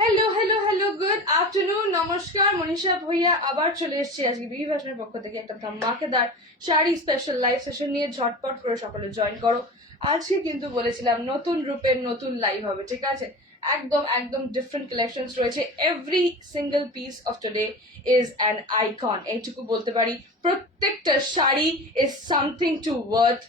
Hello hello hello good afternoon নমস্কার মনীষা ভইয়া আবার চলে এসেছি আজকে বিবি ফ্যাশনের পক্ষ থেকে একটা ধামাকেদার শাড়ি স্পেশাল লাইভ সেশন নিয়ে ঝটপট করে সকলে জয়েন করো। আজকে কিন্তু বলেছিলাম নতুন রূপের নতুন লাইভ হবে, ঠিক আছে? একদম একদম ডিফারেন্ট কালেকশনস রয়েছে। Every single piece of today is an icon, এইটুকু বলতে পারি। প্রত্যেকটা sari is something to worth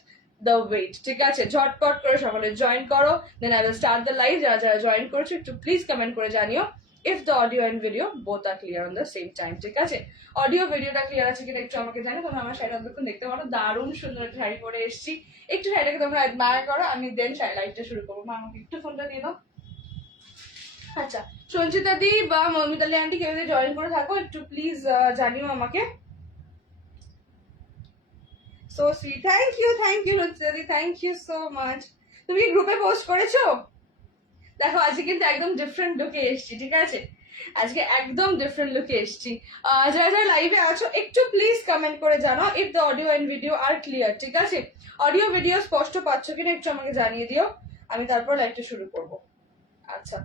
the wait, ঠিক আছে? ঝটপট করে সকলে জয়েন করো, then I will start the live. যারা যারা জয়েন করেছো একটু প্লিজ কমেন্ট করে জানিও if the audio and video both are clear on the same time, ঠিক আছে? অডিও ভিডিওটা ক্লিয়ার আছে কিনা একটু আমাকে জানো। তোমরা আমার শাড়িটা দেখুন, দেখতে পারো দারুণ সুন্দর একটা শাড়ি পরে এসেছি। একটু শাড়িটাকে তোমরা অ্যাডমায়ার করো, আমি দেন লাইভটা শুরু করবো। মা আমাকে একটু ফোনটা দিয়ে দাও। আচ্ছা, সঞ্চিতা দি বা মমিতালি আন্টি কেউ যদি জয়েন করে থাকো একটু প্লিজ জানিও আমাকে। So sweet, thank you Ranjita di, thank you so much. তুমি কি গ্রুপে পোস্ট করেছো? দেখো আজকে কিন্তু একদম ডিফারেন্ট লুকে এসেছি, ঠিক আছে? আজকে একদম ডিফারেন্ট লুকে এসেছি। যারা যারা লাইভে আছো একটু প্লিজ কমেন্ট করে জানাও if the audio and video are clear, ঠিক আছে? অডিও ভিডিও স্পষ্ট পাচ্ছ কিনা একটু আমাকে জানিয়ে দিও, আমি তারপর লাইভটা শুরু করব। আচ্ছা,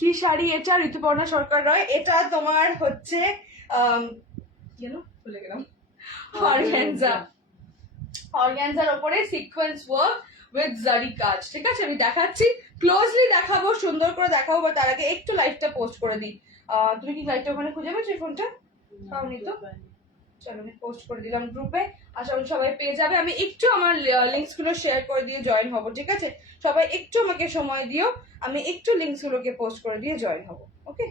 কি শাড়ি এটা? ঋতুপর্ণা সরকার রয়। এটা তোমার হচ্ছে ভুলে গেলাম, অর্গানজা। অর্গানজার ওপরে সিকোয়েন্স ওয়ার্ক উইথ জারি কাজ, ঠিক আছে? আমি দেখাচ্ছি, ক্লোজলি দেখাবো, সুন্দর করে দেখাবো, বা তার আগে একটু লাইভটা পোস্ট করে দিই। তুমি কি লাইভটা ওখানে খুঁজে পেয়েছো এই ফোনটা? পাওনি তো? চলো আমি পোস্ট করে দিলাম গ্রুপে, আশা করি সবাই পেয়ে যাবে। আমি একটু আমার লিঙ্কস গুলো শেয়ার করে দিয়ে জয়েন হব, ঠিক আছে? সবাই একটু আমাকে সময় দিও, আমি একটু লিঙ্কস গুলোকে পোস্ট করে দিয়ে জয়েন হব, ওকে?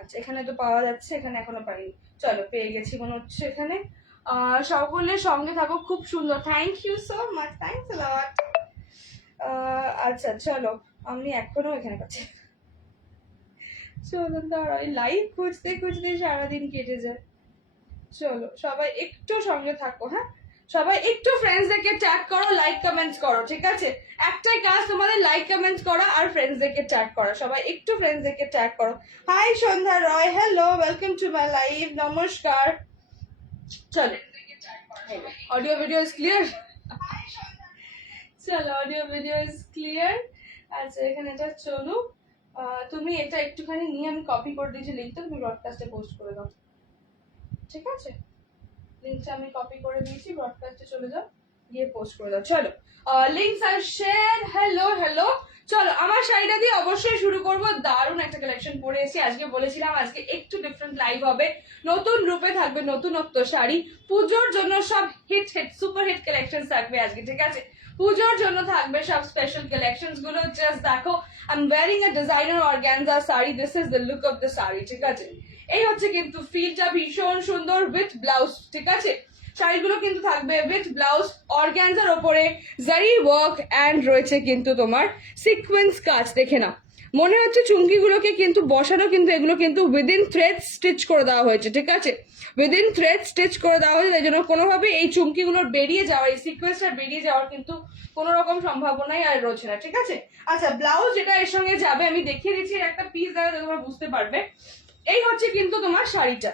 আচ্ছা, এখানে তো পাওয়া যাচ্ছে, এখানে এখনো পাইনি। চলো পেয়ে গেছি মনে হচ্ছে এখানে। সকলের সঙ্গে থাকো, খুব সুন্দর, thank you so much, thanks a lot. আচ্ছা চলো, আমি এখনো এখানে পাচ্ছি। চলো দাঁড়াও, লাইভ খুঁজতে খুঁজতে সারাদিন কেটে যায়। চলো সবাই একটু সঙ্গে থাকো, হ্যাঁ? সবাই একটু ফ্রেন্ডসদেরকে ট্যাগ করো, লাইক কমেন্টস করো, ঠিক আছে? একটাই কাজ তোমাদের, লাইক কমেন্টস করা আর ফ্রেন্ডসদেরকে ট্যাগ করা। সবাই একটু ফ্রেন্ডসদেরকে ট্যাগ করো। Hi Sandhya Roy, hello, welcome to my live, নমস্কার। চলো, অডিও ভিডিও ইজ ক্লিয়ার। চলো, অডিও ভিডিও ইজ ক্লিয়ার। আচ্ছা, এখানে এটা চলো, তুমি এটা একটুখানি নিয়ে আমি কপি করে দিয়েছি লিঙ্কটা, তুমি ব্রডকাস্টে পোস্ট করে দাও, ঠিক আছে? লিঙ্কটা আমি কপি করে দিয়েছি, ব্রডকাস্টে চলে যাও, গিয়ে পোস্ট করে দাও। চলো, লিঙ্কস আর শেয়ার। হ্যালো হ্যালো, চলো আমার শাড়িটা দিয়ে অবশ্যই শুরু করব। দারুণ একটা কালেকশন পরে এসেছি আজকে, বলেছিলাম আজকে একটু ডিফারেন্ট লাইভ হবে, নতুন রূপে থাকবে নতুনত্ব শাড়ি। পুজোর জন্য সব হিট সুপার হিট কালেকশন থাকবে আজকে, ঠিক আছে? পুজোর জন্য থাকবে সব স্পেশাল কালেকশনস গুলো। জাস্ট দেখো, I am wearing a designer organza sari, this is the look of the sari, ঠিক আছে? এই হচ্ছে কিন্তু ফিলটা, ভীষণ সুন্দর উইথ ব্লাউজ, ঠিক আছে? শাড়িগুলো কিন্তু থাকবে উইথ ব্লাউজ, অর্গানজার ওপরে জারি ওয়ার্ক অ্যান্ড রয়েছে কিন্তু তোমার সিকোয়েন্স কাজ। দেখে না, মনে হচ্ছে চুমকিগুলোকে কিন্তু বসানো, কিন্তু এগুলো কিন্তু উইদিন থ্রেড স্টিচ করে দেওয়া হয়েছে, ঠিক আছে? উইদিন থ্রেড স্টিচ করে দেওয়া হয়েছে, তাই জন্য কোনোভাবে এই চুমকিগুলোর বেরিয়ে যাওয়া, এই সিকোয়েন্সটা বেরিয়ে যাওয়ার কিন্তু কোনো রকম সম্ভাবনাই আর রয়েছে না, ঠিক আছে? আচ্ছা, ব্লাউজ যেটা এর সঙ্গে যাবে আমি দেখিয়ে দিচ্ছি, একটা পিস দ্বারা তোমরা বুঝতে পারবে। এই হচ্ছে কিন্তু তোমার শাড়িটা,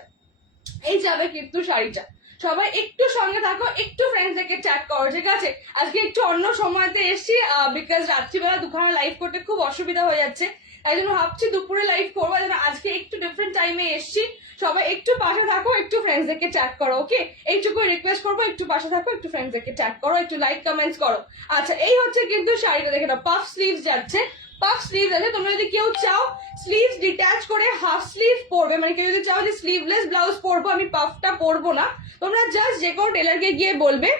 এই যাবে কিন্তু শাড়িটা। সবাই একটু সঙ্গে থাকো, একটু ফ্রেন্ডসদেরকে চ্যাট করো, ঠিক আছে? আজকে একটু অন্য সময়তে এসছি, বিকজ রাত্রিবেলা দুখানা লাইভ করতে খুব অসুবিধা হয়ে যাচ্ছে, তাই জন্য ভাবছি দুপুরে লাইভ করবো, যেন আজকে একটু ডিফারেন্ট টাইমে এসছি। সবাই একটু পাশে থাকো, একটু ফ্রেন্ডসদেরকে চ্যাট করো, ওকে? এইটুকু রিকোয়েস্ট করবো, একটু পাশে থাকো, একটু ফ্রেন্ডসদেরকে চ্যাট করো, একটু লাইক কমেন্টস করো। আচ্ছা, এই হচ্ছে কিন্তু শাড়িটা, দেখে না, পাফ স্লিভস যাচ্ছে, পাফ স্লিভস আছে। তোমরা যদি কেউ চাও স্লিভস ডিট্যাচ করে হাফ স্লিভ পরবে, মানে কেউ যদি চাও যে স্লিভলেস ব্লাউজ পরবো, আমি পাফটা পরবো না, তোমরা জাস্ট যে কোনো টেলারকে গিয়ে বলবে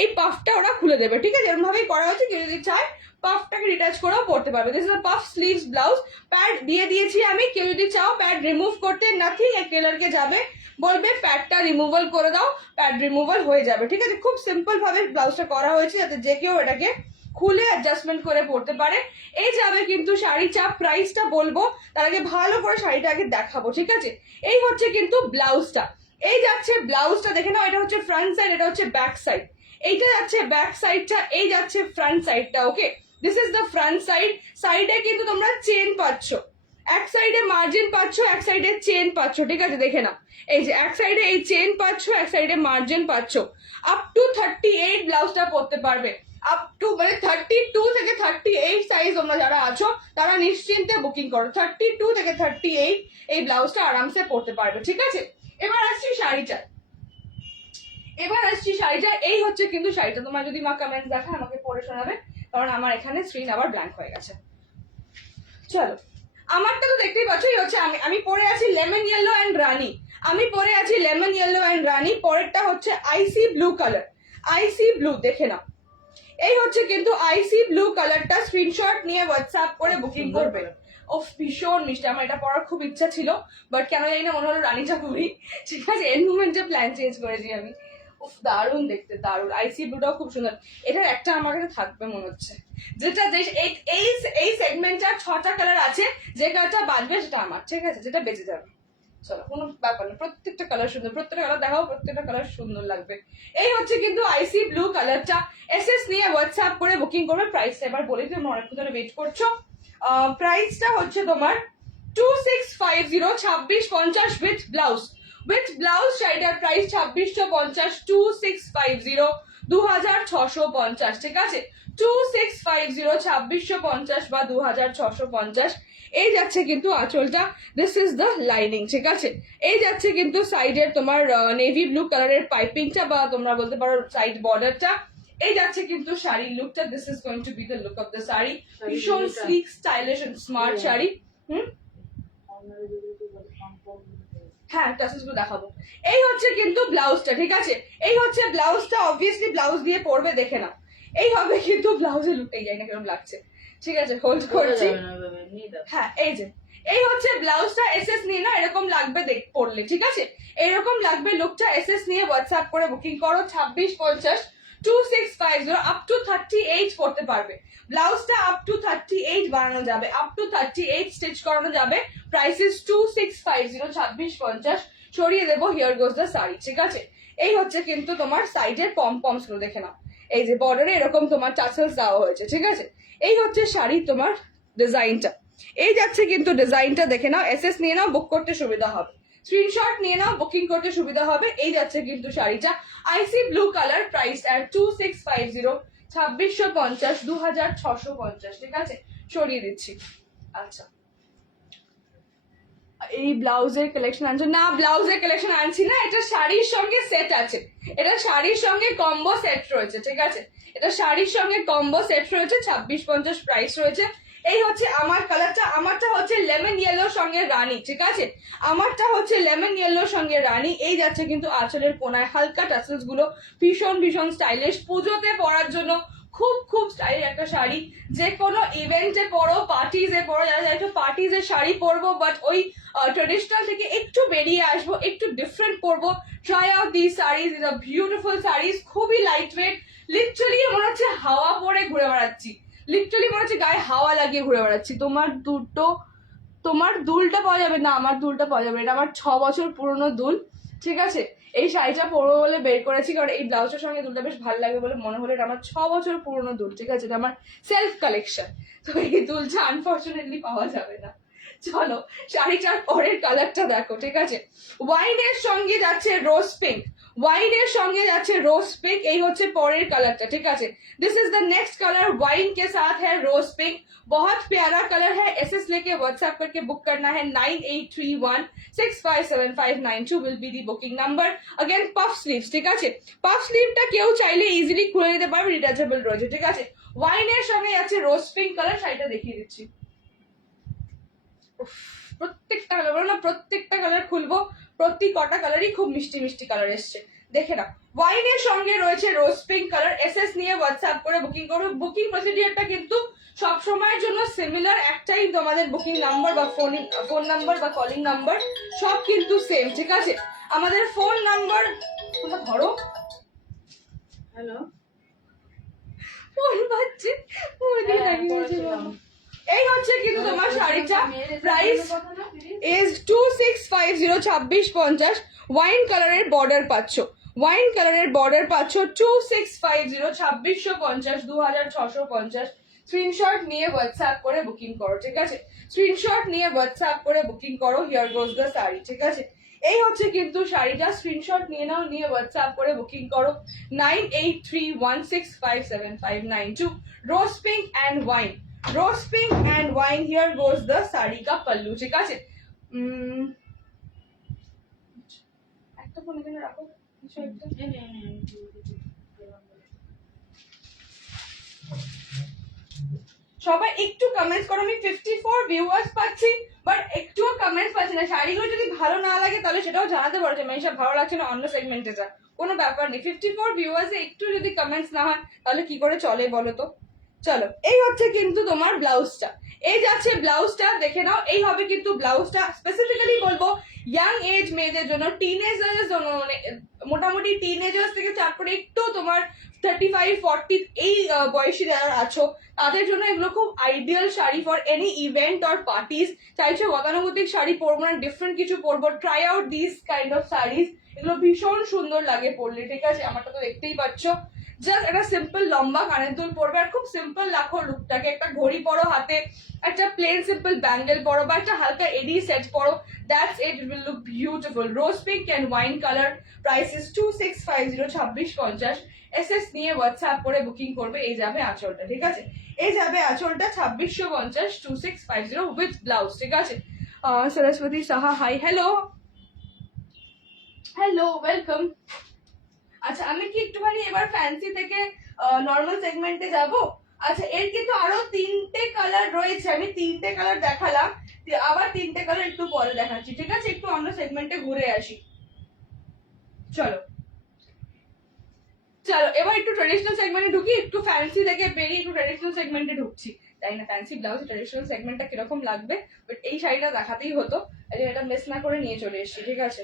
এই পাফটা ওরা খুলে দেবে, ঠিক আছে? এরকম ভাবেই করা হচ্ছে, কেউ যদি চায় পাফটাকে ডিটাচ করেও পড়তে পারবে। This is a puff sleeves blouse. Pad দিয়ে দিয়েছি আমি, কেউ যদি চাও প্যাড রিমুভ করতে, নাথিং, এক টেলারকে যাবে বলবে প্যাডটা রিমুভাল করে দাও, প্যাড রিমুভাল হয়ে যাবে, ঠিক আছে? খুব সিম্পল ভাবে ব্লাউজটা করা হয়েছে, যাতে যে কেউ এটাকে খুলে অ্যাডজাস্টমেন্ট করে পড়তে পারে। এই যাবে কিন্তু শাড়ি, চাপ প্রাইসটা বলবো, তার আগে ভালো করে শাড়িটা আগে দেখাবো, ঠিক আছে? এই হচ্ছে কিন্তু ব্লাউজটা, এই যাচ্ছে ব্লাউজটা, দেখে নাও, এটা হচ্ছে ফ্রন্ট সাইড, এটা হচ্ছে ব্যাক সাইড। এইটা যাচ্ছে ব্যাক সাইডটা, এই যাচ্ছে ফ্রন্ট সাইডটা, okay? This is the front side. সাইডে কিন্তু তোমরা চেন পাচ্ছ, এক সাইডে মার্জিন পাচ্ছ, এক সাইডে চেন পাচ্ছ, ঠিক আছে? দেখে নাও, এই যে এক সাইডে এই চেন পাচ্ছ, এক সাইডে মার্জিন পাচ্ছ। আপ টু 38 ব্লাউজটা পরতে পারবে। আপ টু মানে 32 থেকে 38 সাইজ তোমরা যারা আছো তারা নিশ্চিন্তে বুকিং করো। 32 থেকে 38 এই ব্লাউজটা আরামসে পরতে পারবে, ঠিক আছে। এবার আসছি শাড়িটা, এই হচ্ছে কিন্তু শাড়িটা। তোমার যদি মা কমেন্ট দেখে আমাকে পড়ে শোনাবে, কারণ আমার এখানে স্ক্রিন আবার ব্ল্যাঙ্ক হয়ে গেছে। চলো, আমারটা তো দেখতেই পাচ্ছ, এই হচ্ছে আমি পরে আছি লেমন ইয়েলো অ্যান্ড রানি। পরেরটা হচ্ছে আইসি ব্লু কালার, আইসি ব্লু, দেখে নাও। এই হচ্ছে কিন্তু আইসি ব্লু কালারটা, স্ক্রিনশট নিয়ে হোয়াটসঅ্যাপ করে বুকিং করবে। ওফ, ভীষণ মিষ্টি, আমার এটা পরার খুব ইচ্ছা ছিল, বাট কেন জানি না মনে হলো রানীটা পরি, ঠিক আছে। এর মুভমেন্টে প্ল্যান চেঞ্জ করেছি আমি। উফ, দারুণ দেখতে, দারুণ। আইসি ব্লুটাও খুব সুন্দর। এটার একটা আমার কাছে থাকবে মনে হচ্ছে, যেটা এই সেগমেন্টটার 6টা কালার আছে, যে কালারটা বাজবে সেটা আমার, ঠিক আছে, যেটা বেঁচে যাবে। চলো, কোনো ব্যাপার না, প্রত্যেকটা কালার সুন্দর, প্রত্যেকটা কালার দেখাও, প্রত্যেকটা কালার সুন্দর লাগবে। এই হচ্ছে কিন্তু আইসি ব্লু কালারটা, এসএস নিয়ে হোয়াটসঅ্যাপ করে বুকিং করবে। প্রাইসটা এবার বলে দিই, তোমরা অনেকক্ষণ ধরে ওয়েট করছো। প্রাইসটা হচ্ছে তোমার 2650, 2650 উইথ ব্লাউজ শাড়িটার প্রাইস 2650, 2650, 2650, ঠিক আছে। 2650, 2650 বা 2650। এই যাচ্ছে কিন্তু আঁচলটা, দিস ইজ দ্য লাইনিং, ঠিক আছে। এই যাচ্ছে কিন্তু সাইডের তোমার নেভি ব্লু কালারের পাইপিংটা, বা তোমরা বলতে পারো সাইড বর্ডারটা। এই যাচ্ছে কিন্তু শাড়ির লুকটা, this is going to be the look of the sari. ভীষণ slick, stylish and smart sari. হ্যাঁ, টাসেলস গুলো দেখাবো। এই হচ্ছে কিন্তু ব্লাউজটা, ঠিক আছে। এই হচ্ছে ব্লাউজটা, অবভিয়াসলি ব্লাউজ দিয়ে পরবে, দেখে নাও। এই হবে কিন্তু ব্লাউজের লুক, এই জানি না কেমন লাগছে, ঠিক আছে, হোল্ড করছি। হ্যাঁ, এই যে এই হচ্ছে ব্লাউজটা, এসএস নিয়ে না এরকম লাগবে পরলে, ঠিক আছে। এরকম লাগবে লুকটা, এসএস নিয়ে হোয়াটসঅ্যাপ করে বুকিং করো। 2650, 2650, আপ টু 38 করতে পারবে। ব্লাউজটা আপ টু 38 বানানো যাবে, আপ টু 38 স্টিচ করানো যাবে। Price is 2650, 2650। সরিয়ে দেবো, হিয়ার গোজ দ্য শাড়ি, ঠিক আছে। এই হচ্ছে কিন্তু তোমার সাইডের পমপমস গুলো, দেখে নাও। এই যে বর্ডারে এরকম তোমার টাসেলস দেওয়া হয়েছে, ঠিক আছে। এই হচ্ছে শাড়ি তোমার ডিজাইনটা। এই যাচ্ছে কিন্তু ডিজাইনটা, দেখে নাও। এসএস নিয়ে নাও, বুক করতে সুবিধা হবে, স্ক্রিনশট নিয়ে নাও, বুকিং করতে সুবিধা হবে। এই যাচ্ছে কিন্তু শাড়িটা, আইসি ব্লু কালার, প্রাইস এট 2650, 2650, 2650, ঠিক আছে। সরিয়ে দিচ্ছি। আচ্ছা, এই ব্লাউজের কালেকশন আনছো না? ব্লাউজের কালেকশন আনছি না, এটা শাড়ির সঙ্গে সেট আছে, এটা শাড়ির সঙ্গে কম্বো সেট রয়েছে, ঠিক আছে। এটা শাড়ির সঙ্গে কম্বো সেট রয়েছে, 2650 প্রাইস রয়েছে। এই হচ্ছে আমার কালারটা, আমারটা হচ্ছে লেমন ইয়েলো সঙ্গে রানী, ঠিক আছে। আমারটা হচ্ছে লেমন ইয়েলো সঙ্গে রানী। এই যাচ্ছে কিন্তু আঁচলের কোনায় হালকা টাসেলস গুলো, ভীষণ ভীষণ স্টাইলিশ, পুজোতে পরার জন্য খুব খুব স্টাইল একটা শাড়ি। যে কোনো ইভেন্টে পরো, পার্টিজে পরো, যারা একটু পার্টিজে শাড়ি পরবো, বাট ওই ট্রেডিশনাল থেকে একটু বেরিয়ে আসবো, একটু ডিফারেন্ট পরবো, try out this saris, is a beautiful saris, খুবই লাইট ওয়েট। লিটারালি মনে হচ্ছে হাওয়া পরে ঘুরে বেড়াচ্ছি, লিটারালি মনে হচ্ছে গায়ে হাওয়া লাগিয়ে ঘুরে বেড়াচ্ছি। তোমার দুলটা পাওয়া যাবে না, আমার দুলটা পাওয়া যাবে, এটা আমার 6 বছর পুরনো দুল, ঠিক আছে। এই শাড়িটা পরবো বলে বের করেছি, কারণ এই ব্লাউজের সঙ্গে দুলটা বেশ ভালো লাগে বলে মনে হলো। এটা আমার 6 বছর পুরনো দুল, ঠিক আছে, এটা আমার সেলফ কালেকশন, তো এই দুলটা আনফর্চুনেটলি পাওয়া যাবে না। চলো, শাড়িটার পরের কালারটা দেখো, ঠিক আছে। ওয়াইনের সঙ্গে যাচ্ছে রোজ পিঙ্ক, ওয়াইনের সঙ্গে যাচ্ছে রোজ পিঙ্ক। এই হচ্ছে পরের কালারটা, ঠিক আছে। This is the next colour, wine के साथ है रोज पिंक, बहुत प्यारा कलर है। एसएस लेके व्हाट्सएप करके बुक करना है। 9831657592 will be the booking number. Again puff sleeves, ঠিক আছে। পফ স্লিভটা কেউ চাইলে ইজিলি খুলে নিতে পারবে, রিটাচেবল রয়েছে, ঠিক আছে। ওয়াইনের সঙ্গে যাচ্ছে রোজ পিঙ্ক কালার, শাড়িটা দেখিয়ে দিচ্ছি। প্রত্যেকটা কালার, বলো না প্রত্যেকটা কালার খুলবো, প্রতি কটা কালারই খুব মিষ্টি মিষ্টি কালার এসছে, দেখে নাও। ওয়াইনের সঙ্গে রয়েছে রোজ পিঙ্ক কালার, এসএস নিয়ে হোয়াটসঅ্যাপ করে বুকিং করবে। বুকিং প্রসিডিউরটা কিন্তু সব সময়ের জন্য সিমিলার, একটাই তোমাদের বুকিং নাম্বার বা ফোন নাম্বার বা কলিং নাম্বার, সব কিন্তু সেম, ঠিক আছে। আমাদের ফোন নাম্বার, ধরো, হ্যালো, ফোন পাচ্ছি, এই হচ্ছে কিন্তু তোমার শাড়িটা, প্রাইস ইজ 2650, 2650। ওয়াইন কালারের বর্ডার পাচ্ছ, ওয়াইন কালারের বর্ডার পাচ্ছ, 2650, 2650, 2650। স্ক্রিনশট নিয়ে হোয়াটসঅ্যাপ করে বুকিং করো, ঠিক আছে। স্ক্রিনশট নিয়ে হোয়াটসঅ্যাপ করে বুকিং করো। হিয়ার গোজ দ্য শাড়ি, ঠিক আছে। এই হচ্ছে কিন্তু শাড়িটা, স্ক্রিনশট নিয়ে নাও, নিয়ে হোয়াটসঅ্যাপ করে বুকিং করো 9831657592। রোজ pink and wine, rose pink and wine, here goes the sari কা পল্লু, ঠিক আছে। একটা ফোন এখানে রাখো, সবাই একটু কমেন্টস করো। আমি 54 ভিউয়ার্স পাচ্ছি, বাট একটুও কমেন্টস পাচ্ছি না। শাড়িগুলো যদি ভালো না লাগে তাহলে সেটাও জানাতে পারো যে মেশা ভালো লাগছে না, অন্য সেগমেন্টে যা, কোনো ব্যাপার নেই। 54 ভিউয়ার্সে একটু যদি কমেন্টস না হয় তাহলে কি করে চলে বলো তো। চলো, এই হচ্ছে কিন্তু তোমার ব্লাউজটা, এই যাচ্ছে ব্লাউজটা, দেখে নাও। এই হবে কিন্তু ব্লাউজটা, স্পেসিফিক্যালি বলবো ইয়াং এজ মেয়েদের জন্য, টিনেজার্স জন্য, মানে মোটামুটি টিনেজার্স থেকে চার করে একটু তোমার 35-40 এই বয়সী যারা আছো তাদের জন্য এগুলো খুব ideal sari for any event or parties. চাইছো গতানুগতিক শাড়ি পরবো না, ডিফারেন্ট কিছু পরবো, try out this kind of saris. এগুলো ভীষণ সুন্দর লাগে পরলে, ঠিক আছে। আমারটা তো দেখতেই পাচ্ছ, জাস্ট একটা সিম্পল লম্বা কানের দুল পরবে আর খুব সিম্পল রাখো লুকটাকে। একটা ঘড়ি পরো হাতে, একটা প্লেন সিম্পল ব্যাঙ্গেল পরো বা একটা হালকা এডি সেট পরো, that's it, it will look beautiful. Rose pink and wine colour, price is 2650, 2650। SS নিয়ে হোয়াটসঅ্যাপ করে বুকিং করবে। এই যাবে আঁচলটা, ঠিক আছে, এই যাবে আঁচলটা 2650, 2650 উইথ ব্লাউজ, ঠিক আছে। Saraswati Saha, hi, hello hello, welcome. আচ্ছা, আমি কি একটুখানি এবার ফ্যান্সি থেকে নর্মাল সেগমেন্টে যাব। আচ্ছা, এর কিন্তু আরো 3টে কালার রয়েছে, আমি 3টে কালার দেখালাম, আবার 3টে কালার একটু পরে দেখাচ্ছি, ঠিক আছে। একটু অন্য সেগমেন্টে ঘুরে আসি, চলো চলো এবার একটু ট্রেডিশনাল সেগমেন্টে ঢুকি, একটু ফ্যান্সি থেকে বেরিয়ে একটু ট্রেডিশনাল সেগমেন্টে ঢুকছি। তাই না, ফ্যান্সি ব্লাউজ ট্রেডিশনাল সেগমেন্টটা কিরকম লাগবে, বাট এই শাড়িটা দেখাতেই হতো, এটা মিস না করে নিয়ে চলে এসেছি, ঠিক আছে।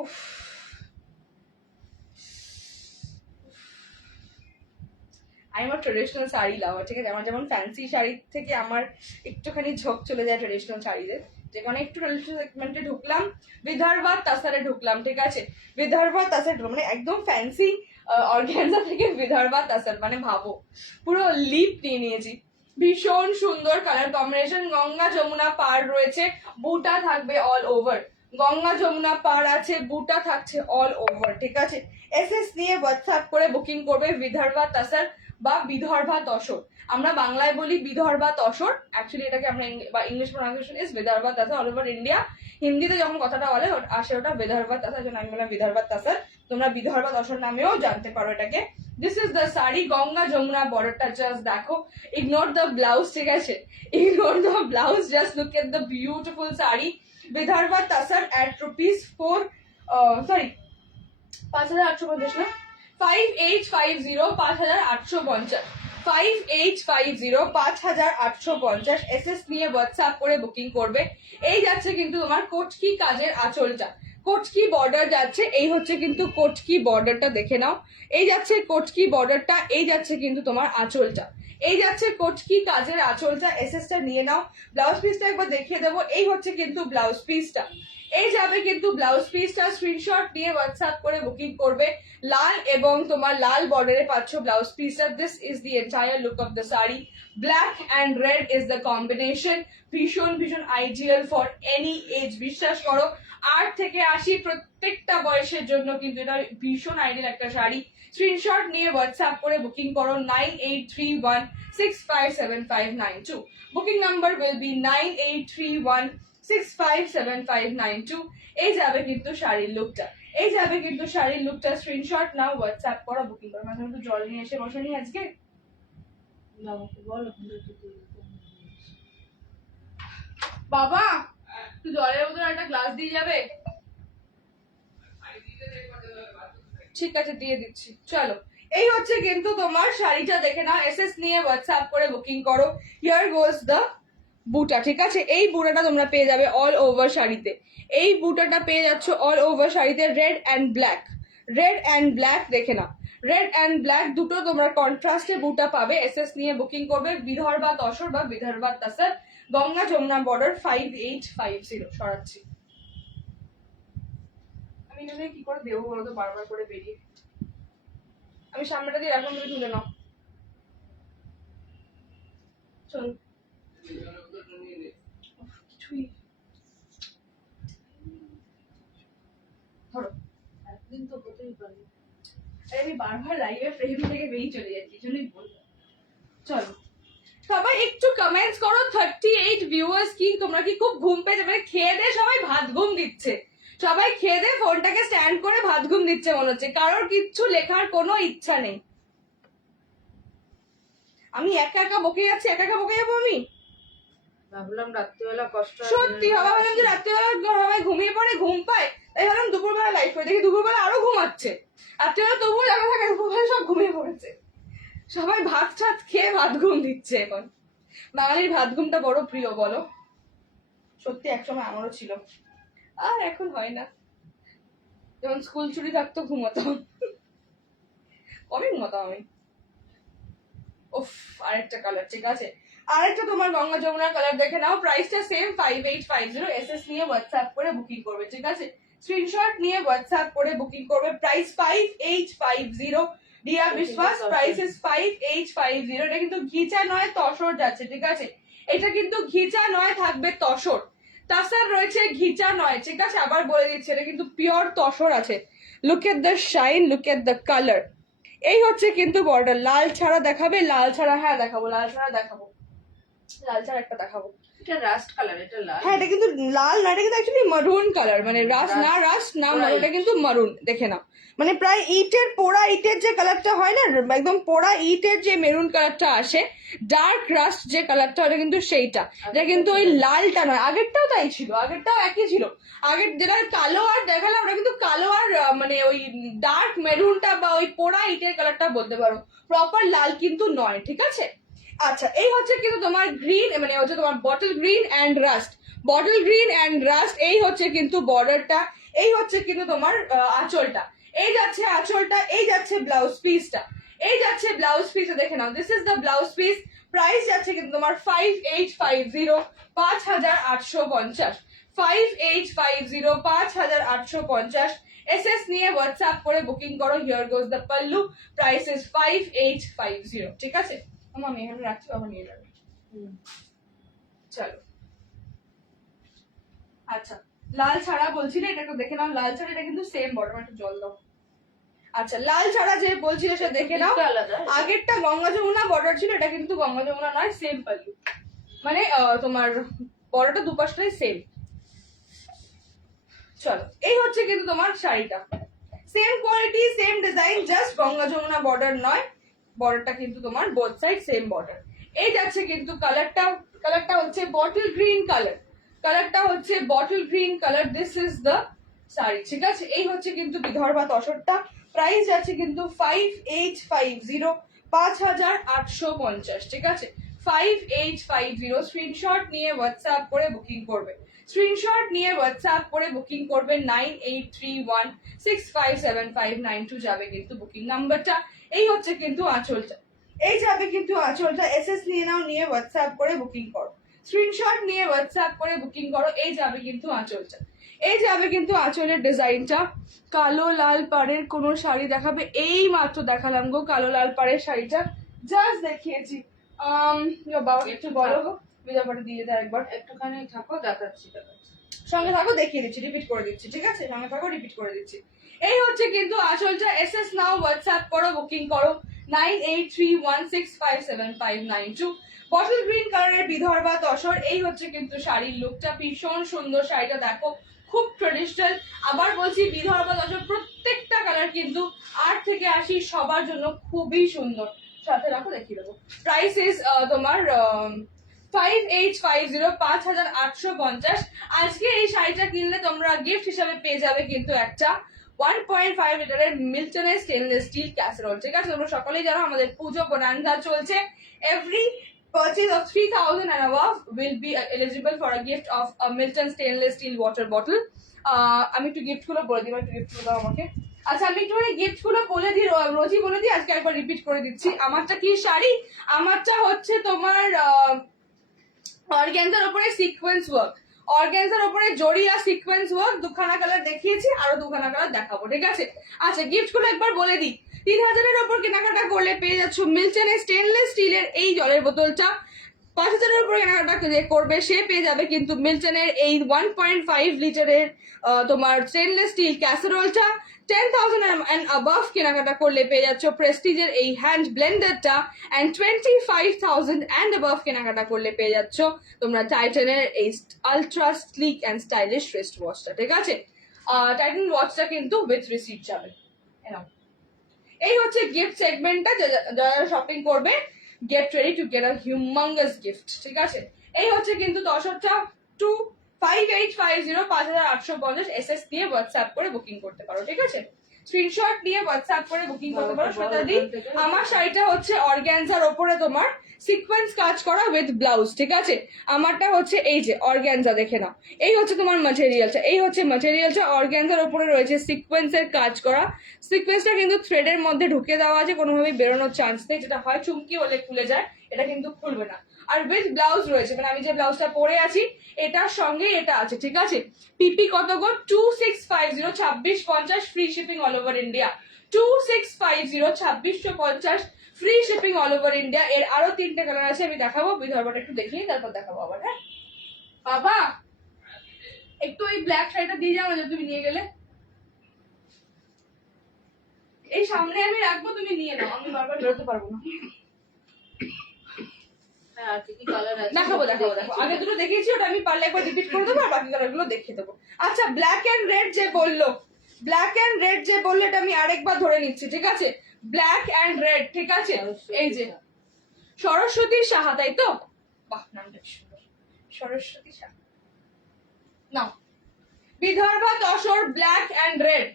উফ, আমি আমার ট্রেডিশনাল শাড়ি লাভার, ঠিক আছে। আমার যেমন ফ্যান্সি শাড়ি থেকে আমার একটুখানি ঝোঁক চলে যায় ট্রেডিশনাল শাড়িদের, যেখানে একটু ট্রেডিশনাল সেগমেন্টে ঢুকলাম, বিদর্ভা তাসারে ঢুকলাম, ঠিক আছে। বিদর্ভা তাসার মানে একদম ফ্যান্সি অর্গানজা থেকে বিদর্ভা তাসার, মানে ভাবো পুরো লিপ নিয়ে নিয়েছি। ভীষণ সুন্দর কালার কম্বিনেশন, গঙ্গা যমুনা পার রয়েছে, বুটা থাকবে অল ওভার, গঙ্গা যমুনা পার আছে, বুটা থাকছে অল ওভার, ঠিক আছে। এসএস নিয়ে হোয়াটসঅ্যাপ করে বুকিং করবে বিদর্ভা তাসার বা বিদর্ভা তসর। আমরা বাংলায় বলি বিদর্ভা তসর, অ্যাকচুয়ালি এটাকে আমরা English pronunciation is Vidarbha তাসার all over India. হিন্দিতে যখন কথাটা বলে আসে ওটা বিদর্ভা তাসার, জন্য আমি বললাম বিদর্ভা তাসার, তোমরা বিদর্ভা তসর নামেও জানতে পারো এটাকে। This is the sari, Ganga Jamuna বর্ডারটা জাস্ট দেখো, ইগনোর দ্য ব্লাউজ, ঠিক আছে, ignore the blouse, just look at the beautiful sari. Vidarbha tussar at ₹4 sorry 5850 না, 5850, 5850, 5850, 5850। এসএস নিয়ে হোয়াটসঅ্যাপ করে বুকিং করবে। এই যাচ্ছে কিন্তু তোমার কোটকি কাজের আঁচলটা, কোটকি বর্ডার যাচ্ছে, এই হচ্ছে কিন্তু কোটকি বর্ডারটা, দেখে নাও। এই যাচ্ছে কোটকি বর্ডারটা, এই যাচ্ছে কিন্তু তোমার আঁচলটা, এই যাচ্ছে কোটকি কাজের আঁচলটা। এসএসটা নিয়ে নাও। ব্লাউজ পিসটা একবার দেখিয়ে দেবো, এই হচ্ছে কিন্তু ব্লাউজ পিসটা, এই যাবে কিন্তু ব্লাউজ পিসটা। স্ক্রিনশট নিয়ে হোয়াটসঅ্যাপ করে বুকিং করবে। লাল এবং তোমার লাল বর্ডারে পাচ্ছ ব্লাউজ পিসটা। This is the entire look of the sari, black and red is the combination. ভীষণ ভীষণ আইডিয়াল ফর এনি এজ, বিশ্বাস করো 8 থেকে 80 প্রত্যেকটা বয়সের জন্য কিন্তু এটা ভীষণ আইডিয়াল একটা শাড়ি। স্ক্রিনশট নিয়ে হোয়াটসঅ্যাপ করে বুকিং করো 9831657592। Booking number will be 9831657592। এই যাবে কিন্তু শাড়ির লুকটা, এই যাবে কিন্তু শাড়ির লুকটা। স্ক্রিনশট নাও, হোয়াটসঅ্যাপ করো, বুকিং করো। মাঝে মধ্যে জল নিয়ে এসে বসেনি আজকে, বাবা তুই জলের বোতল একটা গ্লাস দিয়ে যাবে, ঠিক আছে দিয়ে দিচ্ছি। চলো, এই হচ্ছে কিন্তু তোমার শাড়িটা, দেখে নাও। এসএস নিয়ে হোয়াটসঅ্যাপ করে বুকিং করো। হিয়ার গোজ দ্য বুটা, ঠিক আছে। এই বুটাটা তোমরা পেয়ে যাবে অল ওভার শাড়িতে, এই বুটাটা পেয়ে যাচ্ছ অল ওভার শাড়িতে, red and black, red and black, দেখে নাও। রেড অ্যান্ড ব্ল্যাক দুটো তোমরা কন্ট্রাস্টে বুটা পাবে। এসএস নিয়ে বুকিং করবে। বিদর্ভা তসর বা বিদর্ভা তাসার, গঙ্গা যমুনা বর্ডার, 5850। সরাচ্ছি আমি, এখানে কি করে দেবো বলো তো বারবার করে বেরিয়ে, আমি সামনেটা দিয়ে এখন তুমি তুলে নাও, চল কিছুই আমি বারবার লাইভে ফ্রেম থেকে বেরিয়ে চলে যাচ্ছি, এই জন্যই বললাম। চলো সবাই একটু কমেন্টস করো, 38 ভিউয়ার্স, কি তোমরা কি খুব ঘুম পেয়েছে? মানে খেয়ে দিয়ে সবাই ভাত ঘুম দিচ্ছে, সবাই খেয়ে দিয়ে ফোনটাকে স্ট্যান্ড করে ভাত ঘুম দিচ্ছে মনে হচ্ছে, কারোর কিচ্ছু লেখার কোনো ইচ্ছা নেই। আমি একা একা বকে যাচ্ছি, একা একা বকে যাবো আমি? ভাবলাম রাত্রিবেলা কষ্ট সত্যি ভাবলাম যে রাত্রিবেলা সবাই ঘুমিয়ে পড়ে, ঘুম পায়, তাই ভাবলাম দুপুরবেলা লাইভ করে দেখি, দুপুরবেলা আরো ঘুমাচ্ছে, রাত্রিবেলা তবুও জানা থাকে, দুপুরবেলা সব ঘুমিয়ে পড়েছে, সবাই ভাত ছাত খেয়ে ভাত ঘুম দিচ্ছে। এখন বাঙালির ভাত ঘুমটা বড় প্রিয় বলো, সত্যি একসময় আমারও ছিল, আর এখন হয় না। যখন স্কুল ছুটি থাকতো ঘুমাতাম, কবে ঘুমাতাম আমি। উফ, আরেকটা কালার, ঠিক আছে, আরেকটা তোমার গঙ্গা যমুনার কালার দেখে নাও। প্রাইসটা সেম 5850, এসএস নিয়ে হোয়াটসঅ্যাপ করে বুকিং করবে, ঠিক আছে, স্ক্রিনশট নিয়ে হোয়াটসঅ্যাপ করে বুকিং করবে। প্রাইস 5850, ডিয়ার বিশ্বাস, প্রাইস ইজ 5850। এটা কিন্তু ঘিচা নয়, তসর যাচ্ছে, ঠিক আছে, এটা কিন্তু ঘিচা নয়, থাকবে তসর, তাসার রয়েছে, ঘিচা নয়, ঠিক আছে, আবার বলে দিচ্ছি, এটা কিন্তু পিওর তসর আছে। Look at the shine, look at the colour. এই হচ্ছে কিন্তু বর্ডার। লাল ছাড়া দেখাবে? লাল ছাড়া, হ্যাঁ দেখাবো, লাল ছাড়া দেখাবো, লাল ছাড়া একটা দেখাবো। এটা রাস্ট কালার, এটা লাল। হ্যাঁ, এটা কিন্তু লাল না, এটা কিন্তু অ্যাকচুয়ালি মারুন কালার, মানে রাস্ট না, রাস্ট না, এটা কিন্তু মারুন, দেখে নাও, মানে প্রায় ইটের, পোড়া ইটের যে কালারটা হয় না, একদম পোড়া ইটের যে মেরুন কালারটা আসে, ডার্ক রাস্ট যে কালারটা, ওটা কিন্তু সেইটা, এটা কিন্তু ওই লালটা নয়। আগেরটাও তাই ছিল, আগেরটাও একই ছিল, আগের যেটা কালো আর দেখালাম ওটা কিন্তু কালো আর মানে ওই ডার্ক মেরুনটা বা ওই পোড়া ইটের কালারটা বলতে পারো, প্রপার লাল কিন্তু নয়, ঠিক আছে। আচ্ছা, এই হচ্ছে কিন্তু তোমার গ্রিন, মানে হচ্ছে তোমার bottle green and rust, bottle green and rust, এই হচ্ছে কিন্তু বর্ডারটা, এই হচ্ছে কিন্তু তোমার আঁচলটা, এই যাচ্ছে আঁচলটা, এই যাচ্ছে ব্লাউজ পিসটা, এই যাচ্ছে ব্লাউজ পিসটা, দেখে নাও, this is the blouse piece. Price যাচ্ছে কিন্তু তোমার 5850, 5850, 5850, 5850। এসএস নিয়ে হোয়াটসঅ্যাপ করে বুকিং করো। Here goes the pallu, price is 5850, ঠিক আছে। আমি এখানে রাখছি, বাবা নিয়ে যাবে। চলো, আচ্ছা, লাল ছাড়া বলছিলে, এটা একটু দেখে নাও, লাল ছাড়া এটা কিন্তু সেম বর্ডার, একটু জল দাও। আচ্ছা, লাল ছাড়া যে বলছিলে সেটা দেখে নাও, আগেরটা গঙ্গা যমুনা বর্ডার ছিল, এটা কিন্তু গঙ্গা যমুনা নয়, সেম পাল্লু, মানে তোমার বর্ডারটা দুপাশটাই সেম। চলো, এই হচ্ছে কিন্তু তোমার শাড়িটা, same quality, same design, just Ganga Jamuna border নয়, বর্ডারটা কিন্তু তোমার বোথ সাইড সেম বর্ডার। এই যাচ্ছে কিন্তু কালারটা, কালারটা হচ্ছে বটল গ্রিন কালার, কালারটা হচ্ছে bottle green colour, this is the sari, ঠিক আছে। এই হচ্ছে কিন্তু বিদর্ভা তসরটা। প্রাইস যাচ্ছে কিন্তু 5850, 5850, ঠিক আছে, 5850। স্ক্রিনশট নিয়ে হোয়াটসঅ্যাপ করে বুকিং করবে, স্ক্রিনশট নিয়ে হোয়াটসঅ্যাপ করে বুকিং করবে 9831657592 যাবে কিন্তু বুকিং নাম্বারটা। এই হচ্ছে কিন্তু আঁচলটা, এই যাবে কিন্তু আঁচলটা, এসএস নিয়ে নাও, নিয়ে হোয়াটসঅ্যাপ করে বুকিং করো, স্ক্রিনশট নিয়ে হোয়াটসঅ্যাপ করে বুকিং করো। এই যাবে কিন্তু আঁচলটা, এই যাবে কিন্তু আঁচলের ডিজাইনটা। কালো লাল পাড়ের কোন শাড়ি দেখাবে? এই মাত্র দেখালাম গো কালো লাল পাড়ের শাড়িটা, জাস্ট দেখিয়েছি। বাবা একটু বলো গো, বিজাপাটা দিয়ে দেয় একবার, একটুখানি থাকো, দেখাচ্ছি। সঙ্গে থাকো, দেখিয়ে দিচ্ছি, রিপিট করে দিচ্ছি, ঠিক আছে, সঙ্গে থাকো, রিপিট করে দিচ্ছি। এই হচ্ছে কিন্তু আঁচলটা, এসএস নাও, হোয়াটসঅ্যাপ করো, বুকিং করো 9831657592। বটল গ্রিন কালারের বিদর্ভা তসর, এই হচ্ছে কিন্তু শাড়ির লুকটা, ভীষণ সুন্দর শাড়িটা, দেখো খুব ট্রেডিশনাল। আবার বলছি, বিদর্ভা তসর প্রত্যেকটা কালার কিন্তু 8 থেকে 80 সবার জন্য খুবই সুন্দর। সাথে রাখো, দেখিয়ে দেবো। প্রাইস ইজ তোমার 5850, 5850। আজকে এই শাড়িটা কিনলে তোমরা গিফট হিসাবে পেয়ে যাবে কিন্তু একটা 1.5 লিটারের মিল্টনের স্টেনলেস স্টিল ক্যাসারোল, ঠিক আছে। তোমরা সকলেই জানো আমাদের পুজো বোনান্সা চলছে, every purchase of 3000 and above will be eligible for a gift of a Milton stainless steel water bottle. আমি একটু গিফট গুলো বলে দিই, একটু গিফট গুলো দাও আমাকে। আচ্ছা, আমি একটু গিফট গুলো বলে দিই, রোজই বলে দিই, আজকে একবার রিপিট করে দিচ্ছি। আমারটা কি শাড়ি? আমারটা হচ্ছে তোমার অর্গানজার উপরে সিকোয়েন্স ওয়ার্ক, অর্গানজার উপরে জড়িয়া সিকোয়েন্স ওয়ার্ক, দুখানা কালার দেখিয়েছি, আরো দুখানা কালার দেখাবো, ঠিক আছে। আচ্ছা, গিফট গুলো একবার বলে দিই। 3000-এর ওপর কেনাকাটা করলে পেয়ে যাচ্ছ মিল্টনের স্টেনলেস স্টিলের এই জলের বোতলটা, 5,000-এর উপরে কেনাকাটা যে করবে সে পেয়ে যাবে কিন্তু মিল্টনের এই 1.5 লিটারের তোমার স্টেনলেস স্টিল ক্যাসারোলটা। 10,000 and above কেনাকাটা করলে পেয়ে যাচ্ছ প্রেস্টিজের এই হ্যান্ড ব্লেন্ডারটা, অ্যান্ড 25,000 and above কেনাকাটা করলে পেয়ে যাচ্ছ তোমরা টাইটানের এই ultra slick and stylish wrist ওয়াচটা। ঠিক আছে, টাইটান ওয়াচটা কিন্তু উইথ রিসিপ্ট যাবে। এনাও, এই হচ্ছে গিফট সেগমেন্টটা। যারা শপিং করবে get ready to get a humongous gift. ঠিক আছে, এই হচ্ছে কিন্তু দশটা 25850 5850 SS দিয়ে হোয়াটসঅ্যাপ করে বুকিং করতে পারো। ঠিক আছে, স্ক্রিনশট নিয়ে হোয়াটসঅ্যাপ করে বুকিং করতে পারো। শ্বেতাদি, আমার শাড়িটা হচ্ছে অর্গ্যানজার ওপরে তোমার সিকোয়েন্স কাজ করা উইথ ব্লাউজ। ঠিক আছে, আমারটা হচ্ছে এই যে অর্গ্যানজা, দেখে নাও। এই হচ্ছে তোমার ম্যাটেরিয়ালটা, এই হচ্ছে ম্যাটেরিয়ালটা অর্গ্যানজার ওপরে রয়েছে সিকোয়েন্সের কাজ করা। সিকোয়েন্সটা কিন্তু থ্রেডের মধ্যে ঢুকে দেওয়া আছে, কোনোভাবেই বেরোনোর চান্স নেই। যেটা হয় চুমকি হলে খুলে যায়, এটা কিন্তু খুলবে না। আর উইথ ব্লাউজ রয়েছে, মানে আমি যে ব্লাউজটা পরে আছি এটার সঙ্গে এটা আছে। ঠিক আছে, পিপি কত গো? 2650 2650 free shipping all over India. 2650 2650 free shipping all over India. এর আরো 3টে কালার আছে, আমি দেখাবো। বিদর্ভটা একটু দেখিয়ে তারপর দেখাবো আবার। হ্যাঁ বাবা, একটু ওই ব্ল্যাক শাড়িটা দিয়ে যাও না, যে তুমি নিয়ে গেলে। এই সামনে আমি রাখবো, তুমি নিয়ে নাও, আমি বারবার বেরোতে পারবো না। হ্যাঁ, আর কি কি কালার আছে দেখাবো দেখাবো দেখাবো। আগে দুটো দেখিয়েছি, ওটা আমি পারলে একবার রিপিট করে দেবো, আর বাকি কালারগুলো দেখিয়ে দেবো। আচ্ছা, ব্ল্যাক এন্ড রেড যে বললো, ব্ল্যাক এন্ড রেড যে বললো, এটা আমি আরেকবার ধরে নিচ্ছি। ঠিক আছে, ব্ল্যাক এন্ড রেড। ঠিক আছে, এই যে সরস্বতী সাহা, তাই তো? বাহ, নামটা কি সুন্দর, সরস্বতী সাহা। নাও, Vidarbha tussar black and red.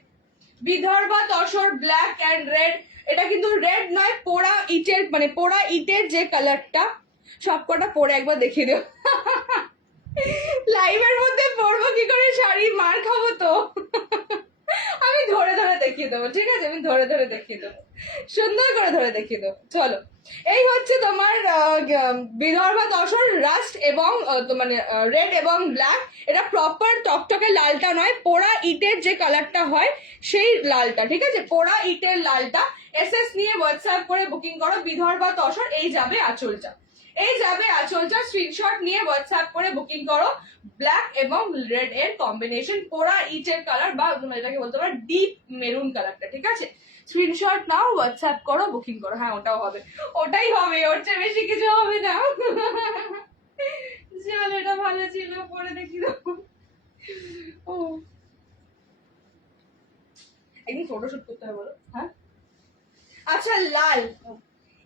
Vidarbha tussar black and red. এটা কিন্তু রেড নয়, পোড়া ইটের, মানে পোড়া ইটের যে কালারটা। সবকটা পরে একবার দেখিয়ে দেব। লাইভের মধ্যে পরবো কি করে শাড়ি, মার খাবো তো। আমি ধরে ধরে দেখিয়ে দেবো। ঠিক আছে, আমি ধরে ধরে দেখিয়ে দেবো, সুন্দর করে ধরে দেখিয়ে দেবো। চলো, এই হচ্ছে তোমার বিদর্ভা তসর রাস্ট এবং মানে রেড এবং ব্ল্যাক। এটা প্রপার টকটকে লালটা নয়, পোড়া ইটের যে কালারটা হয় সেই লালটা। ঠিক আছে, পোড়া ইটের লালটা। SS নিয়ে হোয়াটসঅ্যাপ করে বুকিং করো। বিদর্ভা তসর, এই যাবে আঁচলটা, এই যাবে আঁচলটা। স্ক্রিনশট নিয়ে হোয়াটসঅ্যাপ করে বুকিং করো। ব্ল্যাক এবং রেড এর কম্বিনেশন, পোড়া ইটের কালার, বা এটাকে বলতে পারো ডিপ মেরুন কালারটা। ঠিক আছে, স্ক্রিনশট নাও, হোয়াটসঅ্যাপ করো, বুকিং করো। হ্যাঁ, ওটাও হবে, ওটাই হবে, ওর চেয়ে বেশি কিছু হবে না। চল, এটা ভালো ছিল, পরে দেখি দেবো। ও, একদিন ফটোশুট করতে হবে বলো। হ্যাঁ, আচ্ছা, লাল,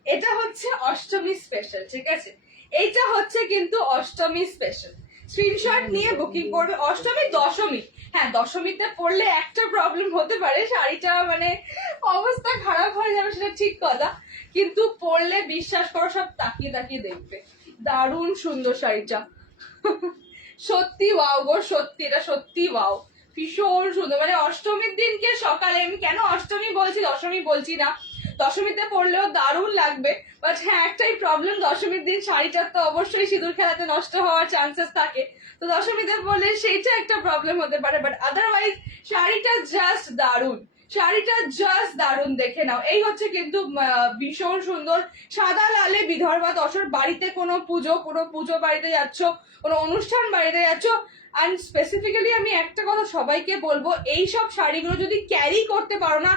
এটা হচ্ছে অষ্টমী স্পেশাল। ঠিক আছে, এইটা হচ্ছে কিন্তু অষ্টমী স্পেশাল। স্ক্রিনশট নিয়ে বুকিং করবে। অষ্টমী, দশমী, হ্যাঁ দশমীতে পড়লে একটা প্রবলেম হতে পারে, শাড়িটা মানে অবস্থা খারাপ হয়ে যাবে, সেটা ঠিক কথা, কিন্তু পড়লে বিশ্বাস করো সব তাকিয়ে তাকিয়ে দেখবে। দারুণ সুন্দর শাড়িটা, সত্যি ওয়াও গো, সত্যি এটা সত্যি ওয়াও, ভীষণ সুন্দর। মানে অষ্টমীর দিনকে সকালে, আমি কেন অষ্টমী বলছি দশমী বলছি না, দশমীতে পরলেও দারুণ লাগবে, বাট হ্যাঁ একটাই প্রবলেম, দশমীর দিন শাড়িটার তো অবশ্যই সিঁদুর খেলাতে নষ্ট হওয়ার চান্সেস থাকে, তো দশমীতে পরলে সেইটা একটা প্রবলেম হতে পারে, বাট আদারওয়াইজ শাড়িটা জাস্ট দারুণ, শাড়িটা জাস্ট দারুণ, দেখে নাও। এই হচ্ছে কিন্তু ভীষণ সুন্দর সাদা লালে বিদর্ভা তসর। বাড়িতে কোনো পুজো বাড়িতে যাচ্ছ, কোনো অনুষ্ঠান বাড়িতে যাচ্ছ, অ্যান্ড স্পেসিফিক্যালি আমি একটা কথা সবাইকে বলবো, এইসব শাড়িগুলো যদি ক্যারি করতে পারো না,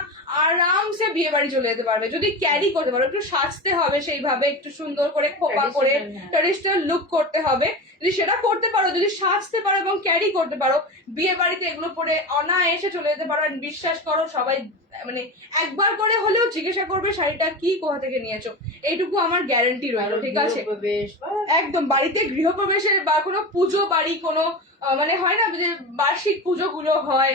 আরামসে বিয়ে বাড়ি চলে যেতে পারবে। যদি ক্যারি করতে পারো, একটু সাজতে হবে সেইভাবে, একটু সুন্দর করে খোপা করে ট্রেডিশনাল লুক করতে হবে, যদি সেটা করতে পারো, যদি সাজতে পারো এবং ক্যারি করতে পারো, বিয়ে বাড়িতে এগুলো পরে অনায়াসে চলে যেতে পারো। বিশ্বাস করো, সবাই মানে একবার করে হলেও জিজ্ঞাসা করবে শাড়িটা কি, কোথা থেকে নিয়েছো, এইটুকু আমার গ্যারান্টি রইলো। ঠিক আছে, একদম বাড়িতে গৃহপ্রবেশের বা কোনো পুজো বাড়ি, কোনো মানে হয় না যে বার্ষিক পুজোগুলো হয়,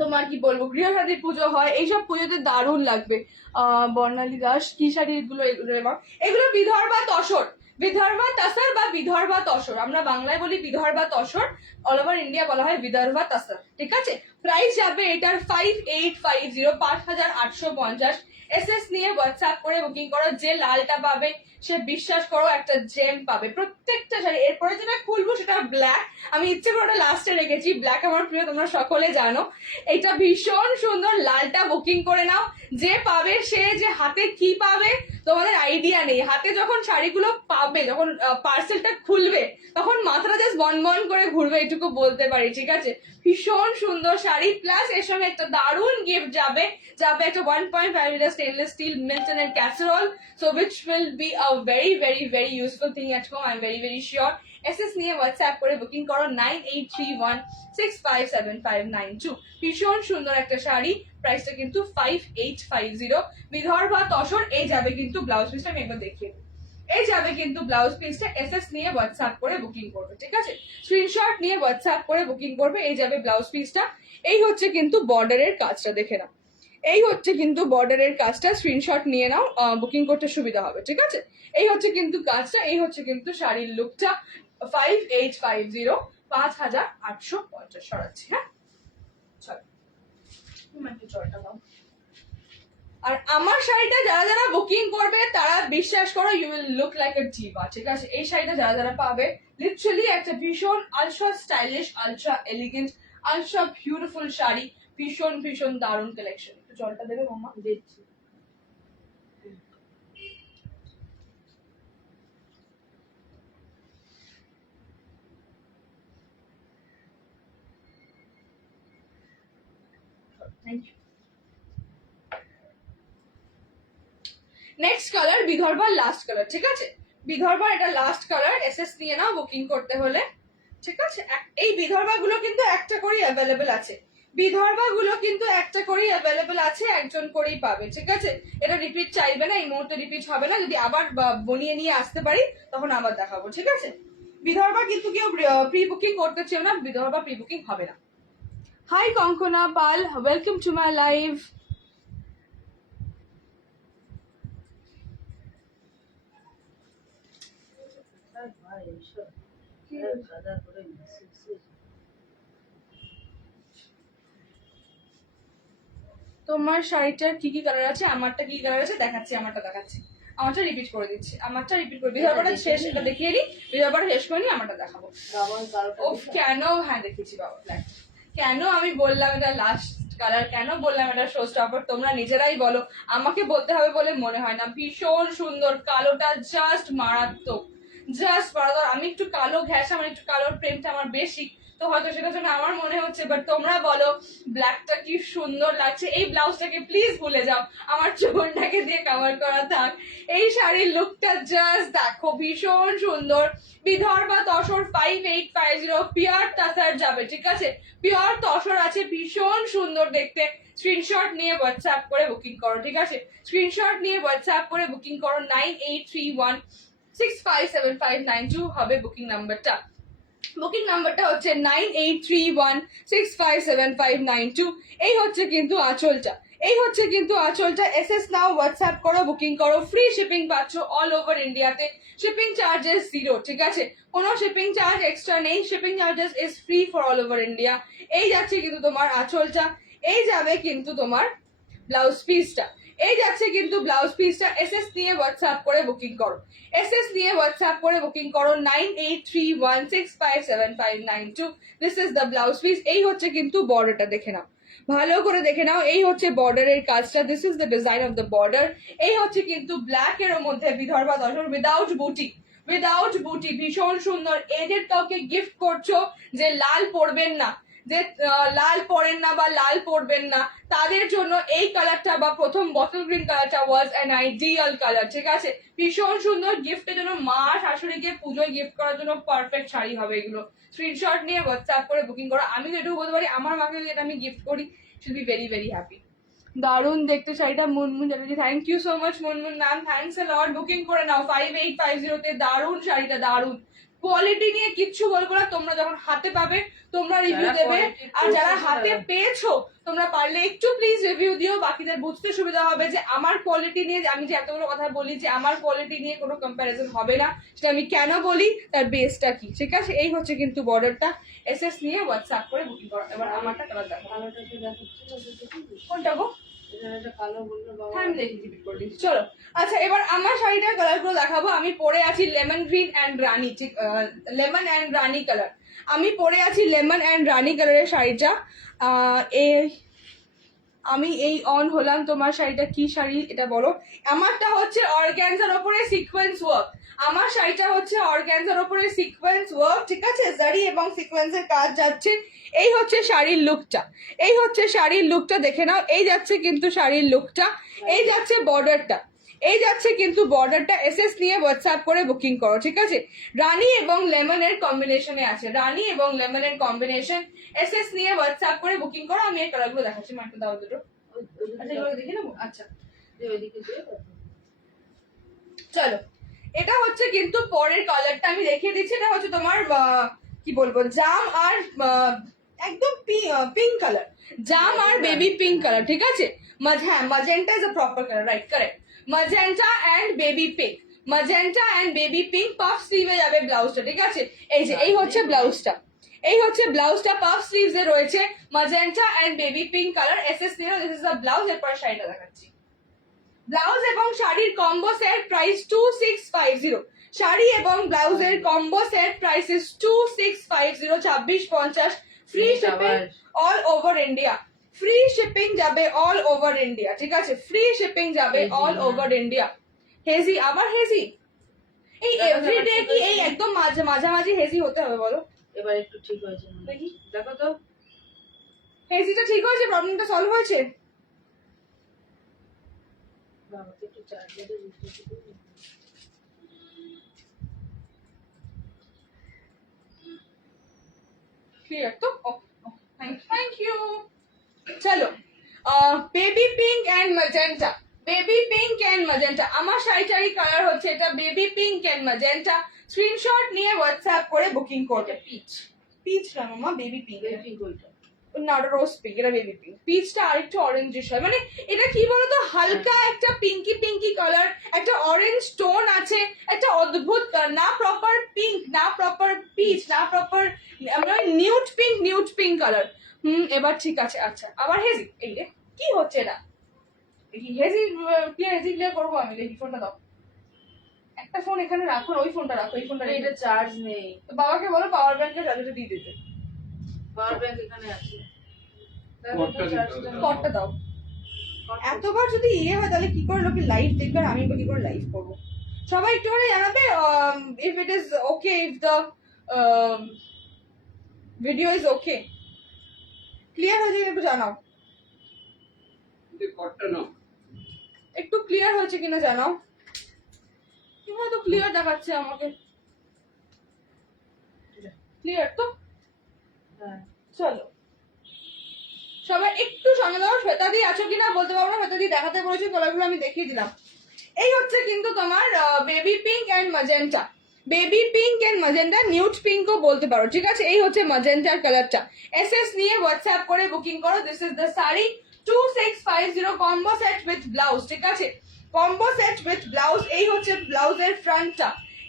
তোমার কি বলবো গৃহশান্তির পুজো হয়, এইসব পুজোতে দারুণ লাগবে। বর্ণালী দাস, কি শাড়ি এগুলো, এগুলো বিদর্ভা তসর, বিদর্ভা তসর বা বিদর্ভা তসর, আমরা বাংলায় বলি Vidarbha tussar, all over India বলা হয় বিদর্ভা তসর। ঠিক আছে, প্রাইস যাবে এটার 5850, 5850। এসএস নিয়ে হোয়াটসঅ্যাপ করে বুকিং করো। যে লালটা পাবে সে বিশ্বাস করো একটা জেম পাবে প্রত্যেকটা শাড়ি। এরপরে যেটা খুলবো সেটা ব্ল্যাক, আমি ইচ্ছে করে ওটা লাস্টে রেখেছি। ব্ল্যাক আমার প্রিয়, তোমরা সকলে জানো। এটা ভীষণ সুন্দর, লালটা বুকিং করে নাও। যে পাবে সে যে হাতে কি পাবে তোমাদের আইডিয়া নেই। হাতে যখন শাড়িগুলো পাবে, যখন পার্সেলটা খুলবে, তখন মাথাটা জাস্ট বন বন করে ঘুরবে, এটুকু বলতে পারি। ঠিক আছে, ভীষণ সুন্দর শাড়ি, প্লাস এর সঙ্গে একটা দারুণ গিফট যাবে একটা 1.5 লিটার স্টেনলেস স্টিল মিল্টন এর casserole, so which will be a very very very useful thing at home, I am very very sure. SS নিয়ে হোয়াটসঅ্যাপ করে বুকিং করো 9831657592। ভীষণ সুন্দর একটা শাড়ি, প্রাইসটা কিন্তু 5850। বিদর্ভা তসর, এই যাবে কিন্তু ব্লাউজ পিসটা, আমি একবার দেখিয়ে দিই। এই যাবে কিন্তু ব্লাউজ পিসটা, এসএস নিয়ে হোয়াটসঅ্যাপ করে বুকিং করবে। ঠিক আছে, স্ক্রিনশট নিয়ে হোয়াটসঅ্যাপ করে বুকিং করবে। এই যাবে ব্লাউজ পিসটা। এই হচ্ছে কিন্তু বর্ডারের কাজটা, দেখে নাও। এই হচ্ছে কিন্তু বর্ডারের কাজটা, স্ক্রিনশট নিয়ে নাও, বুকিং করতে সুবিধা হবে। ঠিক আছে, এই হচ্ছে কিন্তু কাজটা, এই হচ্ছে কিন্তু শাড়ির লুকটা। 5850, 5850 সরাচ্ছি। হ্যাঁ, চলো একটু জলটা দাও। আর আমার শাড়িটা যারা যারা বুকিং করবে তারা বিশ্বাস করো you will look like a diva. ঠিক আছে, এই শাড়িটা যারা যারা পাবে লিটারালি একটা ভীষণ ultra stylish, ultra elegant, ultra beautiful sari, ভীষণ ভীষণ দারুণ কালেকশন। একটু জলটা দেবে মামা? দিচ্ছি। Thank you. নেক্সট কালার বিদর্ভার লাস্ট কালার। ঠিক আছে, বিদর্ভার এটা লাস্ট কালার, এসএস নিয়ে নাও বুকিং করতে হলে। ঠিক আছে, এই বিদর্ভা গুলো কিন্তু একটা করেই অ্যাভেলেবেল আছে। বিদর্ভা গুলো কিন্তু একটা করেই অ্যাভেলেবেল আছে, একজন করেই পাবে। ঠিক আছে, এটা রিপিট চাইবে না, এই মুহূর্তে রিপিট হবে না। যদি আবার বনিয়ে নিয়ে আসতে পারি তখন আবার দেখাবো। ঠিক আছে, বিদর্ভা কিন্তু কেউ প্রি বুকিং করতে চেও না, বিদর্ভা প্রি বুকিং হবে না। Hi Kankana Pal, welcome to my live. ভাই এসব কাদা করে মিশিয়ে তোমার শাড়িটার কি কি কালার আছে, আমারটা কি কালার আছে দেখাচ্ছি, আমারটা দেখাচ্ছি। আমারটা রিপিট করে দিচ্ছি, আমারটা রিপিট করে বিদর্ভাটা শেষ, এটা দেখিয়ে দিই। বিদর্ভাটা শেষ করে নিই, আমারটা দেখাবো। ও কেন, হ্যাঁ দেখেছি বাবা, কেন আমি বললাম এটা লাস্ট কালার, কেন বললাম এটা শো স্টপার, তোমরা নিজেরাই বলো, আমাকে বলতে হবে বলে মনে হয় না। ভীষণ সুন্দর, কালোটা জাস্ট মারাত্মক, জাস্ট মারাত্মক। আমি একটু কালো ঘ্যাস, আমার একটু কালোর প্রেমটা আমার বেশি, তো হয়তো সেটার জন্য আমার মনে হচ্ছে, বাট তোমরা বলো ব্ল্যাকটা কি সুন্দর লাগছে। এই ব্লাউজটাকে প্লিজ ভুলে যাও, আমার চুলটাকে দিয়ে কভার করা থাক। এই শাড়ির লুকটা জাস্ট দেখো, ভীষণ সুন্দর। বিদর্ভা তসর 5850, পিওর তাসার যাবে। ঠিক আছে, পিওর তসর আছে, ভীষণ সুন্দর দেখতে। স্ক্রিনশট নিয়ে হোয়াটসঅ্যাপ করে বুকিং করো। ঠিক আছে, স্ক্রিনশট নিয়ে হোয়াটসঅ্যাপ করে বুকিং করো। 9831657592 হবে বুকিং নাম্বারটা। বুকিং নাম্বারটা হচ্ছে 9831657592। এই হচ্ছে কিন্তু আঁচলটা, এই হচ্ছে কিন্তু আঁচলটা। এসএস নাও হোয়াটসঅ্যাপ করো, বুকিং করো। ফ্রি শিপিং পাচ্ছ অল ওভার ইন্ডিয়াতে, শিপিং চার্জেস 0। ঠিক আছে, কোনো শিপিং চার্জ এক্সট্রা নেই, shipping charges is free for all over India. এই যাচ্ছে কিন্তু তোমার আঁচলটা, এই যাবে কিন্তু তোমার ব্লাউজ পিসটা, এই যাচ্ছে কিন্তু ব্লাউজ পিসটা। এসএস নিয়ে হোয়াটসঅ্যাপ করে বুকিং করো, এসএস নিয়ে হোয়াটসঅ্যাপ করে বুকিং করো 9831657592। This is the blouse piece. এই হচ্ছে কিন্তু বর্ডারটা, দেখে নাও, ভালো করে দেখে নাও। এই হচ্ছে বর্ডারের কাজটা, this is the design of the border. এই হচ্ছে কিন্তু ব্ল্যাক এর মধ্যে বিদর্ভা তসর উইদাউট বুটি, উইদাউট বুটি, ভীষণ সুন্দর। এদের কাউকে গিফট করছো যে লাল পরবেন না, যে লাল পরেন না বা লাল পরবেন না, তাদের জন্য এই কালারটা বা প্রথম বটল গ্রিন কালারটা ওয়াজ অ্যান আইডিয়াল কালার। ঠিক আছে, ভীষণ সুন্দর, গিফটের জন্য, মা শাশুড়িকে পুজোয় গিফট করার জন্য পারফেক্ট শাড়ি হবে এগুলো। স্ক্রিনশট নিয়ে হোয়াটসঅ্যাপ করে বুকিং করো। আমি তো এটুকু বলতে পারি, আমার মাকে যদি এটা আমি গিফট করি, শিল বি ভেরি ভেরি হ্যাপি। দারুণ দেখতে শাড়িটা, Munmun Chatterjee, thank you so much Munmun ma'am, thanks a lot. Booking করে নাও 5850 তে। দারুণ শাড়িটা, দারুণ কোয়ালিটি নিয়ে কিচ্ছু বলবো না, তোমরা যখন হাতে পাবে তোমরা রিভিউ দেবে, আর যারা হাতে পেয়েছো তোমরা পারলে একটু প্লিজ রিভিউ দিও, বাকিদের বুঝতে সুবিধা হবে যে আমার কোয়ালিটি নিয়ে আমি যে এতগুলো কথা বলি যে আমার কোয়ালিটি নিয়ে কোনো কম্প্যারিজন হবে না, সেটা আমি কেন বলি, তার বেসটা কি, ঠিক আছে। এই হচ্ছে কিন্তু বর্ডারটা, এসএস নিয়ে হোয়াটসঅ্যাপ করে বুকিং করো। এবার আমারটা কালার দেখো, কালোটা কি দেখাচ্ছিল? কোনটা গো? এখানে একটা কালো বললো বাবা। হ্যাঁ আমি দেখি রিপিট করে দিচ্ছি, চলো। আচ্ছা এবার আমার শাড়িটার কালারগুলো দেখাবো। আমি পরে আছি লেমন গ্রিন অ্যান্ড রানি, ঠিক লেমন অ্যান্ড রানি কালার। আমি পরে আছি লেমন অ্যান্ড রানি কালারের শাড়িটা। আমি এই অন হলাম। তোমার শাড়িটা কি শাড়ি এটা বলো। আমারটা হচ্ছে অর্গানজার ওপরে সিকোয়েন্স ওয়ার্ক। আমার শাড়িটা হচ্ছে অর্গানজার ওপরে সিকোয়েন্স ওয়ার্ক, ঠিক আছে, জারি এবং সিকোয়েন্সের কাজ যাচ্ছে। এই হচ্ছে শাড়ির লুকটা, এই হচ্ছে শাড়ির লুকটা, দেখে নাও। এই যাচ্ছে কিন্তু শাড়ির লুকটা, এই যাচ্ছে বর্ডারটা, এই যাচ্ছে কিন্তু বর্ডারটা। এসএস নিয়ে হোয়াটসঅ্যাপ করে বুকিং করো, ঠিক আছে। রানী এবং লেমনের কম্বিনেশনে আছে, রানী এবং লেমনের কম্বিনেশন। এসএস নিয়ে হোয়াটসঅ্যাপ করে বুকিং করো। আমি এই কালারগুলো দেখাচ্ছি, মার্কে দাও দুটো। আচ্ছা এগুলো দেখে নেবো, আচ্ছা ওইদিকে দিয়ে দাও। চলো। এটা হচ্ছে কিন্তু পরের কালারটা আমি দেখিয়ে দিচ্ছি। এটা হচ্ছে তোমার কি বলবো, জাম আর একদম পিঙ্ক কালার, জাম আর বেবি পিঙ্ক কালার, ঠিক আছে। হ্যাঁ magenta is a proper color, right, correct. magenta and baby pink, magenta and baby pink puff স্লিভে যাবে ব্লাউজটা, ঠিক আছে। এই যে এই হচ্ছে ব্লাউজটা, এই হচ্ছে ব্লাউজটা, পাফ স্লিভস এ রয়েছে magenta and baby pink colour. SS নিয়ে দিস ইজ দ্য ব্লাউজ। এরপর শাড়িটা দেখাচ্ছি। ব্লাউজ এবং শাড়ির কম্বো সেট প্রাইস 2650। শাড়ি এবং ব্লাউজের combo set price is 2650, 2650। Free shipping all over India, free shipping যাবে অল ওভার ইন্ডিয়া, ঠিক আছে, ফ্রি শিপিং যাবে অল ওভার ইন্ডিয়া। হেজি, আবার হেজি? এই এভরিডে কি এই একদম মাঝামাঝি হেজি হতে হবে বলো? এবার একটু ঠিক হয়েছে মনে হয়। দেখি দেখো তো। হেজিটা ঠিক হয়েছে, প্রবলেমটা সলভ হয়েছে। বাবা তো একটু চার্জারে দিতে দিতে। ক্লিয়ার তো? Thank you. চলো, baby pink and magenta, baby pink and magenta. আমার শাড়িটারই কালার হচ্ছে এটা baby pink and magenta. Screenshot নিয়ে হোয়াটসঅ্যাপ করে বুকিং করবে। পিচ, পিচ না মামা, বেবি পিঙ্ক। বেবি ওইটা। না ওটা রোজ পিঙ্ক, এটা বেবি পিঙ্ক। পিচটা আরেকটু অরেঞ্জিশ হয়, মানে এটা কি বলতো, হালকা একটা পিঙ্কি পিঙ্কি কালার, একটা অরেঞ্জ টোন আছে, একটা অদ্ভুত না প্রপার পিঙ্ক, না প্রপার পিচ, না proper nude pink, nude pink colour. এবার ঠিক আছে। আচ্ছা আবার হেজি, এই রে কি হচ্ছে এটা, দেখি হেজি ক্লিয়ার, হেজি ক্লিয়ার করবো আমি। দেখি ফোনটা দাও, একটা ফোন এখানে রাখো, ওই ফোনটা রাখো, এই ফোনটা এটা চার্জ নেই। তো বাবাকে বলো পাওয়ার ব্যাংকের চার্জারটা দিয়ে দিতে। পাওয়ার ব্যাংক এখানে আছে। কটটা দাও। এতবার যদি ইয়ে হয় তাহলে কি করে লোকে লাইভ দেখবে আর আমি কি করে লাইভ করবো? সবাই একটুখানি জানাবে if it is okay, if the video is okay. Clear হয়েছে একটু জানাও, একটু ক্লিয়ার হয়েছে কিনা জানাও। কিভাবে তো ক্লিয়ার দেখাচ্ছে আমাকে, ক্লিয়ার তো? হ্যাঁ। চলো সবাই একটু সঙ্গে দাও। শ্বেতাদি আছো কিনা বলতে পারবো না, শ্বেতাদি দেখাতে বলেছি, কালারগুলো আমি দেখিয়ে দিলাম। এই হচ্ছে কিন্তু তোমার baby pink and magenta, baby pink and magenta, nude পিঙ্কও বলতে পারো, ঠিক আছে। এই হচ্ছে ম্যাজেন্টার কালারটা। এসএস নিয়ে হোয়াটসঅ্যাপ করে বুকিং করো। This is the sari 2650 combo set with blouse, ঠিক আছে, কম্বো সেট উইথ ব্লাউজ। এই হচ্ছে ব্লাউজের ফ্রন্টটা,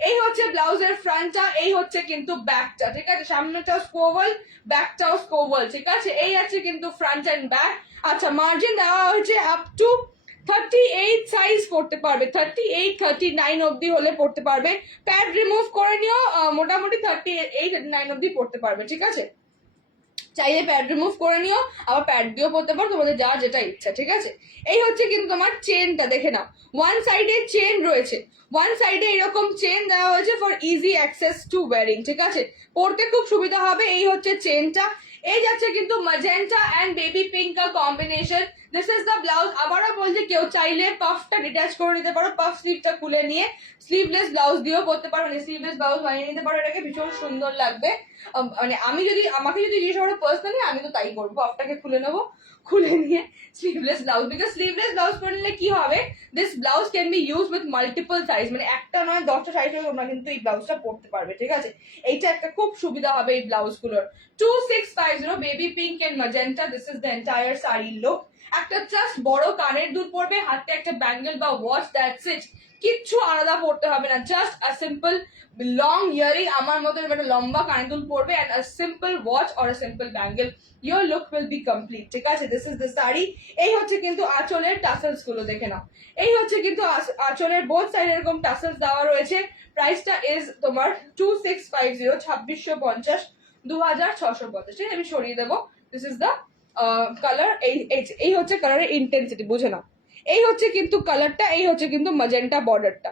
এই হচ্ছে ব্লাউজের ফ্রন্টটা, এই হচ্ছে কিন্তু ব্যাকটা, ঠিক আছে। সামনেটাও স্কোভাল, ব্যাকটাও স্কোভাল, ঠিক আছে। এই আছে কিন্তু ফ্রন্ট এন্ড ব্যাক। আচ্ছা মার্জিন দেওয়া হয়েছে আপ টু 38 সাইজ পড়তে পারবে, 38 39 অবধি হলে পড়তে পারবে। প্যাড রিমুভ করে নিও, মোটামুটি 38 39 অবধি পড়তে পারবে, ঠিক আছে। চাইলে প্যাড রিমুভ করে নিও, আবার প্যাড দিয়েও পড়তে পারো, তোমাদের যা যেটা ইচ্ছা, ঠিক আছে। এই হচ্ছে কিন্তু তোমার চেনটা, দেখে নাও, ওয়ান সাইডে চেন রয়েছে, ওয়ান সাইডে এরকম চেন দেওয়া হয়েছে for easy access to wearing, ঠিক আছে, পড়তে খুব সুবিধা হবে। এই হচ্ছে চেনটা। এই যাচ্ছে কিন্তু ম্যাজেন্টা এন্ড বেবি পিঙ্ক কা combination. This is the blouse. আবারও বলছি কেউ চাইলে পাফটা ডিটাচ করে নিতে পারো, পাফ স্লিভটা খুলে নিয়ে স্লিভলেস ব্লাউজ দিয়েও পরতে পারো, মানে স্লিভলেস ব্লাউজ বানিয়ে নিতে পারো, এটাকে ভীষণ সুন্দর লাগবে। মানে আমি যদি আমাকে যদি জিজ্ঞেস করো পার্সোনালি, আমি তো তাই করবো, পাফটাকে খুলে নেবো, খুলে নিয়ে sleeveless blouse, because sleeveless blouse করে নিলে কি হবে, this blouse can be use with multiple size, মানে একটা নয় 10টা সাইজ তোমরা কিন্তু এই ব্লাউজটা পরতে পারবে, ঠিক আছে। এইটা একটা খুব সুবিধা হবে এই ব্লাউজগুলোর। 2650 2650 baby pink and magenta, this is the entire sari look. একটা জাস্ট বড় কানের দুল পরবে, হাতে একটা ব্যাঙ্গেল বা ওয়াচ, দ্যাটস ইট। কিচ্ছু আলাদা পড়তে হবে না, just a simple long earring, আমার মতো একটা লম্বা কানের দুল পরবে and a simple watch or a simple bangle, your look will be complete. ঠিক আছে, দিস ইজ দ্য শাড়ি। এই হচ্ছে কিন্তু আঁচলের টাসেলস গুলো, দেখে নাও। এই হচ্ছে কিন্তু আঁচলের বোথ সাইড এরকম টাসেলস দেওয়া রয়েছে। প্রাইসটা ইজ তোমার 2650, 2650, 2650। ঠিক আছে, আমি সরিয়ে দেবো। This is the colour. এই হচ্ছে কালারের ইন্টেন্সিটি, বুঝে নাও। এই হচ্ছে কিন্তু কালারটা, এই হচ্ছে কিন্তু ম্যাজেন্টা বর্ডারটা,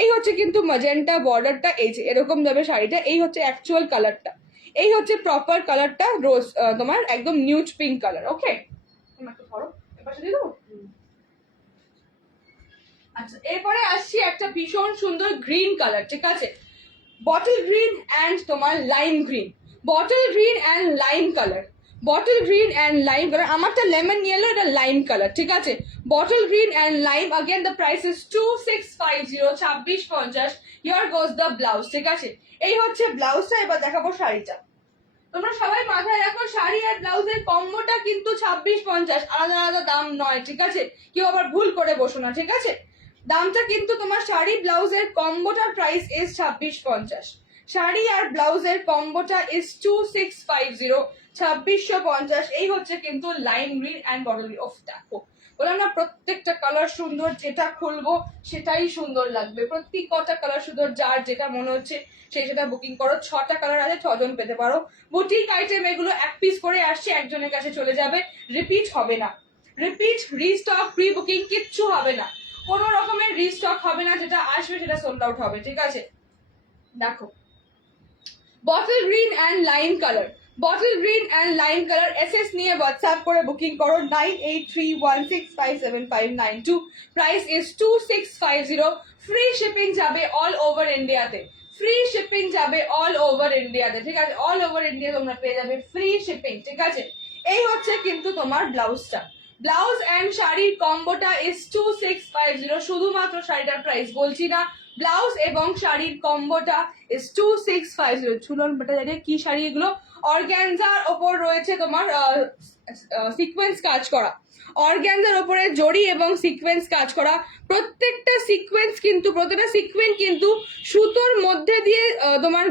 এই হচ্ছে কিন্তু ম্যাজেন্টা বর্ডারটা, এই যে এরকম যাবে শাড়িটা। এই হচ্ছে অ্যাকচুয়াল কালারটা, এই হচ্ছে প্রপার কালারটা, রোজ তোমার একদম নিউড পিঙ্ক কালার। ওকে, একটু ধরো, এপাশে দিয়ে দেবো। আচ্ছা, এরপরে আসছি একটা ভীষণ সুন্দর গ্রিন কালার। ঠিক আছে, বটল গ্রিন অ্যান্ড তোমার lime green, bottle green and lime colour, bottle green and lime colour. আমারটা লেমন ইয়েলো, এটা লাইম কালার। ঠিক আছে, bottle green and lime. Again the price is 2650, 2650। Here goes the blouse. ঠিক আছে, এই হচ্ছে ব্লাউজটা। এবার দেখাবো শাড়িটা। তোমরা সবাই মাথায় রাখো, শাড়ি আর ব্লাউজের কম্বোটা কিন্তু 2650, আলাদা আলাদা দাম নয়। ঠিক আছে, কেউ আবার ভুল করে বসো না। ঠিক আছে, দামটা কিন্তু তোমার শাড়ি ব্লাউজের কম্বোটার প্রাইস ইজ 2650, শাড়ি আর ব্লাউজের কম্বোটা ইজ 2650, 2650। এই হচ্ছে কিন্তু lime green and bottle green. ওফ, দেখো বললাম না, প্রত্যেকটা কালার সুন্দর, যেটা খুলবো সেটাই সুন্দর লাগবে। প্রত্যেক কটা কালার সুন্দর, যার যেটা মনে হচ্ছে সেই সেটা বুকিং করো। 6টা কালার আছে, 6 জন পেতে পারো। বুটিক আইটেম এগুলো এক পিস করে আসছে, একজনের কাছে চলে যাবে, রিপিট হবে না। রিপিট, রিস্টক, প্রি বুকিং কিচ্ছু হবে না, কোনো রকমের রিস্টক হবে না। যেটা আসবে সেটা সোল্ড আউট হবে। ঠিক আছে, দেখো bottle green and lime colour, bottle green and lime colour. SS নিয়ে হোয়াটসঅ্যাপ করে বুকিং করো 9831657592। Price is 2650। ফ্রি শিপিং যাবে অল ওভার ইন্ডিয়াতে, ফ্রি শিপিং যাবে অল ওভার ইন্ডিয়াতে। ঠিক আছে, অল ওভার ইন্ডিয়া তোমরা পেয়ে যাবে ফ্রি শিপিং। ঠিক আছে, এই হচ্ছে কিন্তু তোমার ব্লাউজটা। ব্লাউজ অ্যান্ড শাড়ির কম্বোটা ইজ 2650। শুধুমাত্র শাড়িটার প্রাইস বলছি না, ব্লাউজ এবং শাড়ির কম্বোটা ইজ 2650। ঝুলন বাটাজারে কি শাড়ি এগুলো? অর্গ্যানজার ওপর রয়েছে তোমার সিকোয়েন্স কাজ করা, অর্গ্যানজার ওপরে জড়ি এবং সিকোয়েন্স কাজ করা। প্রত্যেকটা সিকোয়েন্স কিন্তু, প্রত্যেকটা সিকোয়েন্স কিন্তু সুতোর মধ্যে দিয়ে তোমার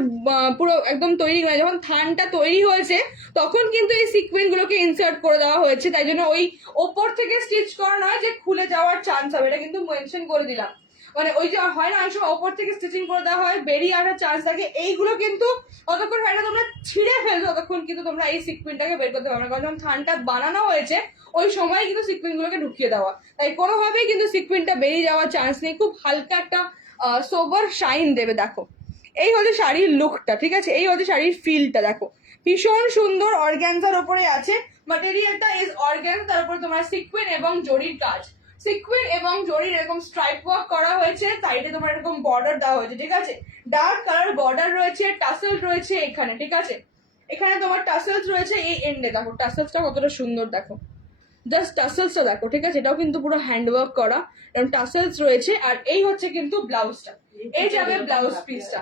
পুরো একদম তৈরি হয়। যখন থানটা তৈরি হয়েছে তখন কিন্তু এই সিকোয়েন্স গুলোকে ইনসার্ট করে দেওয়া হয়েছে, তাই জন্য ওই ওপর থেকে স্টিচ করা নয় যে খুলে যাওয়ার চান্স হবে, এটা কিন্তু মেনশন করে দিলাম। মানে ওই যে হয় না, অনেক সময় ওপর থেকে স্টিচিং করে দেওয়া হয়, বেরিয়ে আসার চান্স থাকে। এইগুলো কিন্তু অতক্ষণ হয় না, তোমরা ছিঁড়ে ফেলছো ততক্ষণ কিন্তু তোমরা এই সিকোয়েন্সটাকে বের করতে পারবে না, কারণ যখন থানটা বানানো হয়েছে ওই সময় কিন্তু সিকোয়েন্স গুলোকে ঢুকিয়ে দেওয়া, তাই কোনোভাবেই কিন্তু সিকোয়েন্সটা বেরিয়ে যাওয়ার চান্স নেই। খুব হালকা একটা সোবার শাইন দেবে। দেখো এই হচ্ছে শাড়ির লুকটা। ঠিক আছে, এই হচ্ছে শাড়ির ফিলটা। দেখো ভীষণ সুন্দর, অর্গ্যানজার ওপরে আছে, ম্যাটেরিয়ালটা ইজ অর্গ্যানজা, তার উপরে তোমার সিকোয়েন্স এবং জরির কাজ, সিকোয়েন্স এবং জরির এরকম স্ট্রাইপ ওয়ার্ক করা হয়েছে, সাইডে তোমার এরকম বর্ডার দেওয়া হয়েছে। ঠিক আছে, ডার্ক কালার বর্ডার রয়েছে, টাসেল রয়েছে এখানে। ঠিক আছে, এখানে তোমার টাসেলস রয়েছে এই এন্ডে। দেখো টাসেলসটা কতটা সুন্দর, দেখো জাস্ট টাসেলসটা দেখো। ঠিক আছে, এটাও কিন্তু পুরো হ্যান্ডওয়ার্ক করা, কারণ টাসেলস রয়েছে। আর এই হচ্ছে কিন্তু ব্লাউজটা, এই যাবে ব্লাউজ পিসটা।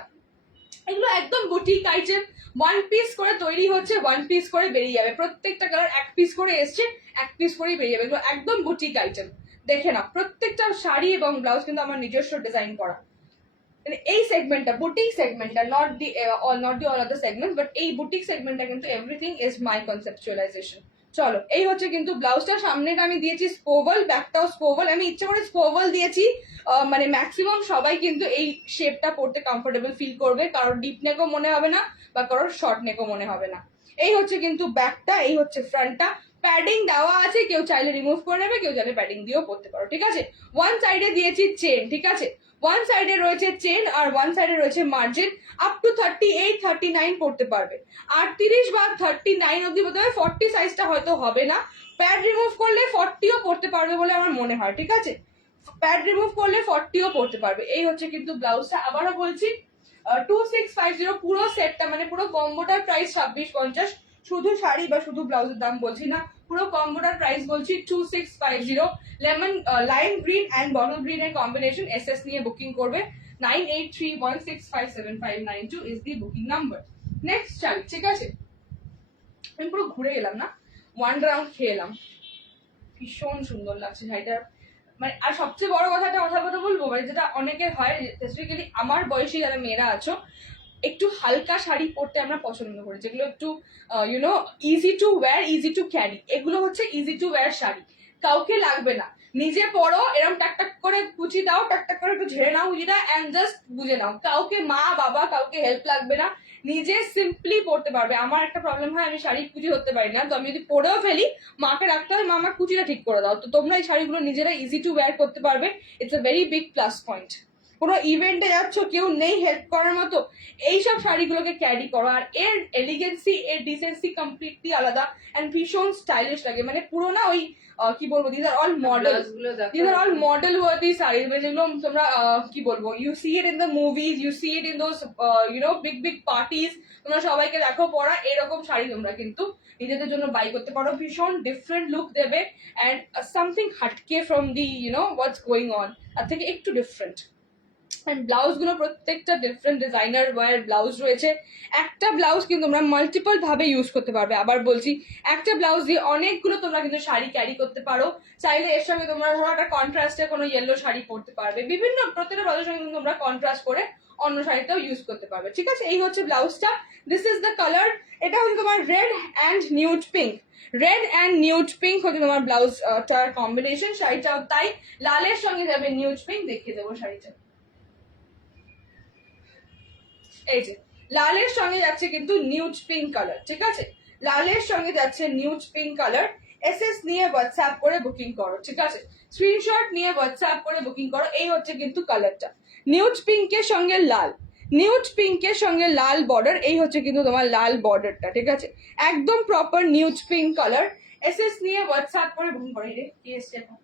এগুলো একদম বুটিক আইটেম, ওয়ান পিস করে তৈরি হচ্ছে, ওয়ান পিস করে বেরিয়ে যাবে। প্রত্যেকটা কালার এক পিস করে এসছে, এক পিস করেই বেরিয়ে যাবে। এগুলো একদম বুটিক আইটেম। দেখে না, প্রত্যেকটা শাড়ি এবং ব্লাউজ কিন্তু আমার নিজস্ব ডিজাইন করা। মানে এই সেগমেন্টটা, বুটিক সেগমেন্টটা, not the all other segment, but এই বুটিক সেগমেন্টটা কিন্তু এভরিথিং ইজ মাই কনসেপচুয়ালাইজেশন। চলো, এই হচ্ছে কিন্তু ব্লাউজটা। সামনেটা আমি দিয়েছি স্পোভাল, ব্যাকটাও স্পোভাল। আমি ইচ্ছে করে স্পোভাল দিয়েছি, মানে ম্যাক্সিমাম সবাই কিন্তু এই শেপটা পড়তে কমফোর্টেবল ফিল করবে, কারোর ডিপ নেকও মনে হবে না বা কারোর শর্ট নেকও মনে হবে না। এই হচ্ছে কিন্তু ব্যাকটা, এই হচ্ছে ফ্রন্টটা। প্যাডিং দেওয়া আছে, কেউ চাইলে রিমুভ করে নেবে, কেউ চাইলে প্যাডিং দিয়েও পড়তে পারো। ঠিক আছে, ওয়ান সাইডে দিয়েছি চেন। ঠিক আছে, ওয়ান সাইডে রয়েছে চেন আর ওয়ান সাইডে রয়েছে মার্জিন। আপ টু 38, 39 পড়তে পারবে, 38 বা 39 অব্দি পড়তে পারবে। 40 সাইজটা হয়তো হবে না, প্যাড রিমুভ করলে 40ও পড়তে পারবে বলে আমার মনে হয়। ঠিক আছে, প্যাড রিমুভ করলে 40ও পড়তে পারবে। এই হচ্ছে কিন্তু ব্লাউজটা। আবারও বলছি 2650 পুরো সেটটা, মানে পুরো কম্বোটার প্রাইস 2650। শুধু শাড়ি বা শুধু ব্লাউজের দাম বলছি না, পুরো কম্বোটার প্রাইস বলছি 2650। Lemon lime green and bottle green এর কম্বিনেশন। এসএস নিয়ে বুকিং করবে 9831657592 is the booking number. Next sari. ঠিক আছে, আমি পুরো ঘুরে গেলাম না, 1 রাউন্ড খেয়ে এলাম। ভীষণ সুন্দর লাগছে শাড়িটা। মানে আর সবচেয়ে বড় কথা, একটা কথা বলবো, মানে যেটা অনেকের হয়, স্পেসিফিক্যালি আমার বয়সী যারা মেয়েরা আছো, একটু হালকা শাড়ি পরতে আমরা পছন্দ করি, যেগুলো একটু you know easy to wear, easy to carry. এগুলো হচ্ছে ইজি টু ওয়্যার শাড়ি, কাউকে লাগবে না, নিজে পরো, এরকম টাক টাক করে কুচি দাও, টাক টাক করে একটু ঝেড়ে নাও কুচিটা, অ্যান্ড জাস্ট বুঝে নাও, কাউকে মা বাবা কাউকে হেল্প লাগবে না, নিজে সিম্পলি পড়তে পারবে। আমার একটা প্রবলেম হয়, আমি শাড়ি কুচি ধরতে পারি না, তো আমি যদি পরেও ফেলি মাকে রাখতে হয়, মা আমার কুচিটা ঠিক করে দাও। তো তোমরা এই শাড়িগুলো নিজেরা ইজি টু ওয়্যার করতে পারবে, it's a very big plus point. কোনো ইভেন্টে যাচ্ছ, কেউ নেই হেল্প করার মতো, এইসব শাড়িগুলোকে ক্যারি করো, আর এর এলিগেন্সি, এর ডিসেন্সি কমপ্লিটলি আলাদা, এন্ড ভীষণ স্টাইলিশ লাগে। মানে পুরো না ওই কি বলবো, this are all model, this are all model worthy sari, যেগুলো তোমরা কি বলবো, you see it in the movies, you see it in those big big parties, তোমরা সবাইকে দেখো পরা, এরকম শাড়ি তোমরা কিন্তু নিজেদের জন্য বাই করতে পারো। ভীষণ ডিফারেন্ট লুক দেবে, অ্যান্ড সামথিং হাটকে from the what's going on, তার থেকে একটু ডিফারেন্ট। এন্ড ব্লাউজ গুলো প্রত্যেকটা ডিফারেন্ট ডিজাইনার ওয়্যার ব্লাউজ রয়েছে। একটা ব্লাউজ কিন্তু তোমরা মাল্টিপল ভাবে ইউজ করতে পারবে। আবার বলছি, একটা ব্লাউজ দিয়ে অনেকগুলো তোমরা কিন্তু শাড়ি ক্যারি করতে পারো। চাইলে এর সঙ্গে তোমরা ধরো একটা কন্ট্রাস্টে কোনো ইয়েলো শাড়ি পরতে পারবে, বিভিন্ন প্রত্যেকটা ব্লাউজের সঙ্গে কিন্তু তোমরা কন্ট্রাস্ট করে অন্য শাড়িটাও ইউজ করতে পারবে। ঠিক আছে, এই হচ্ছে ব্লাউজটা, দিস ইজ দ্য কালার। এটা হচ্ছে তোমার red and nude pink, red and nude pink হচ্ছে তোমার ব্লাউজ টার কম্বিনেশন। শাড়িটাও তাই, লালের সঙ্গে যাবে নিউড পিঙ্ক, দেখিয়ে দেবো শাড়িটা। এই যে লালের সঙ্গে যাচ্ছে কিন্তু নিউড পিঙ্ক কালার, ঠিক আছে, লালের সঙ্গে যাচ্ছে নিউড পিঙ্ক কালার। এসএস নিয়ে হোয়াটসঅ্যাপ করে বুকিং করো, ঠিক আছে, স্ক্রিনশট নিয়ে হোয়াটসঅ্যাপ করে বুকিং করো। এই হচ্ছে কিন্তু কালারটা, নিউড পিঙ্কের সঙ্গে লাল, নিউড পিঙ্কের সঙ্গে লাল বর্ডার, এই হচ্ছে কিন্তু তোমার লাল বর্ডারটা, ঠিক আছে, একদম proper nude pink colour. SS নিয়ে হোয়াটসঅ্যাপ করে বুকিং করো। রে কি এসছে এখন?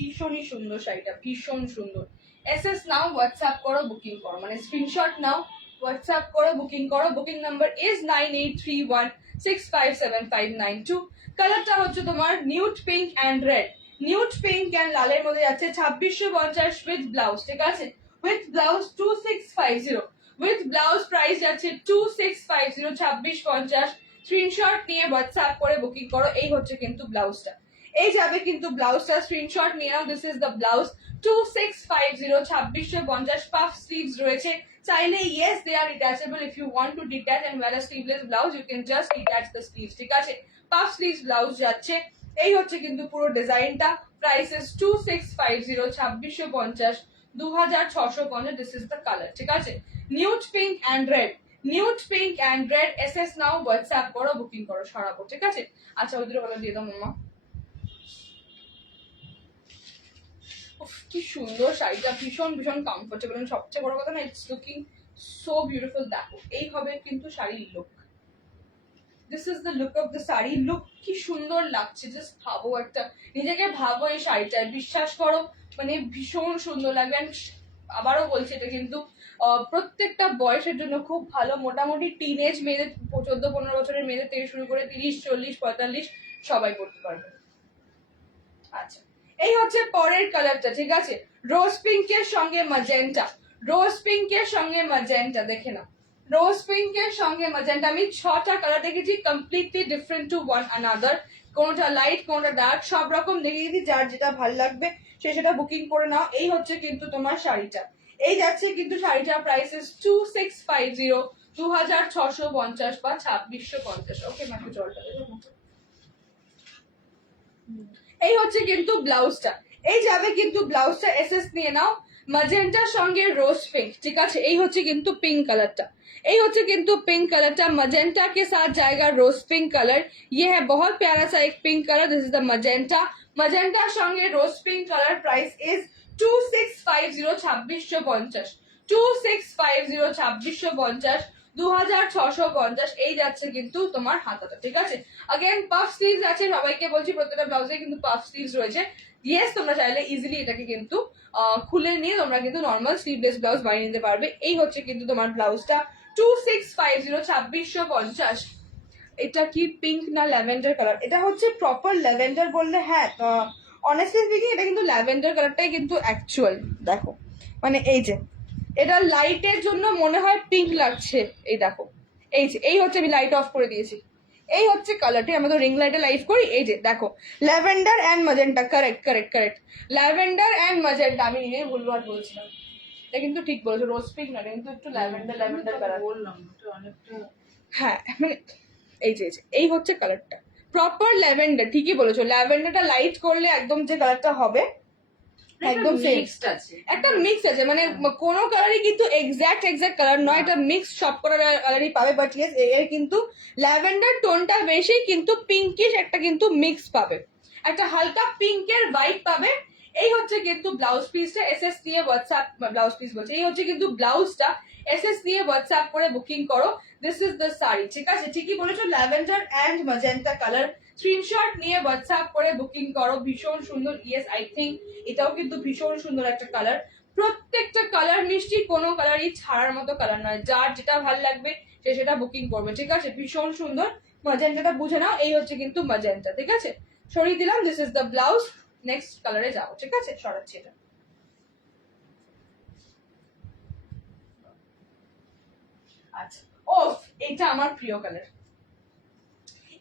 ভীষণই সুন্দর শাড়িটা, ভীষণ সুন্দর। এসএস নাও, হোয়াটসঅ্যাপ করো, বুকিং করো, মানে স্ক্রিনশট নাও, হোয়াটসঅ্যাপ করো, বুকিং করো। Booking number is 9831657592। কালারটা হচ্ছে তোমার nude pink and red, nude pink and লালের মধ্যে যাচ্ছে 2650 উইথ ব্লাউজ, ঠিক আছে, with blouse 2650, with blouse price যাচ্ছে 2650, 2650। স্ক্রিনশট নিয়ে হোয়াটসঅ্যাপ করে বুকিং করো। এই হচ্ছে কিন্তু ব্লাউজটা, এই যাবে কিন্তু ব্লাউজটা, স্ক্রিনশট নিয়ে নাও। This is the blouse 2650, 2650। Puff sleeves রয়েছে, চাইলে yes they are detachable, if you want to detach and wear a sleeveless blouse you can just detach the sleeves, ঠিক আছে, পাফ স্লিভস ব্লাউজ যাচ্ছে। এই হচ্ছে কিন্তু পুরো ডিজাইনটা, price is 2650, 2650, 2650। This is the colour, ঠিক আছে, nude pink and red, nude pink and red. SS নাও, হোয়াটসঅ্যাপ করো, বুকিং করো, সরাবো, ঠিক আছে। আচ্ছা, ওই দুটো কালার দিয়ে দাও মামা। কি সুন্দর শাড়িটা, ভীষণ ভীষণ কমফোর্টেবল, সবচেয়ে বড় কথা না, ইটস লুকিং সো বিউটিফুল। দেখো এইভাবে কিন্তু শাড়ির look, this is the look of the sari. Look কি সুন্দর লাগছে, জাস্ট ভাবো, একটা নিজেকে ভাবো এই শাড়িটায়, বিশ্বাস করো মানে ভীষণ সুন্দর লাগবে। আবারও বলছি, এটা কিন্তু প্রত্যেকটা বয়সের জন্য খুব ভালো। মোটামুটি টিনেজ মেয়েদের, 14-15 বছরের মেয়েদের থেকে শুরু করে 30, 40, 45 সবাই পড়তে পারবে। আচ্ছা, এই হচ্ছে পরের কালারটা, ঠিক আছে, রোজ পিঙ্কের সঙ্গে ম্যাজেন্টা, রোজ পিঙ্কের সঙ্গে ম্যাজেন্টা, দেখে না, রোজ পিঙ্কের সঙ্গে ম্যাজেন্টা। আমি 6টা কালার দেখেছি, completely different to one another, কোনটা লাইট কোনটা ডার্ক, সব রকম দেখিয়ে দিই, যার যেটা ভালো লাগবে সে সেটা বুকিং করে নাও। এই হচ্ছে কিন্তু তোমার শাড়িটা, এই যাচ্ছে কিন্তু শাড়িটার প্রাইস ইজ 2650, 2650 বা 2650। ওকে মাকে জলটা দেবো। এই হচ্ছে কিন্তু ব্লাউজটা, এই যাবে কিন্তু ব্লাউজটা। এসএস নিয়ে নাও, ম্যাজেন্টার সঙ্গে রোজ পিঙ্ক, ঠিক আছে, এই হচ্ছে কিন্তু পিঙ্ক কালারটা, এই হচ্ছে কিন্তু পিঙ্ক কালারটা। मजेंटा के साथ जाएगा रोज पिंक कलर, ये है बहुत प्यारा सा एक pink colour, this is the magenta, मजेंटार সঙ্গে rose pink colour. Price is 2650, 2650, 2650, 2650, 2650। এই যাচ্ছে কিন্তু তোমার হাতাটা, ঠিক আছে। अगेन পাফ স্লিভস আছে, সবাইকে বলছি প্রত্যেকটা ব্লাউজে কিন্তু পাফ স্লিভস রয়েছে। ইয়েস, তোমরা চাইলে ইজিলি এটাকে কিন্তু খুলে নিয়ে তোমরা কিন্তু নর্মাল স্লিভলেস ব্লাউজ বানিয়ে নিতে পারবে। এই হচ্ছে কিন্তু তোমার ব্লাউজটা 2650, 2650। এটা কি পিঙ্ক না ল্যাভেন্ডার কালার? এটা হচ্ছে প্রপার ল্যাভেন্ডার বললে হ্যাঁ অনেস্টলি স্পিকিং এটা কিন্তু ল্যাভেন্ডার কালারটাই কিন্তু অ্যাকচুয়াল। দেখো মানে এই যে এটা লাইটের জন্য মনে হয় পিঙ্ক লাগছে, এই দেখো এই যে এই হচ্ছে, আমি লাইট অফ করে দিয়েছি, এই হচ্ছে কালারটি। আমরা তো রিং লাইটে লাইট করি, এই যে দেখো lavender and magenta, correct correct correct, lavender and magenta. আমি নিজেই ভুলভাল বলছিলাম, এটা কিন্তু ঠিক বলেছো, রোজ পিঙ্ক না, কিন্তু একটু ল্যাভেন্ডার ল্যাভেন্ডার কালার। বললাম এটা অনেকটা। হ্যাঁ মানে এই যে এই হচ্ছে কালারটা, প্রপার ল্যাভেন্ডার, ঠিকই বলেছো, ল্যাভেন্ডারটা লাইট করলে একদম যে কালারটা হবে একদম সেম মিক্সড আছে, একটা মিক্স আছে, মানে কোনো কালারই কিন্তু এক্সাক্ট কালার নয়, এটা মিক্স সব কালারই পাবে, বাট ইয়েস এর কিন্তু ল্যাভেন্ডার টোনটা বেশি, কিন্তু পিঙ্কিশ একটা কিন্তু মিক্স পাবে, একটা হালকা পিঙ্কের ভাইব পাবে। এই হচ্ছে কিন্তু ব্লাউজ পিসটা, এসএস নিয়ে হোয়াটসঅ্যাপ, ব্লাউজ পিস বলছে, এই হচ্ছে কিন্তু ব্লাউজটা, এসএস নিয়ে হোয়াটসঅ্যাপ করে বুকিং করো। দিস ইজ দ্য শাড়ি, ঠিক আছে, ঠিকই বলেছো, lavender and magenta colour, screenshot নিয়ে হোয়াটসঅ্যাপ করে বুকিং করো। ভীষণ সুন্দর, ইয়েস আই থিঙ্ক এটাও কিন্তু ভীষণ সুন্দর একটা কালার, প্রত্যেকটা কালার মিষ্টি, কোনো কালারই ছাড়ার মতো কালার নয়, যার যেটা ভালো লাগবে সে সেটা বুকিং করবে, ঠিক আছে, ভীষণ সুন্দর। ম্যাজেন্টাটা বুঝে নাও, এই হচ্ছে কিন্তু ম্যাজেন্টা, ঠিক আছে, সরিয়ে দিলাম, this is the blouse. Next কালারে যাও, ঠিক আছে, সরাচ্ছি এটা। আচ্ছা, ও এটা আমার প্রিয় কালার,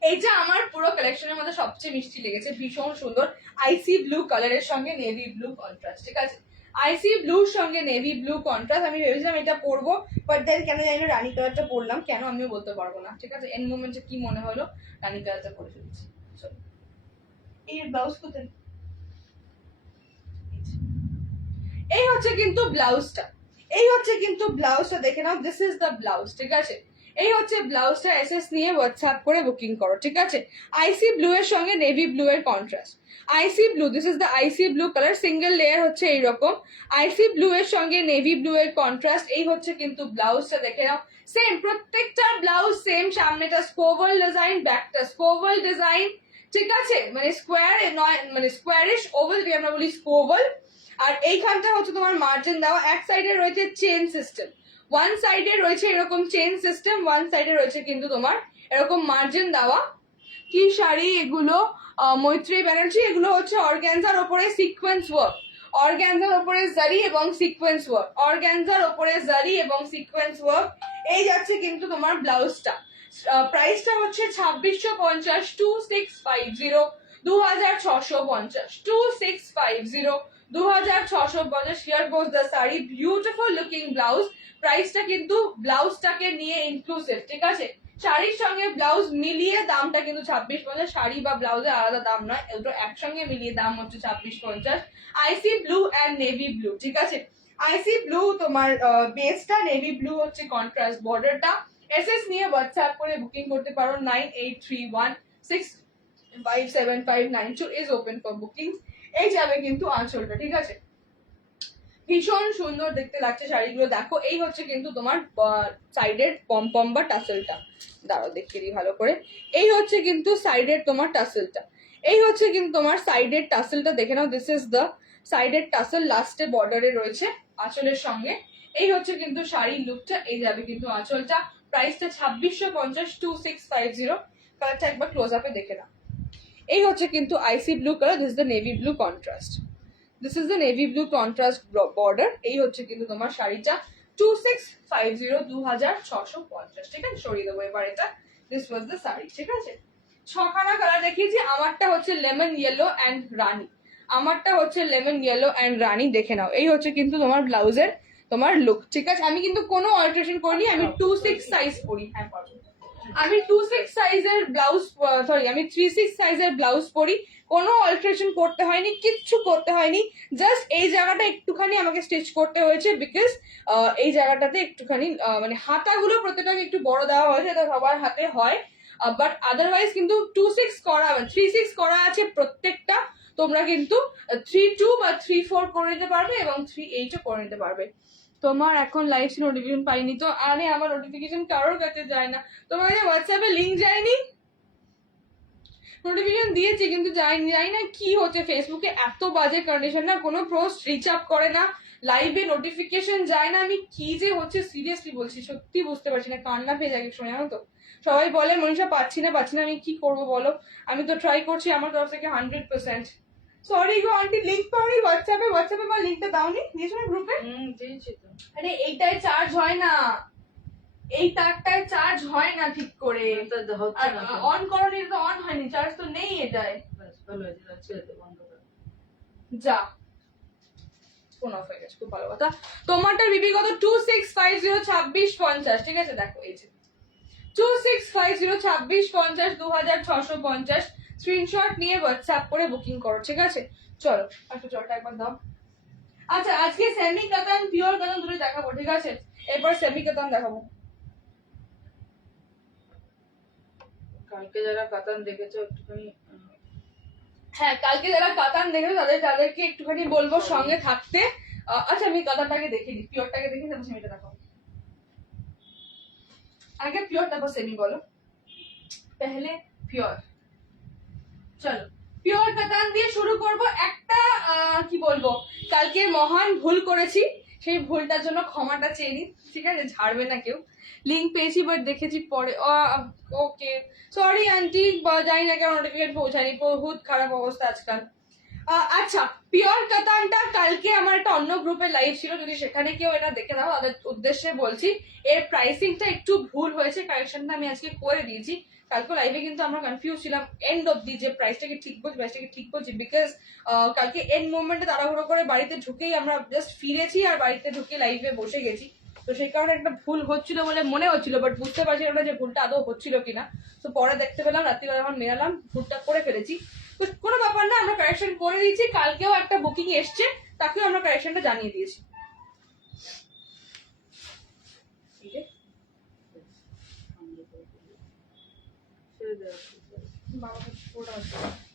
এইটা আমার পুরো কালেকশনের মধ্যে সবচেয়ে মিষ্টি লেগেছে, ভীষণ সুন্দর, আইসি ব্লু কালারের সঙ্গে নেভি ব্লু কন্ট্রাস্ট, ঠিক আছে, আইসি ব্লুর সঙ্গে নেভি ব্লু কন্ট্রাস্ট। আমি ভেবেছিলাম এটা পরবো, বাট দেন কেন জানি না রানী কালারটা পরলাম, কেন আমিও বলতে পারবো না, ঠিক আছে, এন মোমেন্টে কি মনে হলো রানী কালারটা পরে ফেলেছি। চলো, এই ব্লাউজ কোথায়, এই হচ্ছে কিন্তু ব্লাউজটা, এই হচ্ছে কিন্তু ব্লাউজটা, দেখে নাও, দিস ইজ দ্য ব্লাউজ, ঠিক আছে, এই হচ্ছে ব্লাউজটা, এসএস নিয়ে হোয়াটসঅ্যাপ করে বুকিং করো, ঠিক আছে, আইসি ব্লু এর সঙ্গে নেভি ব্লু এর contrast, IC blue, this is the IC blue colour, single layer হচ্ছে এইরকম, আইসি ব্লু এর সঙ্গে নেভি ব্লু এর কন্ট্রাস্ট, এই হচ্ছে কিন্তু ব্লাউজটা, দেখে নাও, সেম প্রত্যেকটা ব্লাউজ সেম, সামনেটা স্কোভাল ডিজাইন, ব্যাকটা স্কোভাল ডিজাইন, ঠিক আছে, মানে স্কোয়ার নয়, মানে স্কোয়ারিশ ওভাল, আমরা বলি স্কোভাল। আর এইখানটা হচ্ছে তোমার মার্জিন দেওয়া, এক সাইডে রয়েছে চেন সিস্টেম, ওয়ান সাইডে রয়েছে এরকম চেন সিস্টেম, ওয়ান সাইডে রয়েছে কিন্তু তোমার এরকম মার্জিন দেওয়া। কি শাড়ি এগুলো, মৈত্রী ব্যানার্জি, এগুলো হচ্ছে অর্গ্যানজার ওপরে সিকোয়েন্স ওয়ার্ক, অর্গ্যানজার ওপরে জারি এবং সিকোয়েন্স ওয়ার্ক, অর্গ্যানজার ওপরে জারি এবং সিকোয়েন্স ওয়ার্ক। এই যাচ্ছে কিন্তু তোমার ব্লাউজটা, প্রাইসটা হচ্ছে 2650, 2650, 2650, 2650, 2650। Here goes the sari, beautiful looking blouse, প্রাইসটা কিন্তু ব্লাউজটাকে নিয়ে ইনক্লুসিভ, ঠিক আছে, শাড়ির সঙ্গে ব্লাউজ মিলিয়ে দামটা কিন্তু 2650, শাড়ি বা ব্লাউজের আলাদা দাম নয়, দুটো একসঙ্গে মিলিয়ে দাম হচ্ছে 2650। আইসি ব্লু অ্যান্ড নেভি ব্লু, ঠিক আছে, আইসি ব্লু তোমার বেসটা, নেভি ব্লু হচ্ছে কন্ট্রাস্ট বর্ডারটা। এসএস নিয়ে হোয়াটসঅ্যাপ করে বুকিং করতে পারো, 9831657592 ইজ ওপেন ফর বুকিং। এই যাবে কিন্তু আঁচলটা, ঠিক আছে, ভীষণ সুন্দর দেখতে লাগছে শাড়িগুলো, দেখো এই হচ্ছে কিন্তু তোমার সাইডের পম বা টাসেলটা, দাঁড়াও দেখিয়ে দিই ভালো করে, এই হচ্ছে কিন্তু সাইডের তোমার টাসেলটা, এই হচ্ছে কিন্তু তোমার সাইডের টাসেলটা, দেখে নাও, দিস ইজ দ্য সাইডের টাসেল, লাস্টে বর্ডারে রয়েছে আঁচলের সঙ্গে। এই হচ্ছে কিন্তু শাড়ির লুকটা, এই যাবে কিন্তু আঁচলটা, প্রাইসটা 2650, 2650। কালারটা একবার ক্লোজ আপে দেখে নাও, এই হচ্ছে কিন্তু icy blue colour, this is the navy blue contrast, this is the navy blue contrast border. এই হচ্ছে কিন্তু তোমার শাড়িটা, 2650, 2650, ঠিক আছে, সরিয়ে দেবো এবার এটা, দিস ওয়াজ দ্য শাড়ি, ঠিক আছে, ছখানা কালার দেখিয়েছি, আমারটা হচ্ছে লেমন ইয়েলো অ্যান্ড রানি, আমারটা হচ্ছে লেমন ইয়েলো অ্যান্ড রানি, দেখে নাও, এই হচ্ছে কিন্তু তোমার ব্লাউজের তোমার লুক, ঠিক আছে, আমি কিন্তু কোনো অল্টারেশন করিনি, আমি 26 সাইজ পরি, হ্যাঁ আমি 26 সাইজের ব্লাউজ, সরি আমি 36 সাইজের ব্লাউজ পরি, কোনো অল্টারেশন করতে হয়নি, কিচ্ছু করতে হয়নি, জাস্ট এই জায়গাটা একটুখানি আমাকে স্টিচ করতে হয়েছে, বিকজ এই জায়গাটাতে একটুখানি মানে হাতাগুলো প্রত্যেকটাকে একটু বড় দেওয়া হয়েছে, এটা সবার হাতে হয়, বাট আদারওয়াইজ কিন্তু 26 করা, 36 করা আছে প্রত্যেকটা, তোমরা কিন্তু 32 বা 34 করে নিতে পারবে এবং 38ও করে নিতে পারবে। তোমার এখন লাইভ নোটিফিকেশন পাইনি তো, আরে আমার নোটিফিকেশন কারোর কাছে যায় না, তোমার কাছে হোয়াটসঅ্যাপে লিংক যায়নি, নোটিফিকেশন দিয়েছি কিন্তু যায়নি, জানি না কি হচ্ছে, ফেসবুকে এত বাজে কন্ডিশন না, কোনো পোস্ট রিচ আপ করে না, লাইভে নোটিফিকেশন যায় না, আমি কি যে হচ্ছে সিরিয়াসলি বলছি, সত্যি বুঝতে পারছি না, কান্না পেয়ে যায় শুনে, জানো তো, সবাই বলে মনীষা পাচ্ছি না, আমি কি করবো বলো, আমি তো ট্রাই করছি আমার তরফ থেকে 100%, সরি গো আন্টি, লিংক পাওনি হোয়াটসঅ্যাপে বা লিংকটা দাওনি, দিয়েছো না গ্রুপে? দিয়েছি তো। আরে এইটায় চার্জ হয় না, এই তারটায় চার্জ হয় না ঠিক করে। তো হচ্ছে না তো। অন করনি তো, অন হয়নি, চার্জ তো নেই এটায়। ব্যাস, ভালো হয়েছে, ছেড়ে দে, বন্ধ কর। যা, ফোন অফ হয়ে গেছে, খুব ভালো কথা। তোমারটা বিবি কত? 2650 ঠিক আছে, দেখো এই যে 2650 2650 স্ক্রিনশট নিয়ে হোয়াটসঅ্যাপ করে বুকিং করো, ঠিক আছে? চলো একটু জলটা একবার দাও। আচ্ছা, আজকে সেমি কাতান পিওর কাতান দুটোই দেখাবো, ঠিক আছে? এরপর সেমি কাতান দেখাবো। কালকে যারা কাতান দেখেছো একটুখানি হ্যাঁ, কালকে যারা কাতান দেখেছো তাদেরকে একটুখানি বলবো সঙ্গে থাকতে। আচ্ছা, আমি কাতানটাকে দেখিয়ে দিই, পিওরটাকে দেখি, তারপর সেমিটা দেখাবো। আগে পিওর তারপর সেমি বলো, পহলে পিওর। চলো পিওর কাতান দিয়ে শুরু করব। একটা কি বলবো, কালকে মহান ভুল করেছি, সেই ভুলটার জন্য ক্ষমাটা চেয়ে নিই, ঠিক আছে? ঝাড়বে না কেউ। লিংক পেয়েছি বাট দেখেছি পরে। ওকে সরি আন্টি, জানি না কেন নোটিফিকেশন পৌঁছায়নি, বহুত খারাপ অবস্থা আজকাল। আচ্ছা, পিওর কাতানটা কালকে আমার একটা অন্য গ্রুপে লাইভ ছিল, যদি সেখানে কেউ এটা দেখে দাও তাদের উদ্দেশ্যে বলছি, এর প্রাইসিংটা একটু ভুল হয়েছে, কারেকশনটা আমি আজকে করে দিয়েছি। কালকে লাইভে কিন্তু আমরা কনফিউজ ছিলাম এন্ড অব্দি যে প্রাইসটাকে ঠিক বলছি, বিকজ কালকে এন্ড মোমেন্টে তাড়াহুড়ো করে বাড়িতে ঢুকেই আমরা জাস্ট ফিরেছি আর বাড়িতে ঢুকে লাইভে বসে গেছি, তো সেই কারণে একটা ভুল হচ্ছিল বলে মনে হচ্ছিল, বাট বুঝতে পারছিলাম না যে ভুলটা আদৌ হচ্ছিল কিনা। তো পরে দেখতে পেলাম, রাত্রিবেলা যখন মেলালাম ভুলটা করে ফেলেছি। তো কোনো ব্যাপার না, আমরা কারেকশন করে দিয়েছি। কালকেও একটা বুকিং এসছে, তাকেও আমরা কারেকশনটা জানিয়ে দিয়েছি।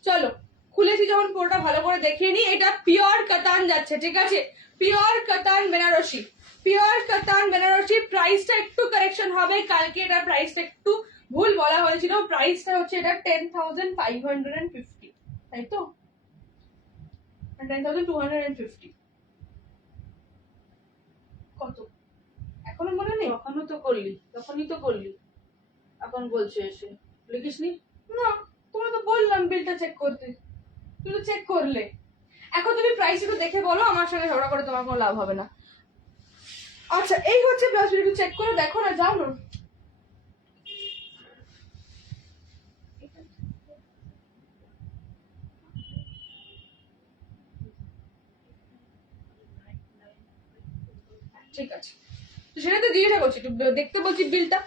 চলো খুলেছি যখন পুরোটা ভালো করে দেখিয়ে নি। এটা পিওর কাতান যাচ্ছে, ঠিক আছে? Pure katan Banarasi, pure katan Banarasi. প্রাইসটা একটু কারেকশন হবে, কালকে এটা প্রাইসটা একটু ভুল বলা হয়েছিল। প্রাইসটা হচ্ছে এটা 10,550, তাই তো? 10,250 কত এখনো মনে নেই? তখনই তো করলি, এখন বলছে এসে লিখিসনি। না, তোমার তো বললাম বিলটা চেক করতে, তুমি তো চেক করলে। এখন তুমি প্রাইস একটু দেখে বলো, আমার সঙ্গে ঝগড়া করে তোমার কোনো লাভ হবে না। আচ্ছা, এই হচ্ছে ব্লাউজ, একটু চেক করে দেখো না, যাও না। ঠিক আছে, তো সেটা তো জিজ্ঞাসা করছি, একটু দেখতে বলছি বিলটা।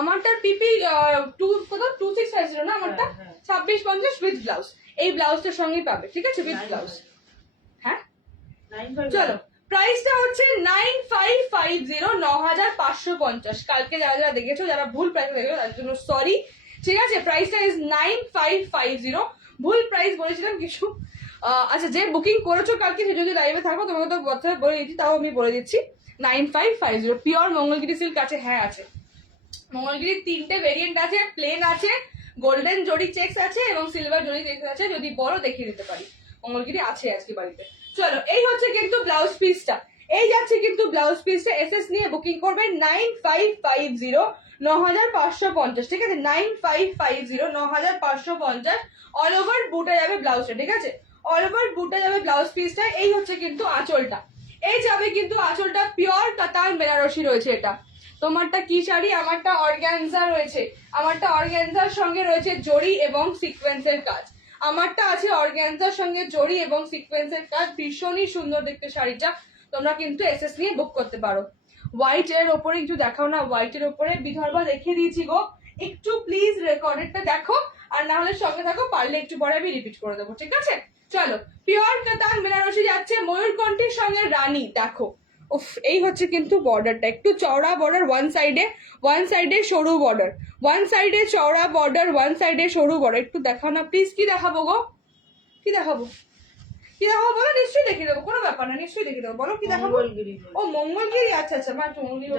আমারটার পিপি 2650 না, আমারটা 2650 উইথ ব্লাউজ। এই ব্লাউজটার সঙ্গেই পাবে, ঠিক আছে? With blouse. হ্যাঁ চলো, প্রাইসটা হচ্ছে 9550, 9550। কালকে যারা যারা দেখেছো, যারা ভুল প্রাইস দেখেছো তার জন্য সরি, ঠিক আছে? প্রাইসটা ইজ 9550, ভুল প্রাইস বলেছিলাম কিছু। আচ্ছা, যে বুকিং করেছো কালকে, সে যদি লাইভে থাকো তোমাকে তো হোয়াটসঅ্যাপে বলে দিচ্ছি, তাও আমি বলে দিচ্ছি 9550। পিওর মঙ্গলগিরি সিল্ক আছে, হ্যাঁ আছে। মঙ্গলগিরির 3টে ভেরিয়েন্ট আছে, প্লেন আছে, গোল্ডেন জরি চেকস আছে এবং সিলভার জরি চেকস আছে। যদি বড় দেখিয়ে দিতে পারি, মঙ্গলগিরি আছে আজকে বাড়িতে। চলো, এই হচ্ছে কিন্তু ব্লাউজ পিসটা, এই যাচ্ছে কিন্তু ব্লাউজ পিসটা। এসএস নিয়ে বুকিং করবে 9550, 9550, ঠিক আছে? 9550, 9550। অল ওভার বুটে যাবে ব্লাউজটা, ঠিক আছে? অল ওভার বুটে যাবে ব্লাউজ পিসটা। এই হচ্ছে কিন্তু আঁচলটা, এই যাবে কিন্তু আঁচলটা। পিওর কাতান বেনারসি রয়েছে এটা। তোমারটা কি শাড়ি? আমারটা অর্গানজা রয়েছে, আমারটা অর্গানজার সঙ্গে রয়েছে জরি এবং সিকোয়েন্সের কাজ। আমারটা আছে অর্গানজার সঙ্গে জরি এবং সিকোয়েন্সের কাজ, ভীষণই সুন্দর দেখতে শাড়িটা। তোমরা কিন্তু এসএস নিয়ে বুক করতে পারো। হোয়াইট এর ওপরে একটু দেখাও না, হোয়াইট এর ওপরে বিদর্ভা দেখিয়ে দিয়েছি গো, একটু প্লিজ রেকর্ডেডটা দেখো, আর না হলে সঙ্গে থাকো, পারলে একটু পরে আমি রিপিট করে দেবো, ঠিক আছে? চলো, পিওর কাতান বেনারসি যাচ্ছে ময়ূরকণ্ঠীর সঙ্গে রানী। দেখো, উফ, এই হচ্ছে কিন্তু বর্ডারটা, একটু চওড়া বর্ডার, ওয়ান সাইডে সরু বর্ডার, ওয়ান সাইডে চওড়া বর্ডার, ওয়ান সাইডে সরু বর্ডার। একটু দেখাও না প্লিজ, কি দেখাবো গো, কি দেখাবো বলো? নিশ্চয়ই দেখিয়ে দেবো, কোনো ব্যাপার না, নিশ্চয়ই দেখিয়ে দেবো, বলো কি দেখাবো? ও মঙ্গলগিরি, আচ্ছা আচ্ছা, মা মঙ্গলগিরি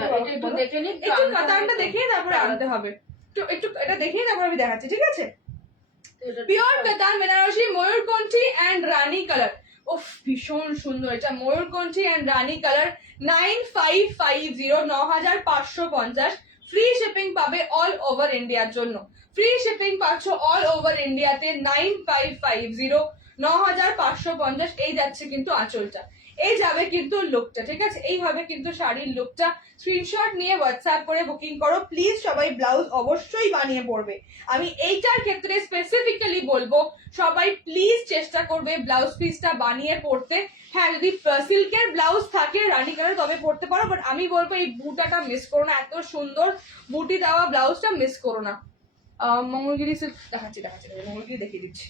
একটু কাতানটা দেখিয়ে তারপরে আনতে হবে, একটু এটা দেখিয়ে তারপরে আমি দেখাচ্ছি, ঠিক আছে? পিওর কাতান বেনারসি ময়ূরকণ্ঠী অ্যান্ড রানী কালার। উফ, ভীষণ সুন্দর এটা, ময়ূরকণ্ঠী অ্যান্ড রানী কালার। 9550, 9550। ফ্রি শিপিং পাবে অল ওভার ইন্ডিয়ার জন্য, ফ্রি শিপিং পাচ্ছ অল ওভার ইন্ডিয়াতে 9550, 9550, এই যাচ্ছে কিন্তু আঁচলটা, এই যাবে কিন্তু লুকটা, ঠিক আছে? এইভাবে কিন্তু শাড়ির লুকটা। স্ক্রিনশট নিয়ে হোয়াটসঅ্যাপ করে বুকিং করো প্লিজ। সবাই ব্লাউজ অবশ্যই বানিয়ে পড়বে, আমি এইটার ক্ষেত্রে স্পেসিফিক্যালি বলবো সবাই প্লিজ চেষ্টা করবে ব্লাউজ পিসটা বানিয়ে পড়তে। হ্যাঁ, যদি সিল্কের ব্লাউজ থাকে রানী কালার তবে পড়তে পারো, বাট আমি বলবো এই বুটাটা মিস করো না, এত সুন্দর বুটি দেওয়া ব্লাউজটা মিস করো না। মঙ্গলগিরি সিল্ক দেখাচ্ছি, মঙ্গলগিরি দেখিয়ে দিচ্ছি।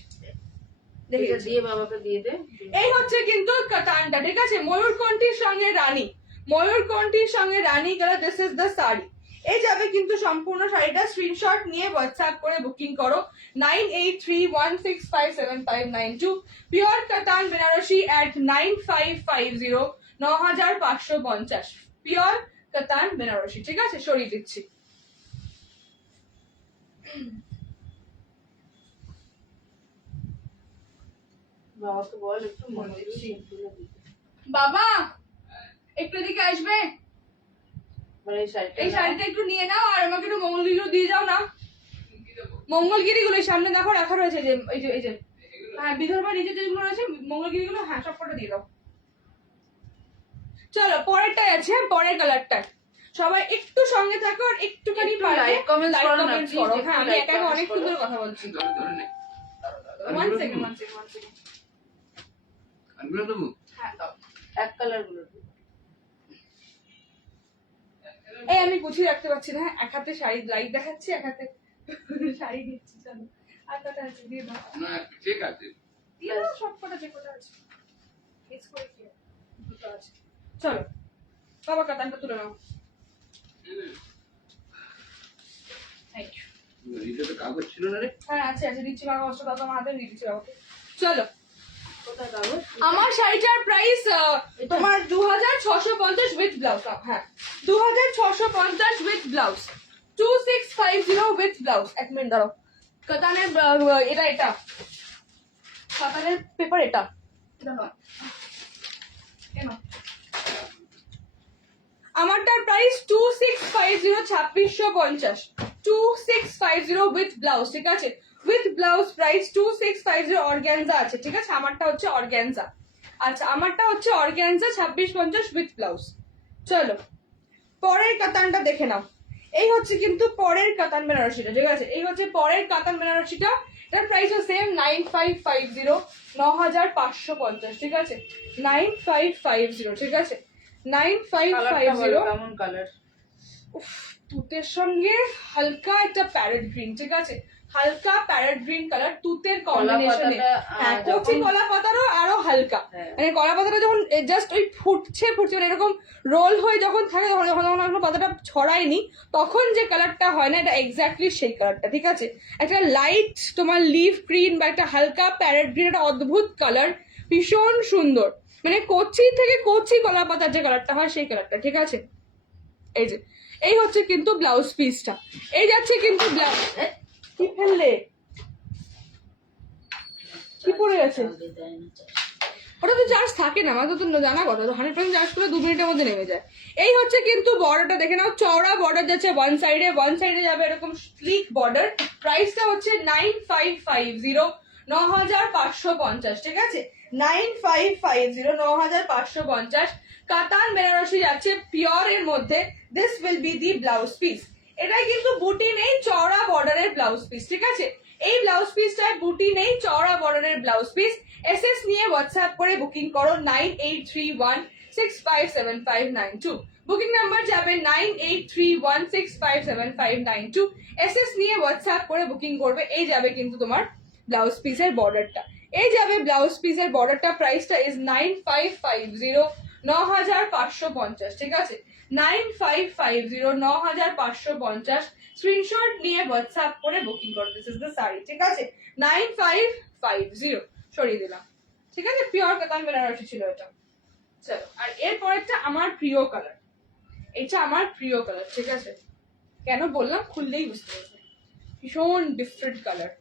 এটা দিয়ে বাবাকে দিয়ে দে। এই হচ্ছে কিন্তু কাতানটা, ঠিক আছে? ময়ূরকণ্ঠীর সঙ্গে রানী, ময়ূরকণ্ঠীর সঙ্গে রানী colour, this is the sari. এই যাবে কিন্তু সম্পূর্ণ শাড়িটা। স্ক্রিনশট নিয়ে হোয়াটসঅ্যাপ করে বুকিং করো 9831657592, pure katan Banarasi at 9550, 9550, pure katan Banarasi, ঠিক আছে? সরিয়ে দিচ্ছি। বাবাকে বল একটু মনে দিচ্ছি। বাবা একটু এদিকে আসবে, এই শাড়িটা একটু নিয়ে নাও আর আমাকে একটু মঙ্গলগিরি দিয়ে যাও না। মঙ্গলগিরি গুলো সামনে দেখো রাখা রয়েছে, যে এই যে হ্যাঁ বিদর্ভা নিচে যেগুলো রয়েছে মঙ্গলগিরি গুলো, হ্যাঁ সব কটা দিয়ে দাও। চলো পরেরটাই আছে, পরের কালারটা। সবাই একটু সঙ্গে থাকো আর একটুখানি লাইক কমেন্টস করো। হ্যাঁ আমি একা একা অনেক সুন্দর কথা বলছি। One second. হ্যাঁ দাও। এক কালার গুলো এই আমি গুছিয়ে রাখতে পারছি না, এক হাতে শাড়ি লাইট দেখাচ্ছি, এক হাতে শাড়ি দিচ্ছি। চলো আর কটা আছে দিয়ে দাও। না ঠিক আছে, দিয়ে দাও সব কটা, যে কটা আছে মিস করে কি হবে? দুটো আছে। চলো বাবা কাতানটা তুলে নাও। Thank you. এটা তো কাগজ ছিল না রে। হ্যাঁ আছে দিচ্ছি, বাবা অবশ্য দাদা আমার হাতে দিয়ে দিচ্ছি বাবাকে। চলো কোথায় কাগজ? আমার শাড়িটার প্রাইস তোমার 2650 উইথ ব্লাউজ। হ্যাঁ 2650 উইথ ব্লাউজ, 2650 উইথ ব্লাউজ। এক মিনিট দাঁড়াও, কাতানের এটা কাতানের পেপার এটা নয়, কেন আমারটার প্রাইস 2650, 2650, 2650 উইথ ব্লাউজ, ঠিক আছে? উইথ ব্লাউজ প্রাইস 2650, অর্গানজা আছে, ঠিক আছে? আমারটা হচ্ছে অর্গানজা। আচ্ছা আমারটা হচ্ছে অর্গানজা 2650 উইথ ব্লাউজ। চলো পরের কাতানটা দেখে নাও। এই হচ্ছে কিন্তু পরের কাতান বেনারসিটা, ঠিক আছে? এই হচ্ছে পরের কাতান বেনারসিটা, এটার প্রাইসও সেম 9550, 9550, ঠিক আছে? 9550, ঠিক আছে? 9550। কেমন কালার? তুতের সঙ্গে হালকা একটা প্যারেট গ্রিন, ঠিক আছে? হালকা প্যারেট গ্রিন কালার তুতের কম্বিনেশনে। হ্যাঁ কচি কলা পাতারও আরো হালকা, মানে কলা পাতাটা যখন জাস্ট ওই ফুটছে মানে এরকম রোল হয়ে যখন থাকে, যখন পাতাটা ছড়ায়নি তখন যে কালারটা হয় না, এটা এক্স্যাক্টলি সেই কালারটা, ঠিক আছে? একটা লাইট তোমার লিফ গ্রিন বা একটা হালকা প্যারেট গ্রিন, একটা অদ্ভুত কালার, ভীষণ সুন্দর, মানে কচি থেকে কচি কলা পাতার যে কালারটা হয় সেই কালারটা, ঠিক আছে? এই যে এই হচ্ছে কিন্তু ব্লাউজ পিসটা। এই যাচ্ছে কিন্তু কি ফেললে, কি পড়ে গেছে? ওটা তো চার্জ থাকে না, আমাদের তো জানা কথা, তো 100% চার্জ করে 2 মিনিটের মধ্যে নেমে যায়। এই হচ্ছে কিন্তু বর্ডারটা দেখে নাও, চওড়া বর্ডার যাচ্ছে ওয়ান সাইডে যাবে এরকম স্লিক বর্ডার। প্রাইসটা হচ্ছে 9550, 9550, ঠিক আছে? 9550, 9550। কাতান বেনারসি যাচ্ছে পিওর এর মধ্যে। This will be the blouse piece. এটা কিন্তু বুটি নেই, চওড়া বর্ডারের ব্লাউজ পিস, ঠিক আছে? এই ব্লাউজ পিসটায় বুটি নেই, চওড়া বর্ডারের ব্লাউজ পিস। এসএস নিয়ে হোয়াটসঅ্যাপ করে বুকিং করো 9831657592। বুকিং নাম্বার যাবে 9831657592। এসএস নিয়ে হোয়াটসঅ্যাপ করে বুকিং করবে। এই যাবে কিন্তু তোমার ব্লাউজ পিসের বর্ডারটা, এই যাবে ব্লাউজ পিসের বর্ডারটা। প্রাইসটা ইজ 9550, 9550, ঠিক আছে? 9550, 9550। স্ক্রিনশট নিয়ে হোয়াটসঅ্যাপ করে বুকিং করো। দিস ইজ দ্য শাড়ি, ঠিক আছে? 9550 সরিয়ে দিলাম, ঠিক আছে? পিওর কাতান বেনারসি ছিল এটা। চলো আর এর পরেরটা আমার প্রিয় কালার, এটা আমার প্রিয় কালার, ঠিক আছে? কেন বললাম খুললেই বুঝতে পারবে, ভীষণ different colour.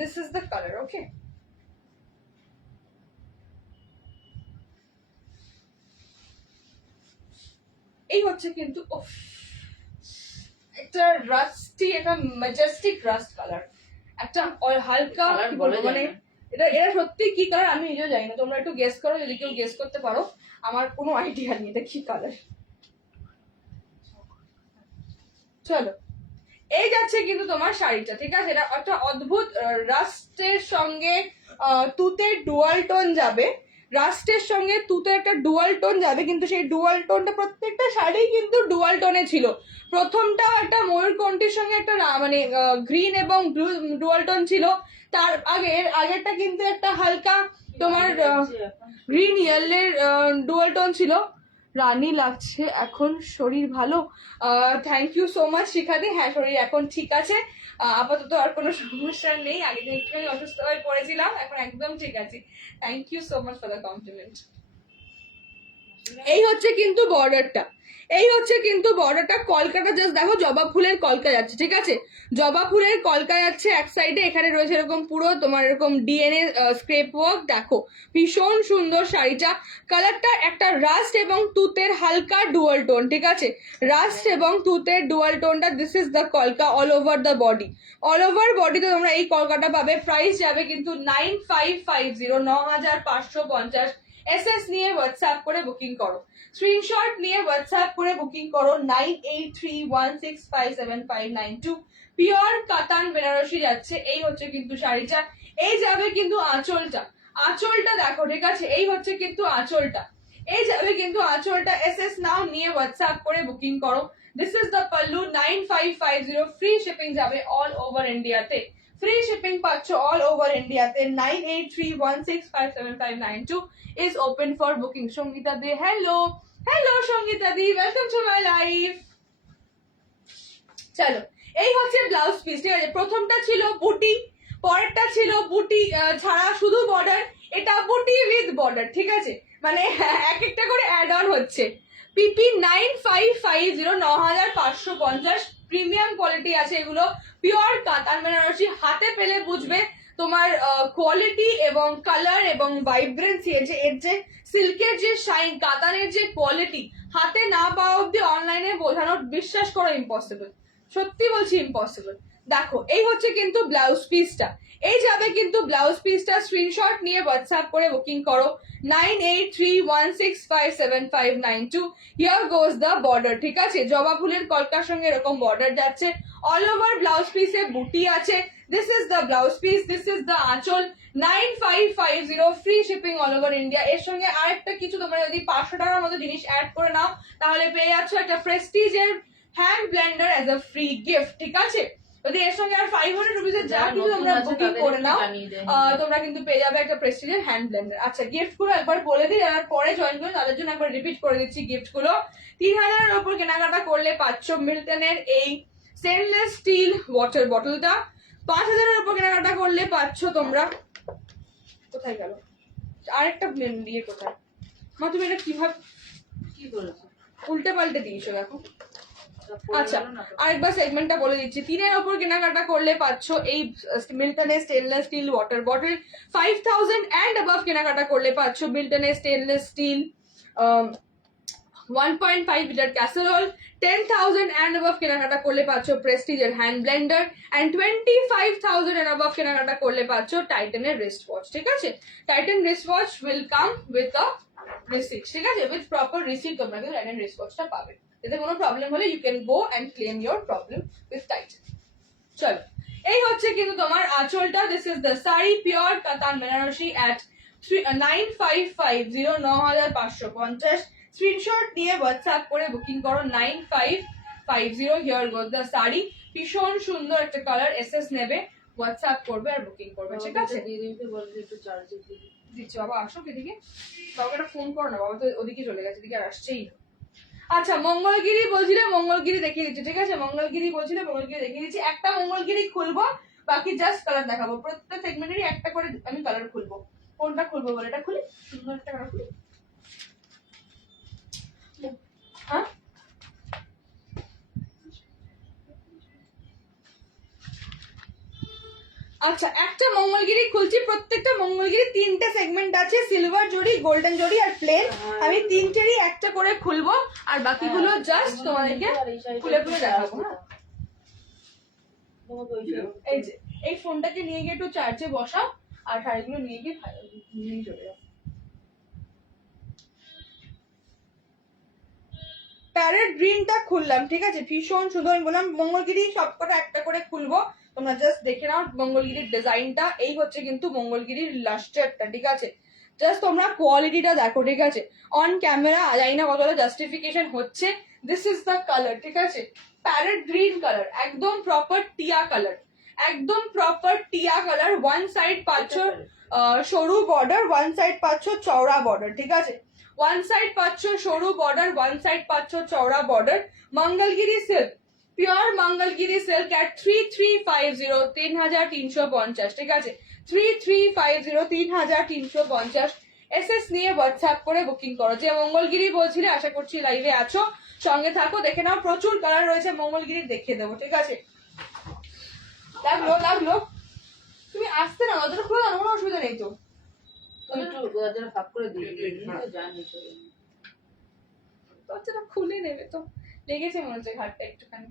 This is the color, okay? এই হচ্ছে কিন্তু উফ, একটা রাস্টি, একটা ম্যাজেস্টিক রাস্ট কালার, একটা হালকা Colour কি বলা বলবো যায় মানে না। এটা সত্যি কি কালার আমি নিজেও জানি না, তোমরা একটু গেস করো, যদি কেউ গেস করতে পারো। আমার কোনো আইডিয়া নেই এটা কি কালার। চলো, এই যাচ্ছে কিন্তু তোমার শাড়িটা, ঠিক আছে? এটা একটা অদ্ভুত রাস্টের সঙ্গে তুতের ডুয়াল টোন যাবে, রাস্টের সঙ্গে তুতের একটা ডুয়াল টোন যাবে, কিন্তু সেই ডুয়াল টোনটা প্রত্যেকটা শাড়ি কিন্তু ডুয়াল টোনে ছিল। প্রথমটা একটা ময়ূরকণ্ঠের সঙ্গে একটা মানে গ্রিন এবং ব্লু ডুয়াল টোন ছিল, তার আগেরটা কিন্তু একটা হালকা তোমার গ্রিন ইয়েলের ডুয়াল টোন ছিল। রানী লাগছে এখন, শরীর ভালো? থ্যাংক ইউ সো মাচ শিখাদি। হ্যাঁ, শরীর এখন ঠিক আছে, আপাতত আর কোনো সমস্যা নেই। আগে দিন একটুখানি অসুস্থ হয়ে পড়েছিলাম, এখন একদম ঠিক আছে। Thank you so much for the compliment. এই হচ্ছে কিন্তু বর্ডারটা, এই হচ্ছে কিন্তু বর্ডারটা। কলকাটা জাস্ট দেখো, জবা ফুলের কলকা যাচ্ছে, ঠিক আছে? জবা ফুলের কলকা যাচ্ছে এক সাইডে, এখানে রয়েছে এরকম পুরো তোমার এরকম ডিএনএ স্ক্রেপ ওয়ার্ক। দেখো ভীষণ সুন্দর শাড়িটা, কালারটা একটা রাস্ট এবং তুতের হালকা ডুয়াল টোন, ঠিক আছে? রাস্ট এবং তুতের ডুয়াল টোনটা, দিস ইজ দ্য কলকা all over the body. All over বডিতে তোমরা এই কলকাটা পাবে। প্রাইস যাবে কিন্তু 9550, 9550। এসএস নিয়ে হোয়াটসঅ্যাপ করে বুকিং করো, স্ক্রিনশট নিয়ে হোয়াটসঅ্যাপ করে বুকিং করো 9831657592। পিওর কাতান বেনারসি যাচ্ছে। এই হচ্ছে কিন্তু শাড়িটা, এই যাবে কিন্তু আঁচলটা, আঁচলটা দেখো, ঠিক আছে? এই হচ্ছে কিন্তু আঁচলটা, এই যাবে কিন্তু আঁচলটা। এসএস নাও নিয়ে হোয়াটসঅ্যাপ করে বুকিং করো। This is the pallu 9550। Free shipping যাবে অল ওভার ইন্ডিয়াতে, ফ্রি শিপিং পাচ্ছ অল ওভার ইন্ডিয়াতে। 9831657592 is open for booking. Sangeeta di, hello hello Sangeeta di, welcome to my life. চলো, এই হচ্ছে ব্লাউজ পিস, ঠিক আছে? প্রথমটা ছিল বুটি, পরেরটা ছিল বুটি ছাড়া শুধু বর্ডার, এটা বুটি উইথ বর্ডার, ঠিক আছে? মানে এক একটা করে অ্যাড অন হচ্ছে। পিপি 9550, 9550, প্রিমিয়াম কোয়ালিটি আছে এগুলো, পিওর কাতান বেনারসি। হাতে পেলে বুঝবে তোমার কোয়ালিটি এবং কালার এবং ভাইব্রেন্সি, এর যে সিল্কের যে শাইন, কাতানের যে কোয়ালিটি, হাতে না পাওয়া অব্দি অনলাইনে বোঝানো, বিশ্বাস করো ইম্পসিবল, সত্যি বলছি ইম্পসিবল। দেখো এই হচ্ছে কিন্তু ব্লাউজ পিসটা, এই যাবে কিন্তু ব্লাউজ পিসটা। স্ক্রিনশট নিয়ে হোয়াটসঅ্যাপ করে বুকিং করো 9831657592। হিয়ার গোজ দ্য বর্ডার, ঠিক আছে? জবা ফুলের কলকার সঙ্গে এরকম বর্ডার যাচ্ছে, অল ওভার ব্লাউজ পিসে বুটি আছে। This is the blouse piece, this is the আঁচল। 9550, free shipping all over India. এর সঙ্গে আরেকটা কিছু তোমরা যদি 500 টাকার মতো জিনিস অ্যাড করে নাও, তাহলে পেয়ে যাচ্ছ একটা প্রেস্টিজের hand blender as a free gift, ঠিক আছে? যদি এর সঙ্গে আর 500 রুপিসের যা কিছু তোমরা বুকিং করে নাও, তোমরা কিন্তু পেয়ে যাবে একটা প্রেস্টিজের হ্যান্ড ব্লেন্ডার। আচ্ছা, গিফট গুলো একবার বলে দিই, যারা পরে জয়েন করে তাদের জন্য একবার রিপিট করে দিচ্ছি গিফট গুলো। 3000 এর উপর কেনাকাটা করলে পাচ্ছ মিল্টনের এই স্টেনলেস স্টিল ওয়াটার বটলটা। 5000 এর উপর কেনাকাটা করলে পাচ্ছ তোমরা, কোথায় গেল আরেকটা দিয়ে, কোথায় মা তুমি এটা কিভাবে কি বলেছো? উল্টে পাল্টে দিয়েছো, দেখো। আচ্ছা, আরেকবার সেগমেন্টটা বলে দিচ্ছি। 3 এর উপর কেনাকাটা করলে পাচ্ছ এই মিল্টনের stainless steel water bottle. 5000 and above কেনাকাটা করলে পাচ্ছ মিল্টনের stainless steel 1.5 litre casserole. 10,000 and above কেনাকাটা করলে পাচ্ছ প্রেস্টিজের hand blender, and 25,000 and above কেনাকাটা করলে পাচ্ছ টাইটানের রিস্ট ওয়াচ, ঠিক আছে? Titan wrist watch will come with a receipt, ঠিক আছে? উইথ প্রপার রিসিট তোমরা কিন্তু টাইটান রিস্ট ওয়াচটা পাবে। এতে কোনো প্রবলেম হলে you can go and claim your problem with Titan. চলো, এই হচ্ছে কিন্তু তোমার আঁচলটা। This is the sari, pure katan Banarasi at 9550, 9550। Screenshot নিয়ে হোয়াটসঅ্যাপ করে বুকিং করো 9550। হিয়ার গোজ দ্য শাড়ি, ভীষণ সুন্দর একটা কালার। এসএস নেবে, হোয়াটসঅ্যাপ করবে আর বুকিং করবে, ঠিক আছে? দিদিকে বলবে একটু চার্জে দিয়ে দিচ্ছি বাবা, আসো এদিকে, বাবাকে একটা ফোন করো না, বাবা তো ওদিকে চলে গেছে, এদিকে আর আসছেই না। আচ্ছা, মঙ্গলগিরি বলছিলে, মঙ্গলগিরি দেখিয়ে দিচ্ছি, ঠিক আছে? মঙ্গলগিরি বলছিলে, মঙ্গলগিরি দেখিয়ে দিচ্ছি। একটা মঙ্গলগিরি খুলবো, বাকি জাস্ট কালার দেখাবো। প্রত্যেক সেগমেন্টেরই একটা করে আমি কালার খুলবো। কোনটা খুলবো বলে, এটা খুলি, সুন্দর একটা কালার খুলি। হ্যাঁ, আচ্ছা, একটা মঙ্গলগিরি খুলছি। প্রত্যেকটা মঙ্গলগিরি 3টে সেগমেন্ট আছে, সিলভার জড়ি, গোল্ডেন জড়ি আর প্লেন। আমি 3টেরই একটা করে খুলবো, আর বাকিগুলো জাস্ট তোমাদেরকে খুলে খুলে দেখাবো। হ্যাঁ, এই যে এই ফোনটাকে নিয়ে গিয়ে একটু চার্জে বসাও, আর শাড়িগুলো নিয়ে গিয়ে নিয়ে চলে যাও। প্যারেট গ্রিনটা খুললাম, ঠিক আছে, ভীষণ সুন্দর। আমি বললাম মঙ্গলগিরি সবকটা একটা করে খুলবো, তোমরা জাস্ট দেখে নাও মঙ্গলগিরির ডিজাইনটা। এই হচ্ছে কিন্তু মঙ্গলগিরির লাস্টারটা, ঠিক আছে। জাস্ট তোমরা কোয়ালিটিটা দেখো, ঠিক আছে। অন ক্যামেরা জানি না কতটা জাস্টিফিকেশন হচ্ছে। দিস ইজ দ্য কালার, ঠিক আছে, প্যারেট গ্রিন কালার, একদম প্রপার টিয়া কালার, একদম প্রপার টিয়া কালার। ওয়ান সাইড পাচ্ছ সরু বর্ডার, ওয়ান সাইড পাচ্ছ চওড়া বর্ডার, ঠিক আছে। ওয়ান সাইড পাচ্ছ সরু বর্ডার, ওয়ান সাইড পাচ্ছ চওড়া border. Mangalagiri silk, pure Mangalagiri silk at 3350, 3350, ঠিক আছে, 3350, 3350। এসএস নিয়ে হোয়াটসঅ্যাপ করে বুকিং করো। যে মঙ্গলগিরি বলছিলে, আশা করছি লাইভে আছো, সঙ্গে থাকো, দেখে নাও। প্রচুর কালার রয়েছে মঙ্গলগিরি, দেখিয়ে দেবো, ঠিক আছে। লাগলো লাগলো, তুমি আসতে না, অতটা খুলে দাও, কোনো অসুবিধা নেই তো। ফাঁক করে দিয়ে জানি বাচ্চাটা খুলে নেবে তো, লেগেছে মনে হচ্ছে ঘাটটা একটুখানি।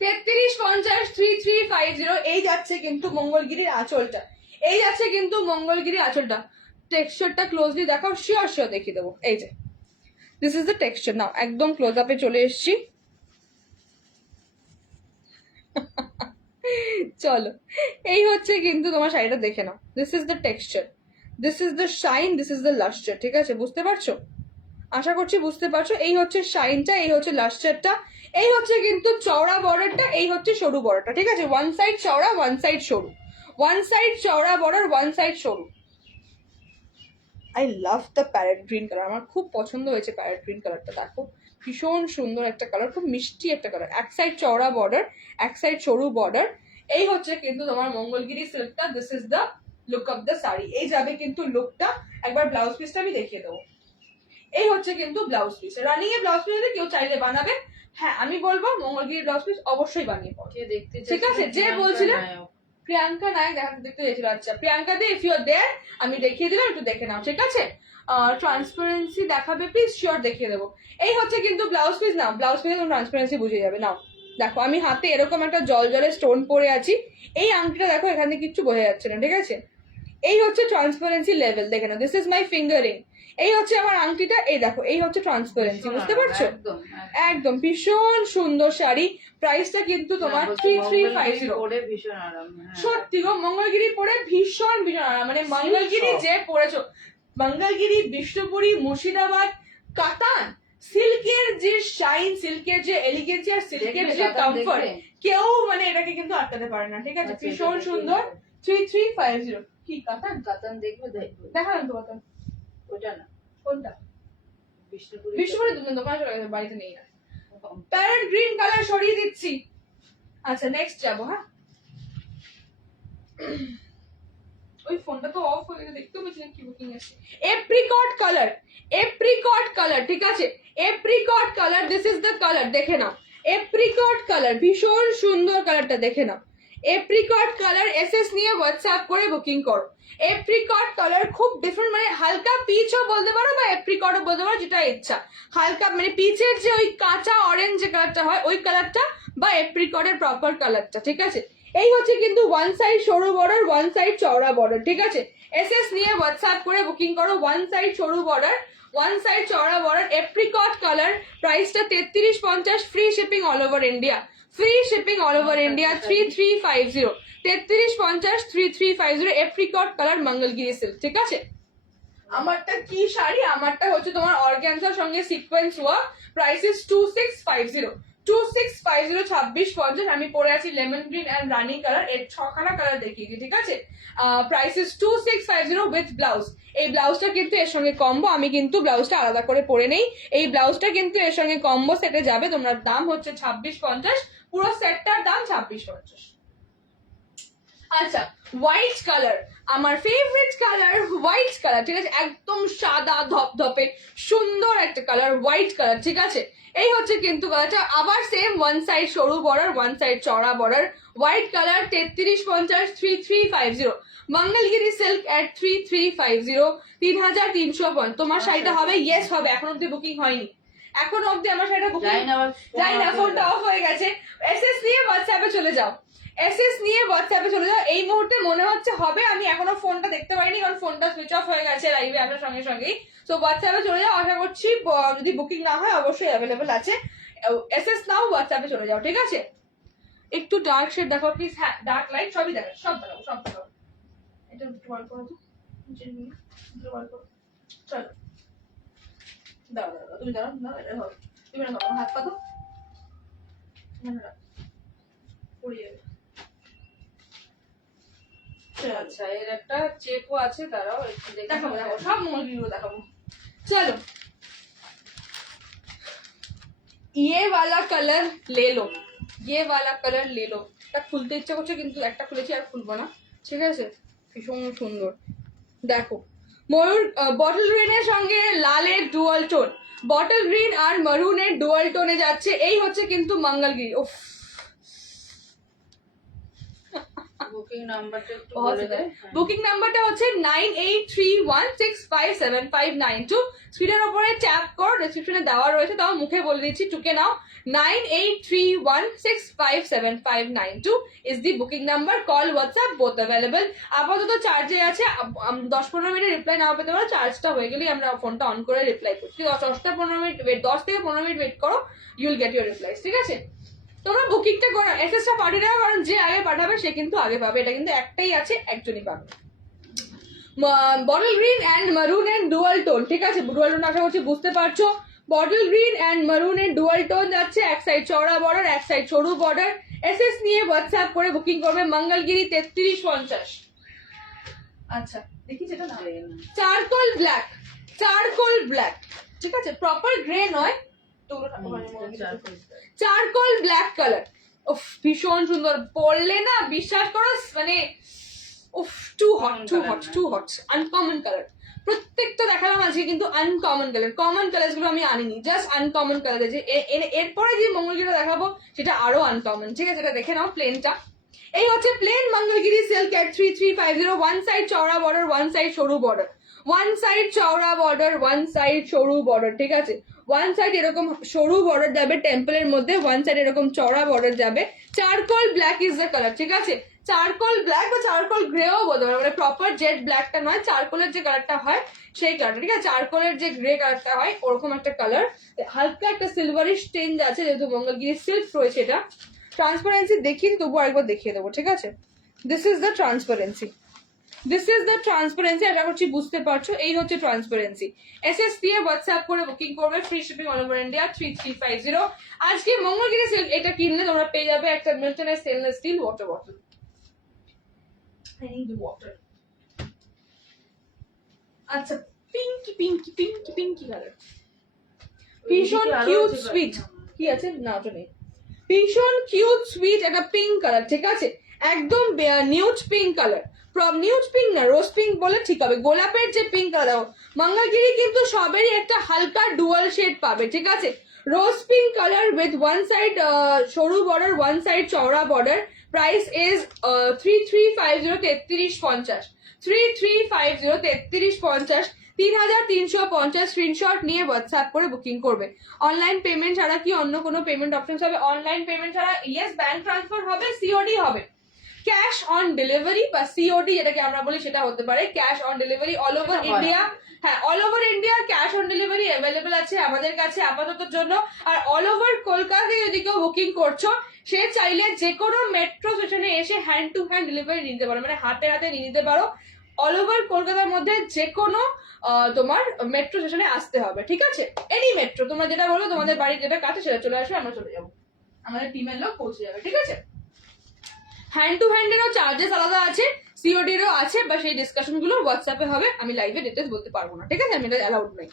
3350, 3350। এই যাচ্ছে কিন্তু মঙ্গলগিরির আঁচলটা, এই যাচ্ছে কিন্তু মঙ্গলগিরির আঁচলটা। টেক্সচারটা ক্লোজলি দেখাও, শিওর শিওর দেখিয়ে দেবো। এই যে দিস ইজ দ্য টেক্সচার। নাও একদম ক্লোজ আপে চলে এসছি, চলো। এই হচ্ছে কিন্তু তোমার শাড়িটা, দেখে নাও। This is the texture, this is the shine, this is the lustre, ঠিক আছে। বুঝতে পারছো? আশা করছি বুঝতে পারছো। এই হচ্ছে শাইনটা, এই হচ্ছে লাস্টারটা, এই হচ্ছে কিন্তু চওড়া বর্ডারটা, এই হচ্ছে সরু বর্ডারটা, ঠিক আছে। ওয়ান সাইড চওড়া, ওয়ান সাইড সরু, ওয়ান সাইড চওড়া বর্ডার, ওয়ান সাইড সরু। I love the parrot green colour, আমার খুব পছন্দ হয়েছে প্যারেট গ্রিন কালারটা। দেখো ভীষণ সুন্দর একটা কালার, খুব মিষ্টি একটা কালার। এক সাইড চওড়া বর্ডার, এক সাইড সরু বর্ডার। এই হচ্ছে কিন্তু তোমার মঙ্গলগিরি সিল্কটা। This is the look of the sari. এই যাবে কিন্তু লুকটা। একবার ব্লাউজ পিসটা আমি দেখিয়ে দেবো। এই হচ্ছে কিন্তু ব্লাউজ পিস। রানিং এ ব্লাউজ পিস কেউ চাইলে বানাবে। হ্যাঁ, আমি বলবো মঙ্গলগিরি ব্লাউজ পিস অবশ্যই বানিয়ে পাও, দেখতে, ঠিক আছে। যে বলছিলে প্রিয়াঙ্কা নায়ক দেখতে গেছিল, আচ্ছা প্রিয়াঙ্কা দি, ইফ ইউ আর দেয়ার, আমি দেখিয়ে দিলাম, একটু দেখে নাও, ঠিক আছে। ট্রান্সপারেন্সি দেখাবে প্লিজ, শিওর দেখিয়ে দেবো। এই হচ্ছে কিন্তু ব্লাউজ পিস। নাও ব্লাউজ পিসে তুমি ট্রান্সপারেন্সি বুঝে যাবে। নাও দেখো, আমি হাতে এরকম একটা জল জলে স্টোন পরে আছি। এই আংটিটা দেখো, এখানে কিচ্ছু বোঝা যাচ্ছে না, ঠিক আছে। এই হচ্ছে ট্রান্সপারেন্সি লেভেল, দেখে নাও। This is my fingering. এই হচ্ছে আমার আংটিটা, এই দেখো, এই হচ্ছে ট্রান্সপারেন্সি, বুঝতে পারছো? একদম ভীষণ সুন্দর শাড়ি। প্রাইসটা কিন্তু তোমার 3350। সত্যি গো, মঙ্গলগিরি পরে ভীষণ ভীষণ আরাম। মানে মঙ্গলগিরি যে পরেছো, মঙ্গলগিরি, বিষ্ণুপুরি, মুর্শিদাবাদ, কাতান, সিল্কের যে শাইন, সিল্কের যে এলিগেন্সি আর সিল্কের যে কমফর্ট, কেউ মানে এটাকে কিন্তু আটকাতে পারে না, ঠিক আছে। ভীষণ সুন্দর। 3350। কি কাতান? কাতান দেখবে, দেখালাম তো কাতান। ওটা না, কোনটা? বিষ্ণুপুরি। বিষ্ণুপুরি দোকানে চলে গেছে, বাড়িতে নেই না। প্যারেট গ্রিন কালার সরিয়ে দিচ্ছি। আচ্ছা নেক্সট যাবো। হ্যাঁ, ওই ফোনটা তো অফ হয়ে গেছে, দেখতে পাচ্ছিলাম কি বুকিং আছে। এপ্রিকট কালার, এপ্রিকট কালার, ঠিক আছে, apricot colour. This is the colour, দেখে নাও। এপ্রিকট কালার, ভীষণ সুন্দর কালারটা, দেখে নাও। Apricot colour. এসএস নিয়ে হোয়াটসঅ্যাপ করে বুকিং করো। এপ্রিকট কালার খুব ডিফারেন্ট, মানে হালকা পিচও বলতে পারো বা এপ্রিকটও বলতে পারো, যেটা ইচ্ছা। হালকা মানে পিচের যে ওই কাঁচা অরেঞ্জ যে কালারটা হয়, ওই কালারটা, বা এপ্রিকটের প্রপার কালারটা, ঠিক আছে। এই হচ্ছে কিন্তু ওয়ান সাইড সরু বর্ডার, ওয়ান সাইড চওড়া বর্ডার, ঠিক আছে। এসএস নিয়ে হোয়াটসঅ্যাপ করে বুকিং করো। ওয়ান সাইড সরু বর্ডার, ওয়ান সাইড চওড়া বর্ডার, এপ্রিকট কালার। প্রাইসটা 3350, free shipping all over India, free shipping all over India. 3350, 3350, 3350, apricot colour Mangalagiri silk, ঠিক আছে। আমারটা কি শাড়ি? আমারটা হচ্ছে তোমার অর্গানজার সঙ্গে সিকোয়েন্স ওয়ার্ক। Price is 2650, 2650, 2650। আমি পরে আছি lemon green and rani colour, এর 6খানা কালার দেখিয়ে দিই, ঠিক আছে। Price is 2650 with blouse. এই ব্লাউজটা কিন্তু এর সঙ্গে কম্বো, আমি কিন্তু ব্লাউজটা আলাদা করে পরে নেই। এই ব্লাউজটা কিন্তু এর সঙ্গে কম্বো সেটে যাবে। তোমার দাম হচ্ছে 2650, পুরো সেটটার দাম 2650। আচ্ছা, হোয়াইট কালার, আমার ফেভারিট কালার হোয়াইট কালার, ঠিক আছে, একদম সাদা ধপধপে সুন্দর একটা কালার হোয়াইট কালার, ঠিক আছে। এই হচ্ছে কিন্তু কালারটা, আবার সেম ওয়ান সাইড সরু বর্ডার, ওয়ান সাইড চড়া border, white colour 3350 3350, Mangalagiri silk at 3350, 3350। তোমার শাড়িটা হবে, ইয়েস হবে, এখন অব্দি বুকিং হয়নি, এখন অব্দি আমার শাড়িটা বুকিং যাই না, ফোনটা অফ হয়ে গেছে। এসএস নিয়ে হোয়াটসঅ্যাপে চলে যাও, এসএস নিয়ে হোয়াটসঅ্যাপে চলে যাও। এই মুহূর্তে মনে হচ্ছে হবে, আমি এখনো ফোনটা দেখতে পাইনি কারণ ফোনটা সুইচ অফ হয়ে গেছে লাইভে আপনার সঙ্গে সঙ্গেই। তো হোয়াটসঅ্যাপে চলে যাও, আশা করছি যদি বুকিং না হয় অবশ্যই অ্যাভেলেবেল আছে। এসএস নাও, হোয়াটসঅ্যাপে চলে যাও, ঠিক আছে। একটু ডার্ক শেড দেখো প্লিজ, হ্যাঁ ডার্ক লাইট সবই দেখো, সব দেখাবো, সব দেখাবো। এটা একটু বার করো তো, একটু বার করো, চলো দাও দাও দাও, তুমি দাঁড়াও, দাও এটা হবে, তুমি না করো, হাত পাতো, পড়ে যাবে। আচ্ছা, এর একটা চেকও আছে, দাঁড়াও একটু দেখাবো দেখাবো, সব মঙ্গলগিরিগুলো দেখাবো। চলো, ये वाला कलर ले लो, ये वाला कलर ले लो। এটা খুলতে ইচ্ছা করছে কিন্তু একটা খুলেছি আর খুলবো না, ঠিক আছে। ভীষণ সুন্দর, দেখো ময়ূর, বটল গ্রিনের সঙ্গে লালের ডুয়াল টোন, বটল গ্রিন আর মারুনের ডুয়াল টোনে যাচ্ছে। এই হচ্ছে কিন্তু মঙ্গলগিরি। উফ, বুকিং নাম্বারটা একটু बहुत বলে सुंदर। দে। বুকিং নাম্বারটা হচ্ছে 9831657592। স্ক্রিনের উপরে ট্যাপ কর, ডেসক্রিপশনে দেওয়া রয়েছে, তাও মুখে বলে দিচ্ছি, টুকে নাও। 9831657592 is the booking number. Call WhatsApp both available. আপাতত চার্জে আছে, 10-15 মিনিট রিপ্লাই নাও পেতে পারো, চার্জটা হয়ে গেলেই আমরা ফোনটা অন করে রিপ্লাই করছি। 10-15 মিনিট ওয়েট, 10 থেকে 15 মিনিট ওয়েট করো, you will get your replies, ঠিক আছে। তোমরা বুকিংটা করো, এসএসটা পাঠিয়ে দাও, কারণ যে আগে পাঠাবে সে কিন্তু আগে পাবে, এটা কিন্তু একটাই আছে, একজনই পাবে। Bottle green and maroon and dual tone, ঠিক আছে, ডুয়াল টোন আশা করছি বুঝতে পারছো। Bottle green and maroon and dual tone যাচ্ছে, এক সাইড চওড়া বর্ডার, এক সাইড সরু বর্ডার। এসএস নিয়ে হোয়াটসঅ্যাপ করে বুকিং করবে, মঙ্গলগিরি 3350। আচ্ছা দেখি যেটা না, চারকোল ব্ল্যাক, চারকোল ব্ল্যাক, ঠিক আছে, প্রপার গ্রে নয়, চারকোল ব্ল্যাক কালার। উফ, ভীষণ সুন্দর, পরলে না বিশ্বাস করো মানে উফ, too hot too hot too hot, uncommon colour. প্রত্যেকটা দেখালাম আজকে কিন্তু আনকমন কালার, কমন কালার গুলো আমি আনিনি, জাস্ট আনকমন কালার আছে। এরপরে যে মঙ্গলগিরি দেখাবো সেটা আরো আনকমন, ঠিক আছে। এটা দেখে নাও প্লেনটা, এই হচ্ছে plane Mangalagiri silk at 3350, one side চওড়া বর্ডার, ওয়ান সাইড সরু বর্ডার, ওয়ান সাইড চওড়া বর্ডার, ওয়ান সাইড সরু বর্ডার, ঠিক আছে। ওয়ান সাইড এরকম সরু বর্ডার যাবে টেম্পলের মধ্যে, ওয়ান সাইড এরকম চওড়া বর্ডার যাবে। Charcoal black is the colour, ঠিক আছে। চারকোল ব্ল্যাক বা চারকোল গ্রেও বলতে পারো, মানে প্রপার জেড ব্ল্যাকটা নয়, চারকোলের যে কালারটা হয় সেই কালারটা, ঠিক আছে। চারকোলের যে গ্রে কালারটা হয় ওরকম একটা কালার, হালকা একটা সিলভারিশ টেঞ্জ আছে, যেহেতু মঙ্গলগিরি সিল্ক রয়েছে। এটা ট্রান্সপারেন্সি দেখিয়ে তবু আরেকবার দেখিয়ে দেবো, ঠিক আছে। This is the transparency, this is the transparency, আশা করছি বুঝতে পারছো। এই হচ্ছে ট্রান্সপারেন্সি। এসএস দিয়ে হোয়াটসঅ্যাপ করে বুকিং করবে, free shipping all over India 3350। আজকে মঙ্গলগিরি সিল্ক এটা কিনলে তোমরা পেয়ে যাবে একটা মিল্টনের stainless steel water bottle. I need water. আচ্ছা, pinky pinky pinky pinky colour, ভীষণ কিউট সুইট। কি আছে না, ওটা নেই। ভীষণ কিউট সুইট একটা পিঙ্ক কালার, ঠিক আছে, একদম nude pink colour, nude pink না, রোজ পিঙ্ক বলে ঠিক হবে, গোলাপের যে পিঙ্ক কালার। দেখো মঙ্গলগিরি কিন্তু সবেরই একটা হালকা ডুয়াল শেড পাবে, ঠিক আছে। Rose pink colour with one side সরু বর্ডার, ওয়ান সাইড চওড়া বর্ডার। Price is 3350, 3350, 3350, 3350, 3350। স্ক্রিনশট নিয়ে হোয়াটসঅ্যাপ করে বুকিং করবে। অনলাইন পেমেন্ট ছাড়া কি অন্য কোনো পেমেন্ট অপশন হবে? অনলাইন পেমেন্ট ছাড়া ইয়েস, ব্যাংক ট্রান্সফার হবে, সিওডি হবে। ক্যাশ অন ডেলিভারি বা সিওডি যেটাকে আমরা বলি সেটা হতে পারে। Cash on delivery all over India, হ্যাঁ all over India cash on delivery available আছে আমাদের কাছে আপাততর জন্য। আর অল ওভার কলকাতায় যদি কেউ বুকিং করছো, সে চাইলে যে কোনো মেট্রো স্টেশনে এসে হ্যান্ড টু হ্যান্ড ডেলিভারি নিতে পারো, মানে হাতে হাতে নিয়ে নিতে পারো। অল ওভার কলকাতার মধ্যে যে কোনো তোমার মেট্রো স্টেশনে আসতে হবে, ঠিক আছে। এনি মেট্রো, তোমরা যেটা বলো, তোমাদের বাড়ির যেটা কাছে সেটা চলে আসবে, আমরা চলে যাবো, আমাদের টিমের লোক পৌঁছে যাবে, ঠিক আছে। হ্যান্ড টু হ্যান্ডেরও চার্জেস আলাদা আছে, সিওডিরও আছে, বা সেই ডিসকাশন গুলো হোয়াটসঅ্যাপে হবে, আমি লাইভে ডিটেলস বলতে পারবো না, ঠিক আছে, আমি এটা অ্যালাউড নই।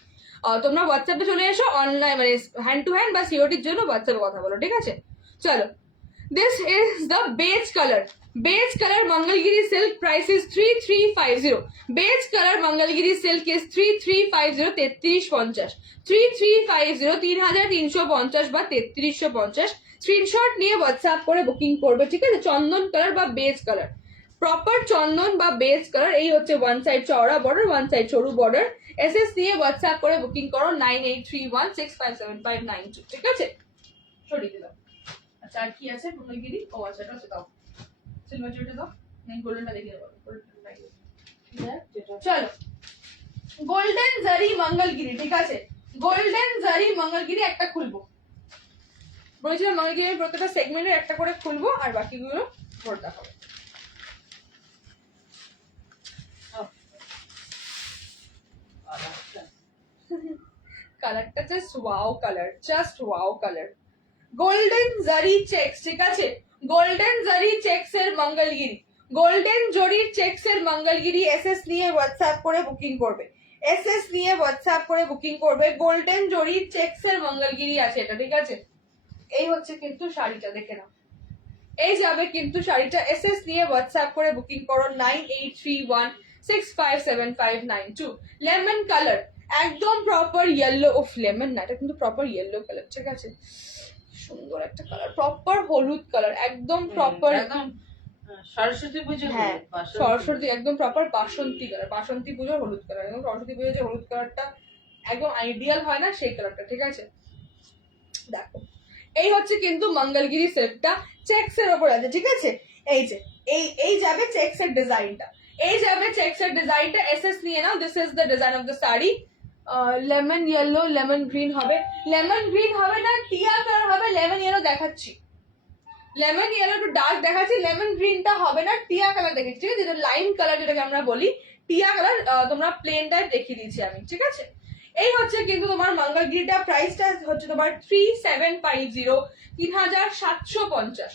তোমরা হোয়াটসঅ্যাপে চলে এসো, অনলাইন মানে হ্যান্ড টু হ্যান্ড বা সিওডির জন্য হোয়াটসঅ্যাপে কথা বলো, ঠিক আছে। চলো, This is the beige color. Beige color Mangalgiri silk price is 3350. Beige color Mangalgiri silk is 3350 3350. 3350 3350 বা 3350 স্ক্রিনশট নিয়ে হোয়াটসঅ্যাপ করে বুকিং করবে, ঠিক আছে? চন্দন কালার বা বেজ কালার, প্রপার চন্দন বা বেজ কালার। এই হচ্ছে ওয়ান সাইড চওড়া বর্ডার, ওয়ান সাইড সরু বর্ডার। এসএস দিয়ে হোয়াটসঅ্যাপ করে বুকিং করো 9831657592, ঠিক আছে? সরিয়ে দিলাম। আচ্ছা আর কি আছে মঙ্গলগিরি? ও আচ্ছা এটা হচ্ছে দাও সিলভার জুয়েলারি দাও, নেই গোল্ডেনটা দেখিয়ে দেবো। চলো গোল্ডেন জারি মঙ্গলগিরি, ঠিক আছে? গোল্ডেন জারি মঙ্গলগিরি একটা খুলবো, বলেছিলাম মঙ্গলগিরির প্রত্যেকটা সেগমেন্টের একটা করে খুলবো আর বাকিগুলো ভরতে হবে। কালারটা just wow colour, just wow colour. Golden zari checks, ঠিক আছে? গোল্ডেন জারি চেকস এর মঙ্গলগিরি, গোল্ডেন জরির চেকস এর মঙ্গলগিরি। এসএস নিয়ে হোয়াটসঅ্যাপ করে বুকিং করবে, এসএস নিয়ে হোয়াটসঅ্যাপ করে বুকিং করবে। গোল্ডেন জরির চেকস এর মঙ্গলগিরি আছে এটা, ঠিক আছে? এই হচ্ছে কিন্তু শাড়িটা, দেখে নাও। এই যাবে কিন্তু শাড়িটা। এসএস নিয়ে হোয়াটসঅ্যাপ করে বুকিং করো 9831657592। লেমন কালার, একদম প্রপার ইয়েলো। অফ লেমন না, এটা কিন্তু প্রপার ইয়েলো কালার, ঠিক আছে? সুন্দর একটা কালার, প্রপার হলুদ কালার, একদম প্রপার, একদম সরস্বতী পুজো। হ্যাঁ সরস্বতী, একদম প্রপার বাসন্তী কালার, বাসন্তী পুজোর হলুদ কালার, একদম সরস্বতী পুজোর যে হলুদ কালারটা একদম আইডিয়াল হয় না, সেই কালারটা, ঠিক আছে? দেখো এই হচ্ছে কিন্তু মঙ্গলগিরি সেটটা, চেকস এর উপর আছে, ঠিক আছে? এই যে এই যাবে চেকস এর ডিজাইনটা, এই যাবে চেকস এর ডিজাইনটা। এসএস নিয়ে নাও। This is the design of the sari. Lemon yellow, lemon green হবে, লেমন গ্রিন হবে না টিয়া কালার হবে, লেমন ইয়েলো দেখাচ্ছি, লেমন ইয়েলো একটু ডার্ক দেখাচ্ছি, লেমন গ্রিনটা হবে না টিয়া কালার দেখাচ্ছি, ঠিক আছে? যেটা লাইম কালার যেটাকে আমরা বলি, টিয়া কালার তোমরা প্লেনটাই দেখিয়ে দিচ্ছি আমি, ঠিক আছে? এই হচ্ছে কিন্তু তোমার মঙ্গলগিরিটা, প্রাইসটা হচ্ছে তোমার 3750, 3750।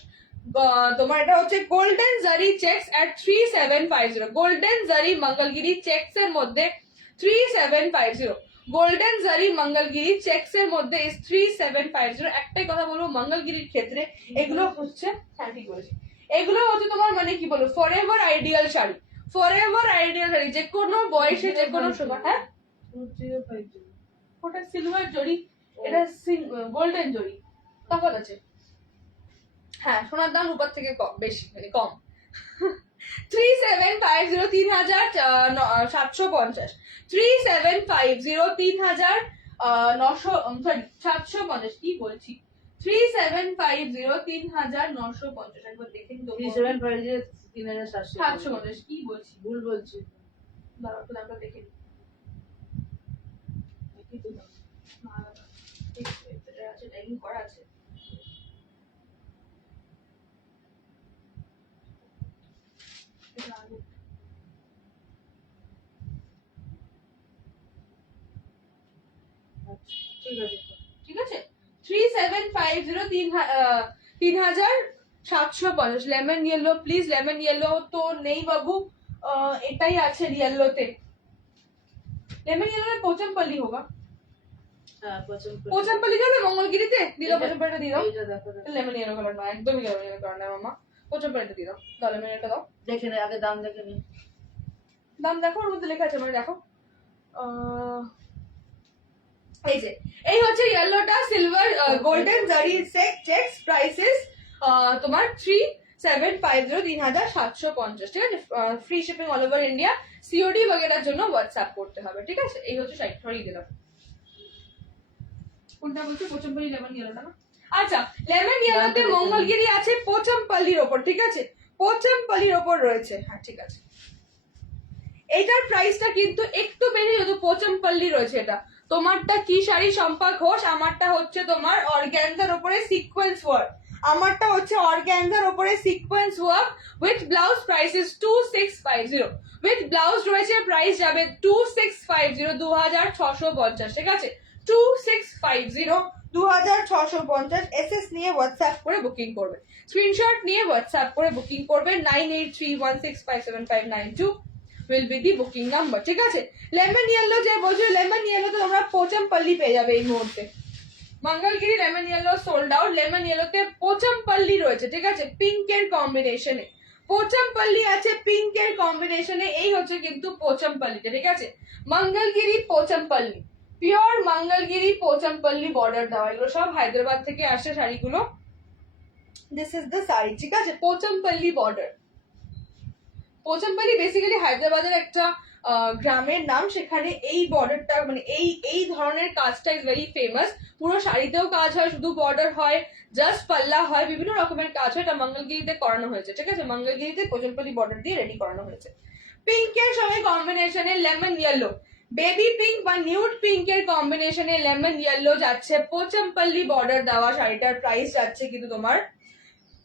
তোমার এটা হচ্ছে গোল্ডেন জারি চেকস এট 3750, গোল্ডেন জারি মঙ্গলগিরি চেকস এর মধ্যে 3750, গোল্ডেন জারি মঙ্গলগিরি চেকস এর মধ্যে ইজ 3750। একটাই কথা বলবো মঙ্গলগিরির ক্ষেত্রে, এগুলো হচ্ছে, হ্যাঁ ঠিক বলেছি, এগুলো হচ্ছে তোমার মানে কি বলবো forever ideal sari, forever ideal sari, যে কোনো বয়সে যে কোনো সময়। হ্যাঁ ওটা সিলভার জরি, এটা গোল্ডেন জরি, তফাৎ আছে। হ্যাঁ সোনার দাম রূপার থেকে কম, বেশি মানে কম। 3750, 3750, 3750, 750, কি বলছি, 3750, 3950। একবার দেখে নিতে 750, কি বলছি, ভুল বলছি। দাঁড়াও তো দামটা দেখে নিই। না, দাদা, ঠিক এটা আছে, টাইমিং করা আছে। এটা আগে। ঠিক আছে, ঠিক আছে? 3750, 3750। Lemon yellow please, lemon yellow তো নেই বাবু, এটাই আছে ইয়েলোতে। লেমন ইয়েলো পোচমপল্লি হোগা, হ্যাঁ পোচমপল্লি যাবে মঙ্গলগিরিতে, দিদা পোচমপল্লিটা দিয়ে দাও। এইটা দেখো, লেমন ইয়েলো কালার না, একদমই লেমন ইয়েলো কালার না মামা, পোচমপল্লিটা দিয়ে দাও। দাও লেমন ইয়েলোটা দাও। দেখে নে, আগে দাম দেখে নি। দাম দেখো, ওর মধ্যে লেখা আছে, মানে দেখো। এই যে এই হচ্ছে ইয়েলোটা, silver golden zari checks, prices তোমার 3750, 3750, ঠিক আছে? Free shipping all over India. COD বগেরার জন্য হোয়াটসঅ্যাপ করতে হবে, ঠিক আছে? এই হচ্ছে সাইট সরিয়ে দিলাম। কোনটা বলছো? পোচমপল্লি লেমন ইয়েলোটা না? আচ্ছা লেমন ইয়েলোতে মঙ্গলগিরি আছে পোচমপল্লির ওপর, ঠিক আছে? পোচমপল্লির ওপর রয়েছে, হ্যাঁ ঠিক আছে। এটার প্রাইসটা কিন্তু একটু বেশি, যেহেতু পোচমপল্লি রয়েছে। এটা তোমারটা কি শাড়ি শম্পা ঘোষ? আমারটা হচ্ছে তোমার অর্গানজার উপরে সিকোয়েন্স ওয়ার্ক, আমারটা হচ্ছে অর্গানজার উপরে sequence work with blouse. Price is 2650, with blouse রয়েছে, প্রাইস যাবে 2650, 2650, ঠিক আছে? 2650, 2650। এসএস নিয়ে হোয়াটসঅ্যাপ করে বুকিং করবে, স্ক্রিনশট নিয়ে হোয়াটসঅ্যাপ করে বুকিং করবে 9831657592 will be the booking number, ঠিক আছে? লেমন ইয়েলো যে বলছো, লেমন ইয়েলো তো তোমরা পোচমপল্লি পেয়ে যাবে এই মুহূর্তে। Mangalagiri lemon yellow sold out. Lemon ইয়েলোতে পোচমপল্লি রয়েছে, ঠিক আছে, পিঙ্কের কম্বিনেশনে। পোচমপল্লি আছে পিঙ্কের কম্বিনেশনে, এই হচ্ছে কিন্তু পোচমপল্লিটা, ঠিক আছে। মঙ্গলগিরি পোচমপল্লি, পিওর মঙ্গলগিরি পোচমপল্লি বর্ডার দেওয়া, এগুলো সব হায়দ্রাবাদ থেকে আসে শাড়িগুলো। দিস ইজ দ্য শাড়ি, ঠিক আছে, পোচমপল্লি বর্ডার। পোচমপল্লি বেসিক্যালি হায়দ্রাবাদের একটা গ্রামের নাম, সেখানে এই বর্ডারটা মানে এই ধরনের কাজটা ইজ ভেরি ফেমাস। পুরো শাড়িতেও কাজ হয়, শুধু বর্ডার হয়, জাস্ট পাল্লা হয়, বিভিন্ন রকমের কাজ হয়। এটা মঙ্গলগিরিতে করানো হয়েছে, ঠিক আছে, মঙ্গলগিরিতে পোচমপল্লি বর্ডার দিয়ে রেডি করানো হয়েছে। পিঙ্কের সঙ্গে কম্বিনেশনে লেমন ইয়েলো, বেবি পিঙ্ক বা নিউড পিঙ্কের কম্বিনেশনে লেমন ইয়েলো যাচ্ছে, পোচমপল্লি বর্ডার দেওয়া শাড়িটার প্রাইস যাচ্ছে কিন্তু তোমার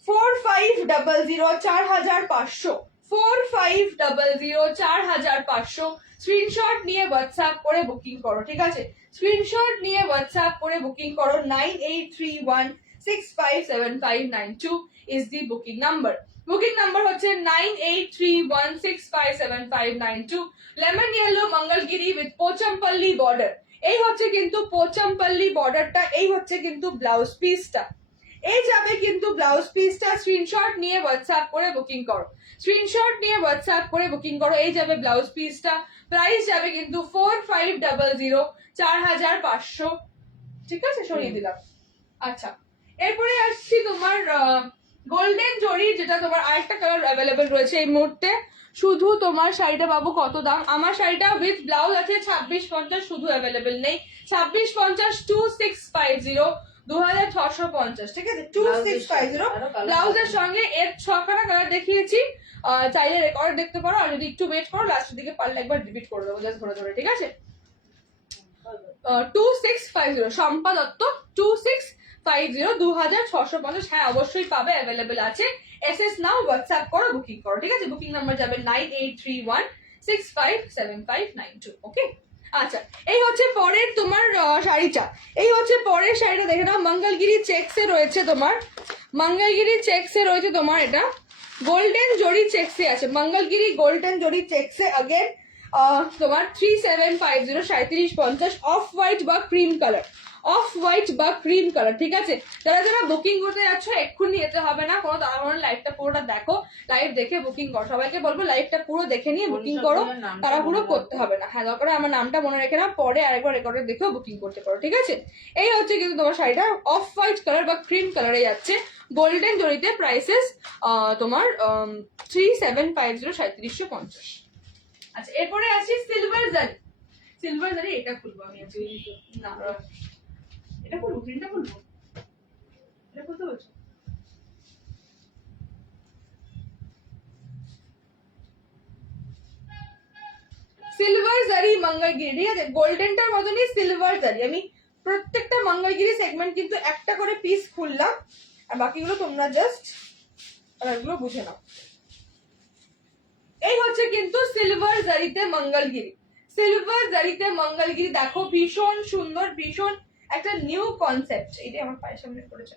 4500, 4500, 4500, 4500। স্ক্রিনশট নিয়ে হোয়াটসঅ্যাপ করে বুকিং করো, ঠিক আছে, স্ক্রিনশট নিয়ে হোয়াটসঅ্যাপ করে বুকিং করো। 9831657592 is the booking number. Booking number হচ্ছে 9831657592। Lemon yellow Mangalagiri with Pochampally border, এই হচ্ছে কিন্তু পোচমপল্লি বর্ডারটা, এই হচ্ছে কিন্তু ব্লাউজ পিসটা, এই যাবে কিন্তু ব্লাউজ পিসটা। স্ক্রিনশট নিয়ে হোয়াটসঅ্যাপ করে বুকিং করো, স্ক্রিনশট নিয়ে হোয়াটসঅ্যাপ করে বুকিং করো, এই যাবে ব্লাউজ পিসটা। প্রাইস যাবে কিন্তু 4500, 4500, ঠিক আছে, সরিয়ে দিলাম। আচ্ছা, এরপরে আসছি তোমার গোল্ডেন জরি, যেটা তোমার আরেকটা কালার অ্যাভেলেবেল রয়েছে এই মুহূর্তে। শুধু তোমার শাড়িটা পাবো কত দাম? আমার শাড়িটা উইথ ব্লাউজ আছে 2650, শুধু অ্যাভেলেবেল নেই 2650, 2650, 2650, ঠিক আছে, 2650। ব্লাউজের সঙ্গে এর 6খানা কালার দেখিয়েছি, চাইলে রেকর্ড দেখতে পারো, আর যদি একটু ওয়েট করো লাস্টের দিকে পারলে একবার রিপিট করে দেবো জাস্ট ধরে ধরে, ঠিক আছে। 2650, শম্পা দত্ত, 2650, 2650, হ্যাঁ অবশ্যই পাবে, অ্যাভেলেবেল আছে। এসএস নাও, হোয়াটসঅ্যাপ করো, বুকিং করো, ঠিক আছে। বুকিং নাম্বার যাবে 9831657592, ওকে। আচ্ছা, এই হচ্ছে পরের তোমার শাড়িটা, এই হচ্ছে পরের শাড়িটা, দেখে নাও। মঙ্গলগিরি চেক্সে রয়েছে তোমার, মঙ্গলগিরি চেক্সে রয়েছে তোমার, এটা গোল্ডেন জরি চেক্সে আছে, মঙ্গলগিরি গোল্ডেন জরি চেক্সে। আগেন তোমার 3750, 3750, অফ হোয়াইট বা ক্রিম কালার, অফ হোয়াইট বা ক্রিম কালার, ঠিক আছে। যারা যারা বুকিং করতে যাচ্ছ এক্ষুনি যেতে হবে না, কোনো তাড়াহুড়ো, লাইভটা পুরোটা দেখো, লাইভ দেখে বুকিং করো। সবাইকে বলবো লাইভটা পুরো দেখে নিয়ে বুকিং করো, তাড়াহুড়ো করতে হবে না। হ্যাঁ, দরকার আমার নামটা মনে রেখে না, পরে আরেকবার রেকর্ডে দেখেও বুকিং করতে পারো, ঠিক আছে। এই হচ্ছে কিন্তু তোমার শাড়িটা অফ হোয়াইট কালার বা ক্রিম কালারে যাচ্ছে, গোল্ডেন জরিতে। প্রাইসেস তোমার 3750, 3750। আচ্ছা, এরপরে আসছি সিলভার জারি। সিলভার জারি এটা খুলবো আমি আজকে, না এটা খুলবো, প্রিন্টটা খুলবো, এটা খুলতে বলছো? সিলভার জারি মঙ্গলগিরি, ঠিক আছে, গোল্ডেনটার মতনই সিলভার জারি। আমি প্রত্যেকটা মঙ্গলগিরি সেগমেন্ট কিন্তু একটা করে পিস খুললাম, আর বাকিগুলো তোমরা জাস্ট এগুলো বুঝে নাও। এই হচ্ছে কিন্তু সিলভার জারিতে মঙ্গলগিরি, সিলভার জারিতে মঙ্গলগিরি, দেখো ভীষণ সুন্দর, ভীষণ একটা নিউ কনসেপ্ট। এইটাই আমার পায়ের সামনে পড়েছে।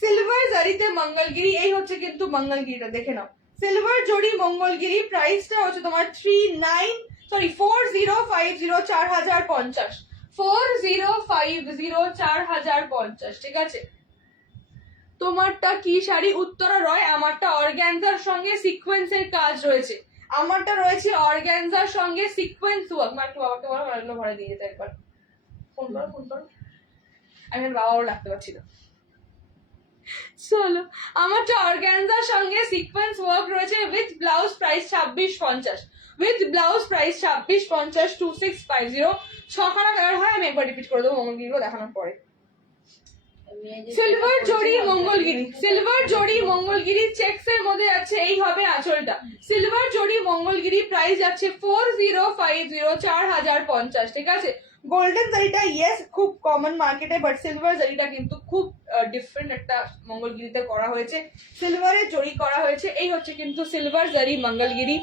সিলভার জারিতে মঙ্গলগিরি, এই হচ্ছে কিন্তু মঙ্গলগিরিটা, দেখে নাও। সিলভার জরি মঙ্গলগিরি, প্রাইসটা হচ্ছে তোমার 4050, 4050, 4050, 4050, ঠিক আছে। তোমারটা কি শাড়ি? উত্তরা রয়। আমারটা অর্গানজার সঙ্গে সিকোয়েন্সের কাজ রয়েছে, আমারটা রয়েছে অর্গানজার সঙ্গে সিকোয়েন্স ওয়ার্ক। মা একটু বাবাকে বলো এগুলো ঘরে দিয়ে যেতে একবার, ফোন করো, ফোন করো। আমি বাবাও রাখতে পারছি না, চলো। আমারটা অর্গানজার সঙ্গে সিকোয়েন্স ওয়ার্ক রয়েছে, with blouse, price 2650, with blouse, price 2650, 2650। 6খানা কালার হয়, আমি একবার রিপিট করে দেবো মঙ্গলগিরিগুলো দেখানোর পরে। সিলভার জরি মঙ্গলগিরি, সিলভার জরি মঙ্গলগিরি চেক্সের মধ্যে আছে, এই হবে আঁচলটা। সিলভার জরি মঙ্গলগিরি, প্রাইস যাচ্ছে 4050, 4050, ঠিক আছে। গোল্ডেন জারিটা ইয়েস খুব কমন মার্কেটে, বাট সিলভার জারিটা কিন্তু খুব ডিফারেন্ট একটা মঙ্গলগিরিতে করা হয়েছে, সিলভারের জরি করা হয়েছে। এই হচ্ছে কিন্তু সিলভার জারি মঙ্গলগিরি।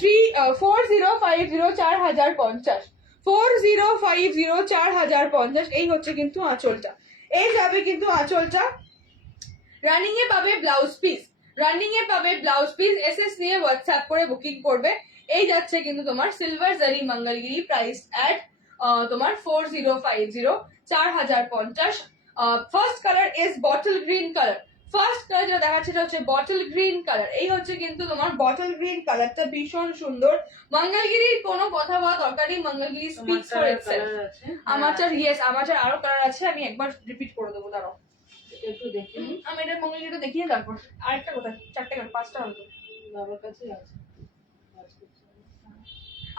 4050, 4050, 4050, 4050, এই হচ্ছে কিন্তু আঁচলটা, এই যাবে কিন্তু আঁচলটা। রানিং এ পাবে ব্লাউজ পিস, রানিং এ পাবে ব্লাউজ পিস, এসএস নিয়ে হোয়াটসঅ্যাপ করে বুকিং করবে। এই যাচ্ছে কিন্তু তোমার সিলভার জারি মঙ্গলগিরি, প্রাইস এট তোমার 4050, 4050। First colour is bottle green colour. First colour যেটা দেখাচ্ছে সেটা হচ্ছে বটল গ্রিন কালার। এই হচ্ছে কিন্তু তোমার বটল গ্রিন কালারটা ভীষণ সুন্দর। মঙ্গলগিরির কোনো কথা বলা দরকার নেই, মঙ্গলগিরি স্পিক্স ফর ইটসেলফ। আমারটার ইয়েস, আমারটার আরো কালার আছে, আমি একবার রিপিট করে দেবো, দাঁড়াও একটু দেখে নিই। আমি এটা মঙ্গলগিরিটা দেখিয়ে তারপর আরেকটা কোথায়, চারটে কালার, পাঁচটা হতো। বাবার কাছে আছে।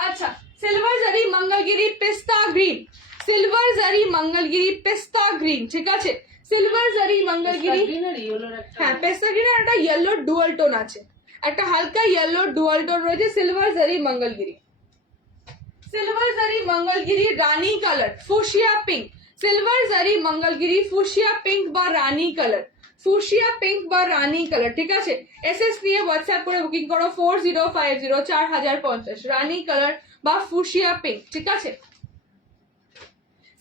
আচ্ছা, সিলভার জারি মঙ্গলগিরি পেস্তা গ্রিন, সিলভার জারি মঙ্গলগিরি পেস্তা গ্রিন, ঠিক আছে? সিলভার জারি মঙ্গলগিরি, গ্রিন আর ইয়েলোর একটা হ্যাঁ পেস্তা গ্রিন আর একটা ইয়েলো ডুয়াল টোন আছে, একটা হালকা ইয়েলো ডুয়াল টোন রয়েছে। সিলভার জারি মঙ্গলগিরি, সিলভার জারি মঙ্গলগিরি রানী colour, fuchsia pink. Silver zari Mangalagiri fuchsia pink বা রানী কালার, ফুশিয়া পিঙ্ক বা রানী কালার, ঠিক আছে? এসএস নিয়ে হোয়াটসঅ্যাপ করে বুকিং করো 4050, 4050, রানী কালার বা ফুশিয়া পিঙ্ক, ঠিক আছে?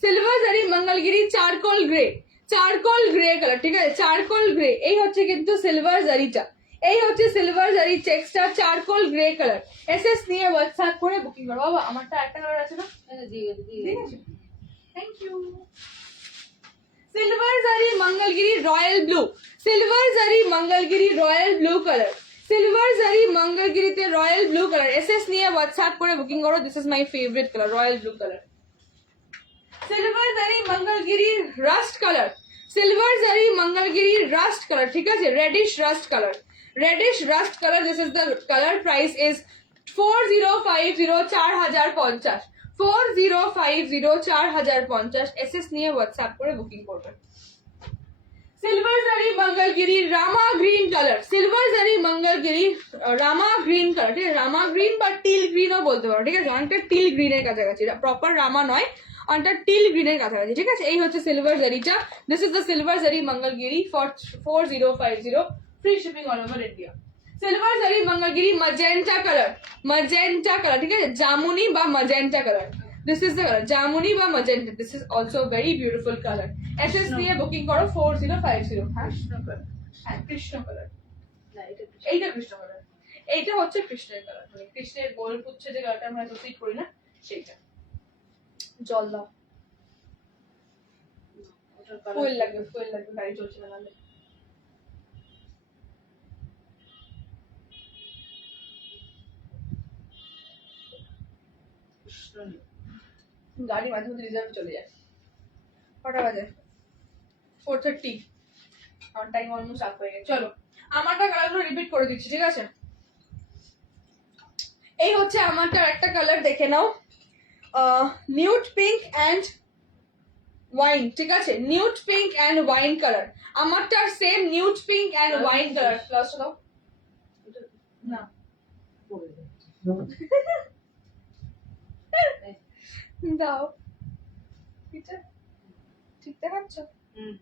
Silver zari Mangalagiri charcoal grey, charcoal grey colour, ঠিক আছে? চারকোল গ্রে, এই হচ্ছে কিন্তু সিলভার জারিটা, এই হচ্ছে সিলভার জারি চেক্সটা, চারকোল গ্রে কালার। এসএস নিয়ে হোয়াটসঅ্যাপ করে বুকিং করো। বাবা আমারটা একটা কালার আছে না, দিয়ে গেছে, দিয়ে ঠিক গেছে। আছে, thank you. Silver zari Mangalagiri royal blue, silver zari Mangalagiri royal blue colour, silver জারি মঙ্গলগিরিতে রয়্যাল ব্লু কালার। এসএস নিয়ে হোয়াটসঅ্যাপ করে বুকিং করো। This is my favourite colour, royal blue colour. Silver zari Mangalagiri rushed colour, silver zari Mangalagiri rushed colour, ঠিক আছে? Reddish rust colour, reddish rust colour. This is the colour, price is 4050, 4050, 4050, 4050। SS নিয়ে WhatsApp করে booking করবেন। Silver zari Mangalagiri Rama green colour, silver zari Mangalagiri Rama green colour, ঠিক আছে? রামা green বা till গ্রিনও বলতে পারো, ঠিক আছে? অনেকটা টিল গ্রিনের কাছাকাছি, প্রপার রামা নয়, অনেকটা টিল গ্রিনের কাছাকাছি, ঠিক আছে? এই হচ্ছে সিলভার জারিটা। This is the silver zari Mangalagiri for 4050, free shipping all over India. Silver zari Mangalagiri magenta colour, magenta colour, ঠিক আছে? জামুনি বা magenta colour, this is the colour, জামুনি বা magenta. This is also very beautiful colour. SS দিয়ে বুকিং করো 4050। হ্যাঁ কৃষ্ণ কালার। হ্যাঁ, কৃষ্ণ কালার, না, এটা কৃষ্ণ। এইটা কৃষ্ণ কালার, এইটা হচ্ছে কৃষ্ণের কালার, মানে কৃষ্ণের গোল পুচ্ছে যে কালারটা আমরা অ্যাসোসিয়েট করি না, সেইটা। জল দাও, ওটার কালার ফুয়েল লাগবে, ফুয়েল লাগবে, গাড়ি চলছে না নাহলে। কৃষ্ণ নেই। গাড়ি মাঝে মধ্যে রিজার্ভ চলে যায়। কটা বাজে? 4:30। আমার টাইম অলমোস্ট আপ হয়ে গেছে। চলো আমারটা কালারগুলো রিপিট করে দিচ্ছি, ঠিক আছে? এই হচ্ছে আমারটার একটা কালার, দেখে নাও, নিউড পিঙ্ক অ্যান্ড ওয়াইন, ঠিক আছে? Nude pink and wine colour. আমারটার same nude pink and wine colour. Plus দাও এটা না, পড়ে যায়। দাও, এটা ঠিক দেখাচ্ছ? হুম।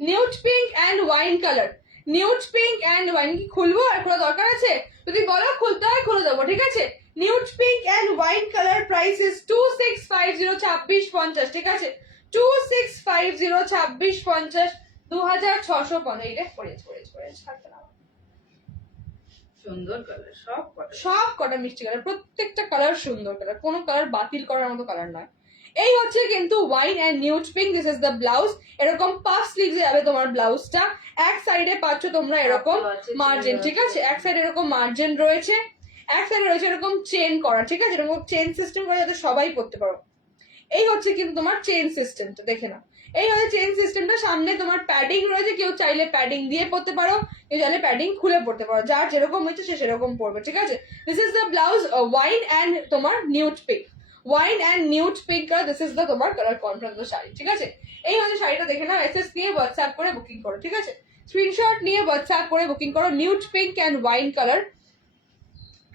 Nude pink and wine colour, nude pink and wine. কি খুলবো আর খোলা দরকার আছে? যদি বলো খুলতে হয় খুলে দেবো, ঠিক আছে? Nude pink and wine colour, price is 2650, 2650, ঠিক আছে? 2650, 2650, 2650। এইটা পড়েছে থাকবে না। সুন্দর কালার সব কটা। সব কটা মিষ্টি কালার, প্রত্যেকটা কালার সুন্দর কালার, কোনো কালার বাতিল করার মতো কালার নয়। এই হচ্ছে কিন্তু wine and nude pink. This is the blouse. এরকম পাফ স্লিভস যাবে তোমার ব্লাউজটা। এক সাইডে পাচ্ছ তোমরা এরকম মার্জিন, ঠিক আছে? এক সাইডে এরকম মার্জিন রয়েছে, এক সাইডে রয়েছে এরকম চেন করা, ঠিক আছে? এরকম চেন সিস্টেম করা যাতে সবাই পড়তে পারো। এই হচ্ছে কিন্তু তোমার চেন সিস্টেমটা, দেখে নাও। এই হচ্ছে চেন সিস্টেমটা। সামনে তোমার প্যাডিং রয়েছে, কেউ চাইলে প্যাডিং দিয়ে পড়তে পারো, কেউ চাইলে প্যাডিং খুলে পড়তে পারো, যার যেরকম হচ্ছে সে সেরকম পড়বে, ঠিক আছে? This is the blouse, wine and তোমার nude pink, wine and nude pink colour. This is the তোমার কালার কন্ট্রাস্ট শাড়ি, ঠিক আছে? এই হচ্ছে শাড়িটা, দেখে নাও। এসএস নিয়ে হোয়াটসঅ্যাপ করে বুকিং করো, ঠিক আছে? স্ক্রিনশট নিয়ে হোয়াটসঅ্যাপ করে বুকিং করো। Nude pink and wine colour,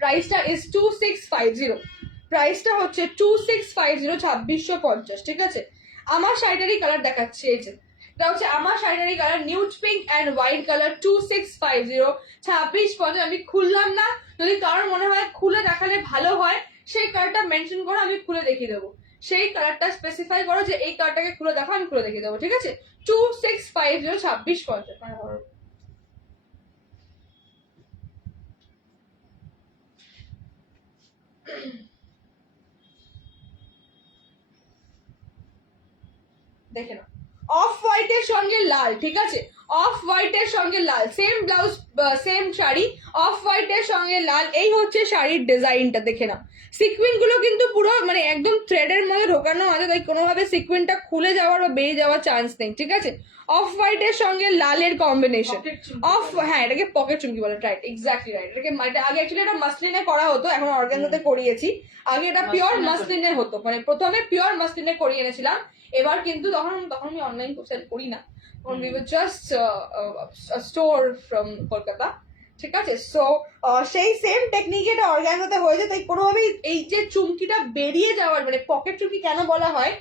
প্রাইসটা ইজ 2650, প্রাইসটা হচ্ছে 2650, 2650, ঠিক আছে? আমার শাড়িটারই কালার দেখাচ্ছি, এই যে এটা হচ্ছে আমার শাড়িটারই colour, nude pink and wine colour, 2650, 2650। আমি খুললাম না, যদি কারোর মনে হয় খুলে দেখালে ভালো হয় সেই কালারটা মেনশন করো, আমি খুলে দেখিয়ে দেবো। সেই কালারটা স্পেসিফাই করো যে এই কালারটাকে খুলে দেখো, আমি খুলে দেখিয়ে দেবো, ঠিক আছে? 2650, 2650। দেখে নাও, অফ হোয়াইটের সঙ্গে লাল, ঠিক আছে, অফ হোয়াইটের সঙ্গে লাল, same blouse same sari, off হোয়াইটের সঙ্গে লাল, এই হচ্ছে শাড়ির ডিজাইনটা। দেখে নাও, সিকুইন গুলো কিন্তু পুরো মানে একদম থ্রেডের মধ্যে ঢোকানো আছে, তাই কোনোভাবে সিকুইনটা খুলে যাওয়ার বা বেরিয়ে যাওয়ার চান্স নেই, ঠিক আছে। অফ হোয়াইটের সঙ্গে লালের কম্বিনেশন, Pocket চুমকি অফ, হ্যাঁ এটাকে পকেট চুমকি বলে, রাইট, এক্স্যাক্টলি রাইট। এটাকে আগে অ্যাকচুয়ালি এটা মাসলিনে করা হতো, এখন অর্গানজাতে করিয়েছি। আগে এটা পিওর মাসলিনে মাসলিনে হতো, মানে প্রথমে পিওর মাসলিনে করিয়ে এনেছিলাম, এবার কিন্তু তখন আমি অনলাইন সেল করি না, we were just a store from Kolkata, ঠিক আছে। সো সেই সেম টেকনিক এটা অর্গানজাতে হয়েছে, তাই কোনোভাবেই এই যে চুমকিটা বেরিয়ে যাওয়ার, মানে পকেট চুমকি কেন বলা হয়,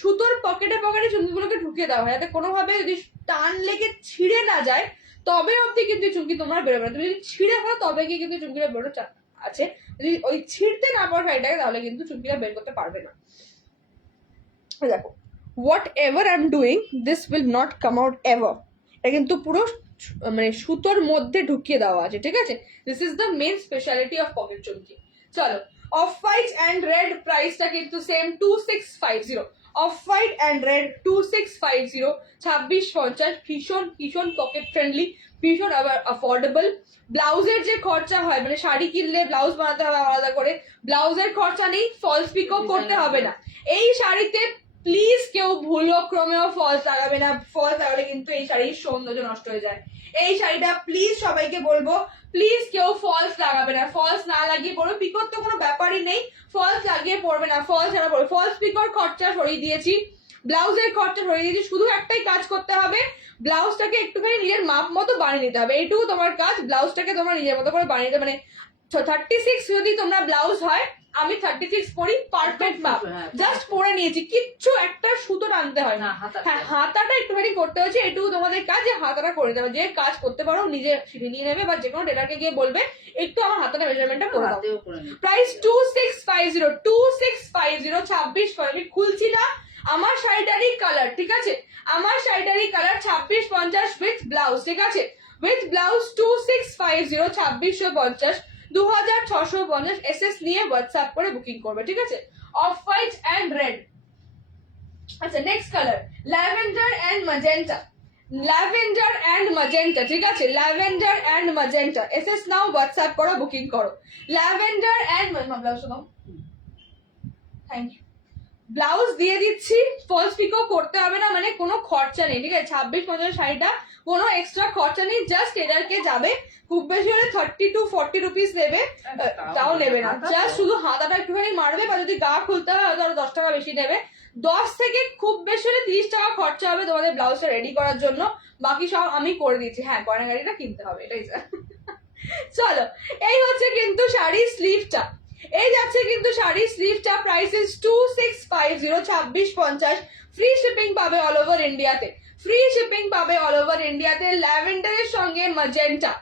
সুতোর পকেটে পকেটে চুমকিগুলোকে ঢুকিয়ে দেওয়া হয়, যাতে কোনোভাবে যদি টান লেগে ছিঁড়ে না যায় তবে অবধি কিন্তু এই চুমকি তোমার বেরোবে না। তুমি যদি ছিঁড়ে হয় তবে গিয়ে কিন্তু চুমকিটা বেরোনো আছে, যদি ওই ছিঁড়তে না পারো শাড়িটাকে তাহলে কিন্তু চুমকিটা বের করতে পারবে না। দেখো, whatever I'm doing, this will not come out ever. এটা কিন্তু পুরো মানে সুতোর মধ্যে ঢুকিয়ে দেওয়া আছে, ঠিক আছে। This is the main speciality of pocket chumki. চলো, অফ হোয়াইট অ্যান্ড রেড প্রাইসটা কিন্তু same 2650, off white and red 2650, 2650, ভীষণ ভীষণ পকেট ফ্রেন্ডলি, ভীষণ আবার অ্যাফোর্ডেবল। ব্লাউজের যে খরচা হয়, মানে শাড়ি কিনলে ব্লাউজ বানাতে হবে আলাদা করে, ব্লাউজের খরচা নেই, ফলস পিকও করতে হবে না। এই শাড়িতে প্লিজ কেউ ভুলক্রমেও ফলস লাগাবে না, ফলস লাগালে কিন্তু এই শাড়ির সৌন্দর্য নষ্ট হয়ে যায়। এই শাড়িটা প্লিজ সবাইকে বলবো, প্লিজ কেউ ফলস লাগাবে না, ফলস না লাগিয়ে পড়বে, পিকোর তো কোনো ব্যাপারই নেই, ফলস লাগিয়ে পড়বে না, ফলস ছাড়া পড়বে। ফলস পিকোর খরচা সরিয়ে দিয়েছি, ব্লাউজের খরচা সরিয়ে দিয়েছি, শুধু একটাই কাজ করতে হবে, ব্লাউজটাকে একটুখানি নিজের মাপ মতো বানিয়ে নিতে হবে, এইটুকু তোমার কাজ। ব্লাউজটাকে তোমরা নিজের মতো করে বানিয়ে নিতে, মানে 36 যদি তোমরা ব্লাউজ হয়, আমি 36 পরি, পারফেক্ট মাপ, জাস্ট পরে নিয়েছি, কিচ্ছু একটা সুতো টানতে হয় না। হ্যাঁ, হাতাটা একটুখানি করতে হয়েছে, এটুকু তোমাদের কাজ, যে হাতাটা করে দেবে। যে কাজ করতে পারো নিজে শিখে নিয়ে নেবে, বা যে কোনো টেলারকে গিয়ে বলবে একটু আমার হাতাটা মেজারমেন্টটা করে দাও। প্রাইস 2650, 2650, 26, আমি খুলছি না, আমার শাড়িটারই কালার, ঠিক আছে, আমার শাড়িটারই কালার 2650 উইথ ব্লাউজ, ঠিক আছে, উইথ ব্লাউজ 2650, 2650, 2650 এসএস নিয়ে হোয়াটসঅ্যাপ করে বুকিং করবে, ঠিক আছে। Off white and red. আচ্ছা, next colour lavender and magenta, lavender and magenta, ঠিক আছে, ল্যাভেন্ডার এন্ড ম্যাজেন্টা, এসএস নাও, হোয়াটসঅ্যাপ করো, বুকিং করো। ল্যাভেন্ডার এন্ড ব্লাউজ দাও, থ্যাংক ইউ। ব্লাউজ দিয়ে দিচ্ছি, ফলস পিকও করতে হবে না, মানে কোনো খরচা নেই, ঠিক আছে। 2650 শাড়িটা কোনো এক্সট্রা খরচা নেই, জাস্ট টেলারকে যাবে, খুব বেশি হলে 30 to 40 রুপিস নেবে, তাও নেবে না, জাস্ট শুধু হাতাটা একটুখানি মারবে, বা যদি গা খুলতে হয় হয়তো আরো 10 টাকা বেশি নেবে, 10 থেকে খুব বেশি হলে 30 টাকা খরচা হবে তোমাদের ব্লাউজটা রেডি করার জন্য, বাকি সব আমি করে দিচ্ছি। হ্যাঁ, গয়না গাড়িটা কিনতে হবে, এটাই স্যার। চলো, এই হচ্ছে কিন্তু শাড়ির স্লিভটা, এই যাচ্ছে কিন্তু শাড়ির স্লিভটা, প্রাইস ইজ 2650, 2650, ফ্রি শিপিং পাবে অল ওভার ইন্ডিয়াতে, ফ্রি শিপিং পাবে অল ওভার ইন্ডিয়াতে। ল্যাভেন্ডারের সঙ্গে ম্যাজেন্টা,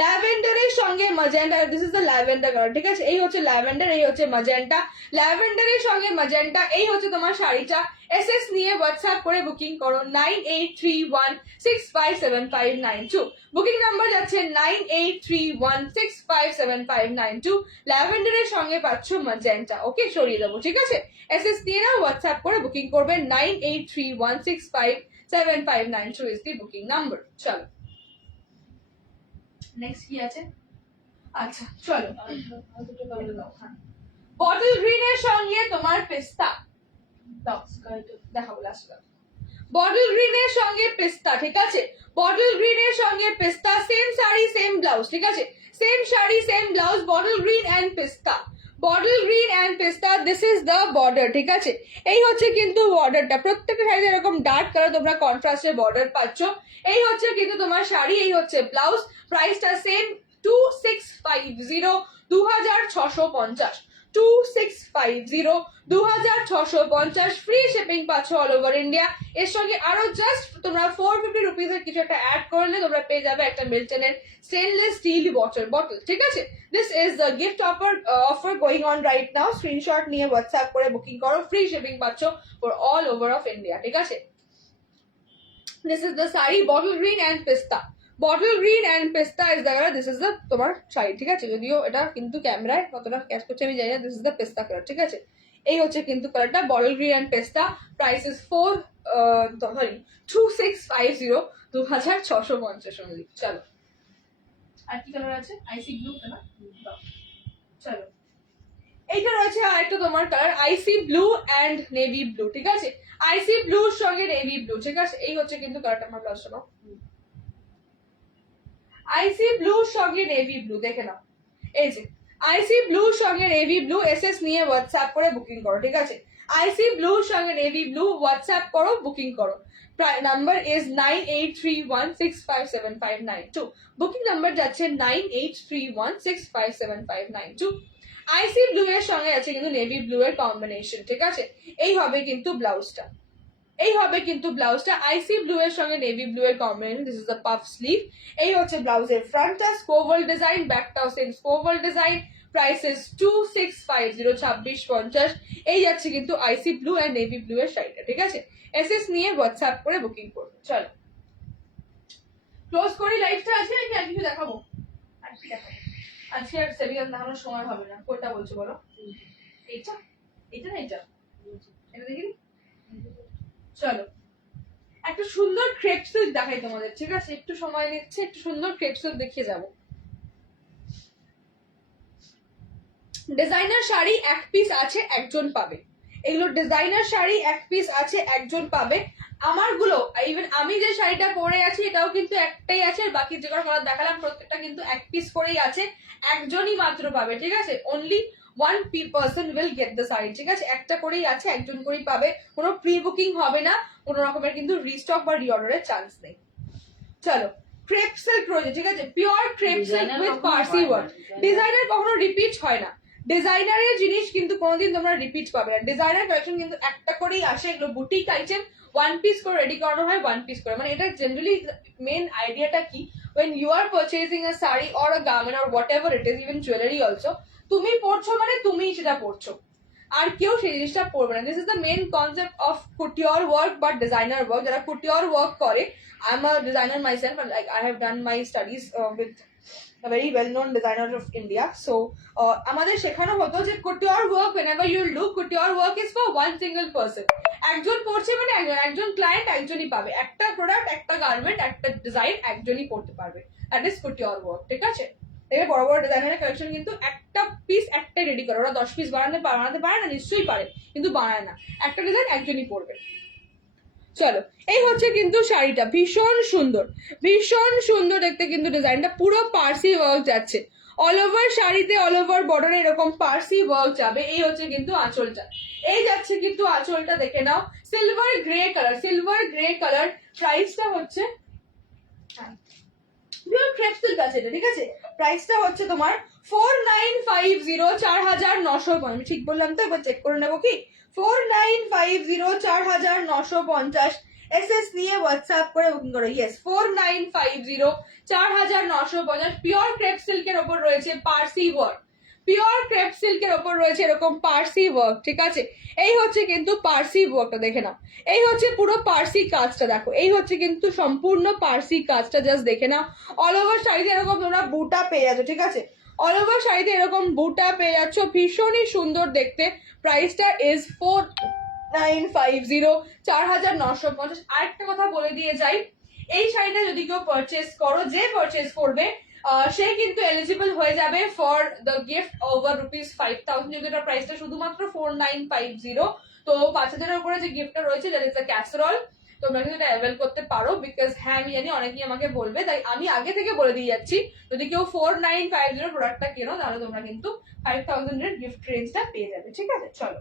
ল্যাভেন্ডারের সঙ্গে magenta, this is the lavender colour, ঠিক আছে, এই হচ্ছে ল্যাভেন্ডার, এই হচ্ছে ম্যাজেন্টা, ল্যাভেন্ডারের সঙ্গে ম্যাজেন্টা, এই হচ্ছে তোমার শাড়িটা। এসএস নিয়ে হোয়াটসঅ্যাপ করে বুকিং করো 9831657592, বুকিং নাম্বার যাচ্ছে 9831657592। ল্যাভেন্ডারের সঙ্গে পাচ্ছ ম্যাজেন্টা, ওকে, সরিয়ে দেবো, ঠিক আছে। এসএস নিয়ে না হোয়াটসঅ্যাপ করে বুকিং করবে 9831657592 ইজ দি বুকিং নাম্বার। চলো, নেক্সট কি আছে? আচ্ছা, চলো, বটল গ্রিনের সঙ্গে তোমার পেস্তা দাও, দেখাবো লাস্ট। বটল গ্রিনের সঙ্গে পেস্তা, ঠিক আছে, বটল গ্রিনের সঙ্গে পেস্তা, সেম শাড়ি সেম ব্লাউজ, ঠিক আছে, same sari same blouse, bottle green and pista, bottle green and pista, this is the border, ঠিক আছে, এই হচ্ছে কিন্তু বর্ডারটা, প্রত্যেকটা শাড়িতে এরকম ডার্ক কালার তোমরা কন্ট্রাস্টের বর্ডার পাচ্ছ, এই হচ্ছে কিন্তু তোমার শাড়ি, এই হচ্ছে ব্লাউজ, প্রাইসটা সেম 2650, 2650, 2650, 2650, ফ্রি শিপিং পাচ্ছ অল ওভার ইন্ডিয়া। এর সঙ্গে আরো জাস্ট তোমরা 450 রুপিস এর কিছু একটা অ্যাড করলে তোমরা পেয়ে যাবে একটা মিল্টনের স্টেনলেস স্টিল বটল, ঠিক আছে। This is the gift offer going on right now, screenshot নিয়ে হোয়াটসঅ্যাপ করে বুকিং করো, ফ্রি শিপিং পাচ্ছ for all over of India, ঠিক আছে। This is the sari bottle green and pista, bottle green and pista is the colour, this is the তোমার শাড়ি, ঠিক আছে? যদিও এটা কিন্তু ক্যামেরায় কতটা ক্যাচ করছে আমি জানি না, দিস ইজ দ্য পেস্তা কালার, ঠিক আছে? এই হচ্ছে কিন্তু কালারটা, বটল গ্রিন অ্যান্ড পেস্তা, প্রাইস ইজ 2650, 2650 অনলি। চলো আর কি কালার আছে? আইসি ব্লু, না? চলো এইটা রয়েছে আরেকটা তোমার colour, IC blue and navy blue, ঠিক আছে? আইসি ব্লুর সঙ্গে নেভি ব্লু, ঠিক আছে? এই হচ্ছে কিন্তু কালারটা, আমার প্লাস শোনো, আইসি ব্লুর সঙ্গে নেভি ব্লু, দেখে নাও। এই যে আইসি ব্লুর সঙ্গে নেভি ব্লু, এসএস নিয়ে হোয়াটসঅ্যাপ করে বুকিং করো, ঠিক আছে? আইসি ব্লুর সঙ্গে নেভি ব্লু হোয়াটসঅ্যাপ করো, বুকিং করো। নাম্বার ইজ 9831657592, বুকিং নাম্বার যাচ্ছে 9831657592। আইসি ব্লু এর সঙ্গে আছে কিন্তু নেভি ব্লু এর কম্বিনেশন, ঠিক আছে? এই হবে কিন্তু ব্লাউজটা, এই হবে কিন্তু ব্লাউজটা, আইসি ব্লু এর সঙ্গে নেভি ব্লু এর combination, this is the puff sleeve. এই হচ্ছে ব্লাউজের ফ্রন্টটা, স্কোভাল ডিজাইন, ব্যাকটাও same scallop design, price is 2650, এই যাচ্ছে কিন্তু icy blue and navy blue এর শাড়িটা, ঠিক আছে? এসএস নিয়ে হোয়াটসঅ্যাপ করে বুকিং করবে। চলো ক্লোজ করি লাইভটা, আছে নাকি আর কিছু দেখাবো? আর কি দেখাবো আজকে? আর সেভিয়ার দেখানোর সময় হবে না। কোনটা বলছো বলো? এইটা, এইটা না এটা, এটা দেখিনি। চলো একটা সুন্দর ক্রেপ সিল্ক দেখাই তোমাদের, ঠিক আছে? একটু সময় নিচ্ছে, একটু সুন্দর ক্রেপ সিল্ক দেখিয়ে যাবো। ডিজাইনার শাড়ি এক পিস আছে, একজন পাবে। এগুলো ডিজাইনার শাড়ি এক পিস আছে, একজন পাবে। আমারগুলো ইভেন আমি যে শাড়িটা পরে আছি এটাও কিন্তু একটাই আছে, আর বাকি যে কটা দেখালাম প্রত্যেকটা কিন্তু এক পিস করেই আছে, একজনই মাত্র পাবে, ঠিক আছে? Only one person will get the sari, ঠিক আছে? একটা করেই আছে, একজন করেই পাবে, কোনো প্রি বুকিং হবে না, কোনো রকমের কিন্তু রিস্টক বা রিঅর্ডারের চান্স নেই। চলো ক্রেপ সিল্ক রয়েছে, ঠিক আছে? Pure crepe silk with Parsi work. Designer কখনো রিপিট হয় না, ডিজাইনারের জিনিস কিন্তু কোনোদিন তোমরা রিপিট পাবে না। ডিজাইনার কালেকশন কিন্তু একটা করেই আসে, এগুলো বুটিক আইটেম, ওয়ান পিস করে রেডি করানো হয়, ওয়ান পিস করে। মানে এটা জেনারেলি মেন আইডিয়াটা কি, when you are purchasing a saree or a garment or whatever it is, even jewelry also, তুমি পড়ছো মানে তুমিই সেটা পড়ছো, আর কেউ সেই জিনিসটা পড়বে না। This is the main concept of couture work বা ডিজাইনার ওয়ার্ক। যারা কুটিওর ওয়ার্ক করে, I am a designer myself, like I have done my studies with a very well known designer of India. So আমাদের শেখানো হতো যে couture work, whenever you do couture work is for one single person, একজন পড়ছে মানে একজন client একজনই পাবে, একটা প্রোডাক্ট, একটা গার্মেন্ট, একটা ডিজাইন একজনই পড়তে পারবে, দ্যাট ইজ couture work, ঠিক আছে? এই বড় বড় ডিজাইনারের কালেকশন কিন্তু একটা পিস একটাই রেডি করে, ওরা 10 পিস বানাতে পারে না, নিশ্চয়ই পারে, কিন্তু বানায় না, একটা ডিজাইন একজনই পড়বে। চলো এই হচ্ছে কিন্তু শাড়িটা, ভীষণ সুন্দর, ভীষণ সুন্দর দেখতে কিন্তু ডিজাইনটা, পুরো পার্সি ওয়ার্ক যাচ্ছে অল ওভার শাড়িতে, অল ওভার বর্ডারে এরকম পার্সি ওয়ার্ক যাবে। এই হচ্ছে কিন্তু আঁচলটা, এই যাচ্ছে কিন্তু আঁচলটা, দেখে নাও, silver grey colour, silver grey colour. প্রাইসটা হচ্ছে পিওর ক্রেপ সিল্ক আছে এটা, ঠিক আছে? প্রাইসটা হচ্ছে তোমার 4950, 4950, আমি ঠিক বললাম তো? একবার চেক করে নেবো কি? 4950, 4950, এসএস নিয়ে হোয়াটসঅ্যাপ করে বুকিং করো। ইয়েস 4950, 4950, পিওর ক্রেপ সিল্কের ওপর রয়েছে পার্সি ওয়ার্ক, পিওর ক্রেপ সিল্কের ওপর রয়েছে এরকম পার্সি ওয়ার্ক, ঠিক আছে? এই হচ্ছে কিন্তু পার্সি ওয়ার্কটা, দেখে নাও, এই হচ্ছে পুরো পার্সি কাজটা, দেখো এই হচ্ছে কিন্তু সম্পূর্ণ পার্সি কাজটা, জাস্ট দেখে নাও। অল ওভার শাড়িতে এরকম তোমরা বুটা পেয়ে যাচ্ছ, ঠিক আছে? অল ওভার শাড়িতে এরকম বুটা পেয়ে যাচ্ছ, ভীষণই সুন্দর দেখতে। প্রাইসটা ইজ 4950, 4950। আরেকটা কথা বলে দিয়ে যাই, এই শাড়িটা যদি কেউ পারচেস করো, যে পারচেস করবে সে কিন্তু এলিজিবল হয়ে যাবে ফর দ্য গিফট ওভার ₹5000, যদি এটা প্রাইসটা শুধুমাত্র 4950, তো 5000-এর উপরে যে গিফটটা রয়েছে, দ্যাট ইজ দ্য ক্যাসেরল, তোমরা কিন্তু এটা অ্যাভেল করতে পারো। বিকজ হ্যাঁ আমি জানি অনেকেই আমাকে বলবে, তাই আমি আগে থেকে বলে দিয়ে যাচ্ছি, যদি কেউ 4950 প্রোডাক্টটা কেনো তাহলে তোমরা কিন্তু 5000-এর গিফট রেঞ্জটা পেয়ে যাবে, ঠিক আছে? চলো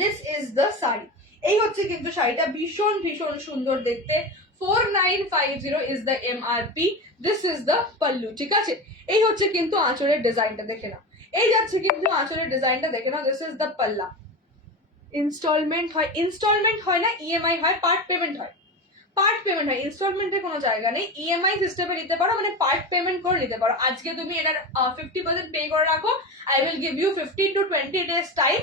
দিস ইজ দ্য শাড়ি, এই হচ্ছে কিন্তু শাড়িটা, ভীষণ ভীষণ সুন্দর দেখতে। 4950 is the MRP, this is the pallu, ঠিক আছে? এই হচ্ছে কিন্তু আঁচলের ডিজাইনটা, দেখে নাও, এই যাচ্ছে কিন্তু আঁচলের ডিজাইনটা, দেখে নাও, দিস ইজ দ্য পাল্লা। ইনস্টলমেন্ট হয়, ইনস্টলমেন্ট হয় না, ইএমআই হয়, পার্ট পেমেন্ট হয়, পার্ট পেমেন্ট হয়, ইনস্টলমেন্টের কোনো জায়গা নেই, ইএমআই সিস্টেমে নিতে পারো, মানে পার্ট পেমেন্ট করে নিতে পারো। আজকে তুমি এটার 50% পে করে রাখো, I will give you 15 to 20 days time,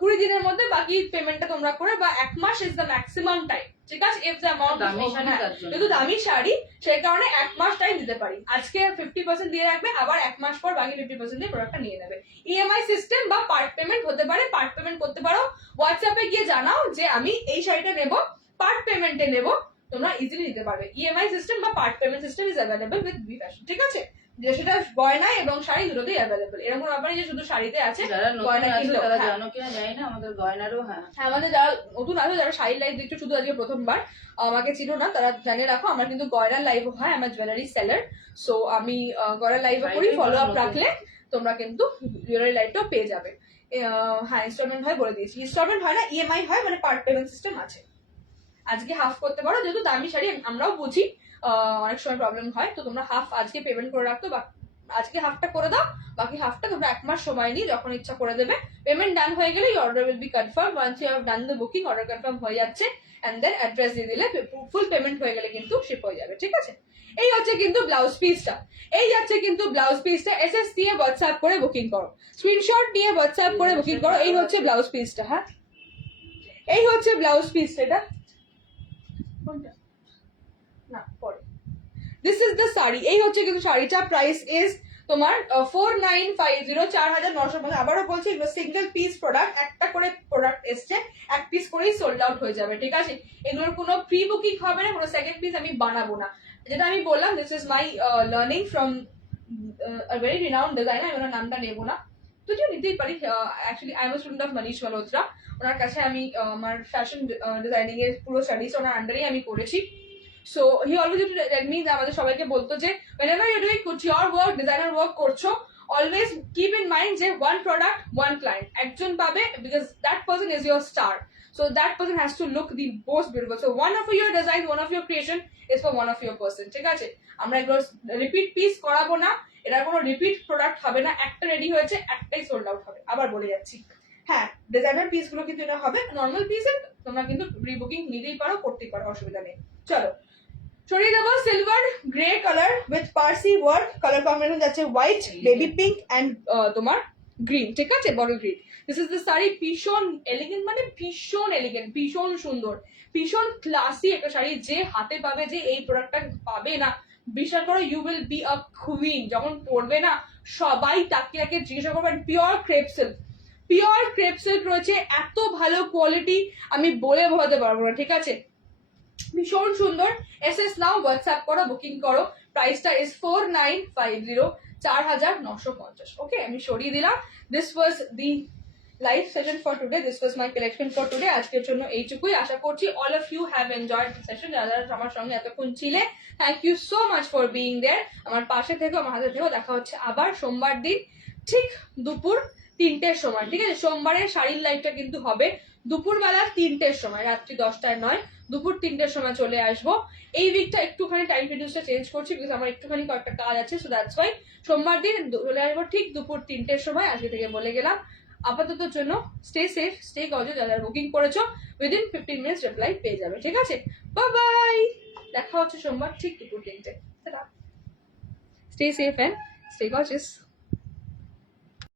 20 দিনের মধ্যে বাকি পেমেন্টটা তোমরা করে, বা 1 মাস ইজ দ্য ম্যাক্সিমাম টাইম, ঠিক আছে? ইফ দ্য অ্যামাউন্ট দামি শাড়ি তার জন্য। যেহেতু দামি শাড়ি সেই কারণে 1 মাস টাইম দিতে পারি। আজকে 50% দিয়ে রাখবে, আবার 1 মাস পর বাকি 50% দিয়ে প্রোডাক্টটা নিয়ে নেবে। ইএমআই সিস্টেম বা পার্ট পেমেন্ট হতে পারে, পার্ট পেমেন্ট করতে পারো। হোয়াটসঅ্যাপে গিয়ে জানাও যে আমি এই শাড়িটা নেব, পার্ট পেমেন্টে নেব, তোমরা ইজিলি নিতে পারবে। ইএমআই সিস্টেম বা part payment system is available with B fashion, ঠিক আছে? যে সেটা গয়না এবং শাড়ি দুটোতেই অ্যাভেলেবল। এরকম ব্যাপারে যে শুধু শাড়িতে আছে, যারা নতুন গয়না আছে কিনলেও, তারা হ্যাঁ। জানো কিনা জানি না, আমাদের গয়নারও হ্যাঁ আমাদের যারা নতুন আছে, যারা শাড়ির লাইভ দেখছো শুধু আজকে প্রথমবার, আমাকে চিনো না, তারা জানিয়ে রাখো আমার কিন্তু গয়নার লাইভ হয়, আমার জুয়েলারি সেলার। সো আমি গয়নার লাইভ করি, শাড়িটাই ফলো আপ নতুন। রাখলে তোমরা কিন্তু জুয়েলারি লাইভটাও পেয়ে যাবে। হ্যাঁ, ইনস্টলমেন্ট হয় বলে দিয়েছি, ইনস্টলমেন্ট হয় না, ইএমআই হয়, মানে পার্ট পেমেন্ট সিস্টেম আছে। আজকে হাফ করতে পারো, যেহেতু দামি শাড়ি আমরাও বুঝি অনেক সময় প্রবলেম হয়, তো তোমরা হাফ আজকে পেমেন্ট করে রাখতো, বা আজকে হাফটা করে দাও, বাকি হাফটা তোমরা 1 মাস সময় নিয়ে যখন ইচ্ছা করে দেবে। পেমেন্ট ডান হয়ে গেলে order will be confirm. Once you have done the booking, order confirm হয়ে যাচ্ছে, এন্ড দেন অ্যাড্রেস দিয়ে দিলে ফুল পেমেন্ট হয়ে গেলে কিন্তু শিপ হয়ে যাবে, ঠিক আছে? এই হচ্ছে কিন্তু ব্লাউজ পিসটা, এই যাচ্ছে কিন্তু ব্লাউজ পিসটা। এসএস দিয়ে হোয়াটসঅ্যাপ করে বুকিং করো, স্ক্রিনশট নিয়ে হোয়াটসঅ্যাপ করে বুকিং করো। এই হচ্ছে ব্লাউজ পিসটা, হ্যাঁ এই হচ্ছে ব্লাউজ পিস। এটা কোনটা না পরে, দিস ইজ দ্য শাড়ি। এই হচ্ছে কিন্তু শাড়িটা, প্রাইস ইজ তোমার 4950, 4950। আবারও বলছি এগুলো সিঙ্গেল পিস প্রোডাক্ট, একটা করে প্রোডাক্ট এসছে, 1 পিস করেই সোল্ড আউট হয়ে যাবে, ঠিক আছে? এগুলোর কোনো প্রি বুকিং হবে না, কোনো সেকেন্ড পিস আমি বানাবো না। যেটা আমি বললাম, this is my learning from very renowned designer, আমি ওনার নামটা নেবো না, যদিও নিতেই পারি। Actually I am student of Manish Malhotra, ওনার কাছে আমি আমার ফ্যাশন ডিজাইনিং এর পুরো স্টাডিজ ওনার আন্ডারেই আমি করেছি। So he always use to tell me, আমাদের সবাইকে বলতো যে whenever you're doing couture work, designer work করছো, always keep in mind যে one product one client, একজন পাবে, because that person is your star, so that person has to look the most beautiful. So one of your design, one of your creation is for one of your person, ঠিক আছে? আমরা এগুলো repeat piece করাবো না, এটা কোনো repeat product হবে না, একটা রেডি হয়েছে একটাই সোল্ড আউট হবে। আবার বলে যাচ্ছি, হ্যাঁ ডিজাইনার পিস গুলো কিন্তু এটা হবে, নর্মাল পিসে তোমরা কিন্তু রিবুকিং নিতেই পারো, করতেই পারো, অসুবিধা নেই। চলো সরিয়ে দেবো। Silver grey colour with Parsi work, colour combination যাচ্ছে হোয়াইট, বেবি পিঙ্ক এন্ড তোমার গ্রিন, ঠিক আছে? Bottle green. This is the sari, ভীষণ এলিগেন্ট, মানে ভীষণ এলিগেন্ট, ভীষণ সুন্দর, ভীষণ ক্লাসি একটা শাড়ি। যে হাতে পাবে, যে এই প্রোডাক্টটা পাবে না, বিশ্বাস করো you will be a queen. যখন পরবে না সবাই তাকিয়ে তাকিয়ে জিজ্ঞাসা করবেন। Pure crepe silk, pure crepe silk রয়েছে, এত ভালো কোয়ালিটি আমি বলে বোঝাতে পারবো না, ঠিক আছে? ভীষণ সুন্দর। এসএস নাও, হোয়াটসঅ্যাপ করো, বুকিং করো। প্রাইসটা ইজ 4950, 4950। ওকে, আমি সরিয়ে দিলাম। This was the live session for today, this was my collection for today. আজকের জন্য এইটুকুই। আশা করছি all of you have enjoyed the session. যারা যারা আমার সঙ্গে এতক্ষণ ছিলে, thank you so much for being there. আমার পাশে থেকো, আমার হাতে থেকো। দেখা হচ্ছে আবার সোমবার দিন ঠিক দুপুর 3টের সময়, ঠিক আছে? সোমবারের শাড়ির লাইভটা কিন্তু হবে দুপুরবেলা 3টের সময়, রাত্রি 10টায় নয়, দুপুর 3টের সময় চলে আসবো। এই উইকটা একটুখানি টাইম শিডিউলটা চেঞ্জ করছি, বিকজ আমার একটুখানি কয়েকটা কাজ আছে, সো দ্যাটস ওয়াই সোমবার দিন চলে আসবো ঠিক দুপুর 3টের সময়। আজকে থেকে বলে গেলাম। আপাতত জন্য স্টে সেফ, স্টে গজো। যারা বুকিং করেছো উইদিন 15 মিনিটস রিপ্লাই পেয়ে যাবে, ঠিক আছে? বাই বাই, দেখা হচ্ছে সোমবার ঠিক দুপুর 3টে। Stay safe and stay গজেস।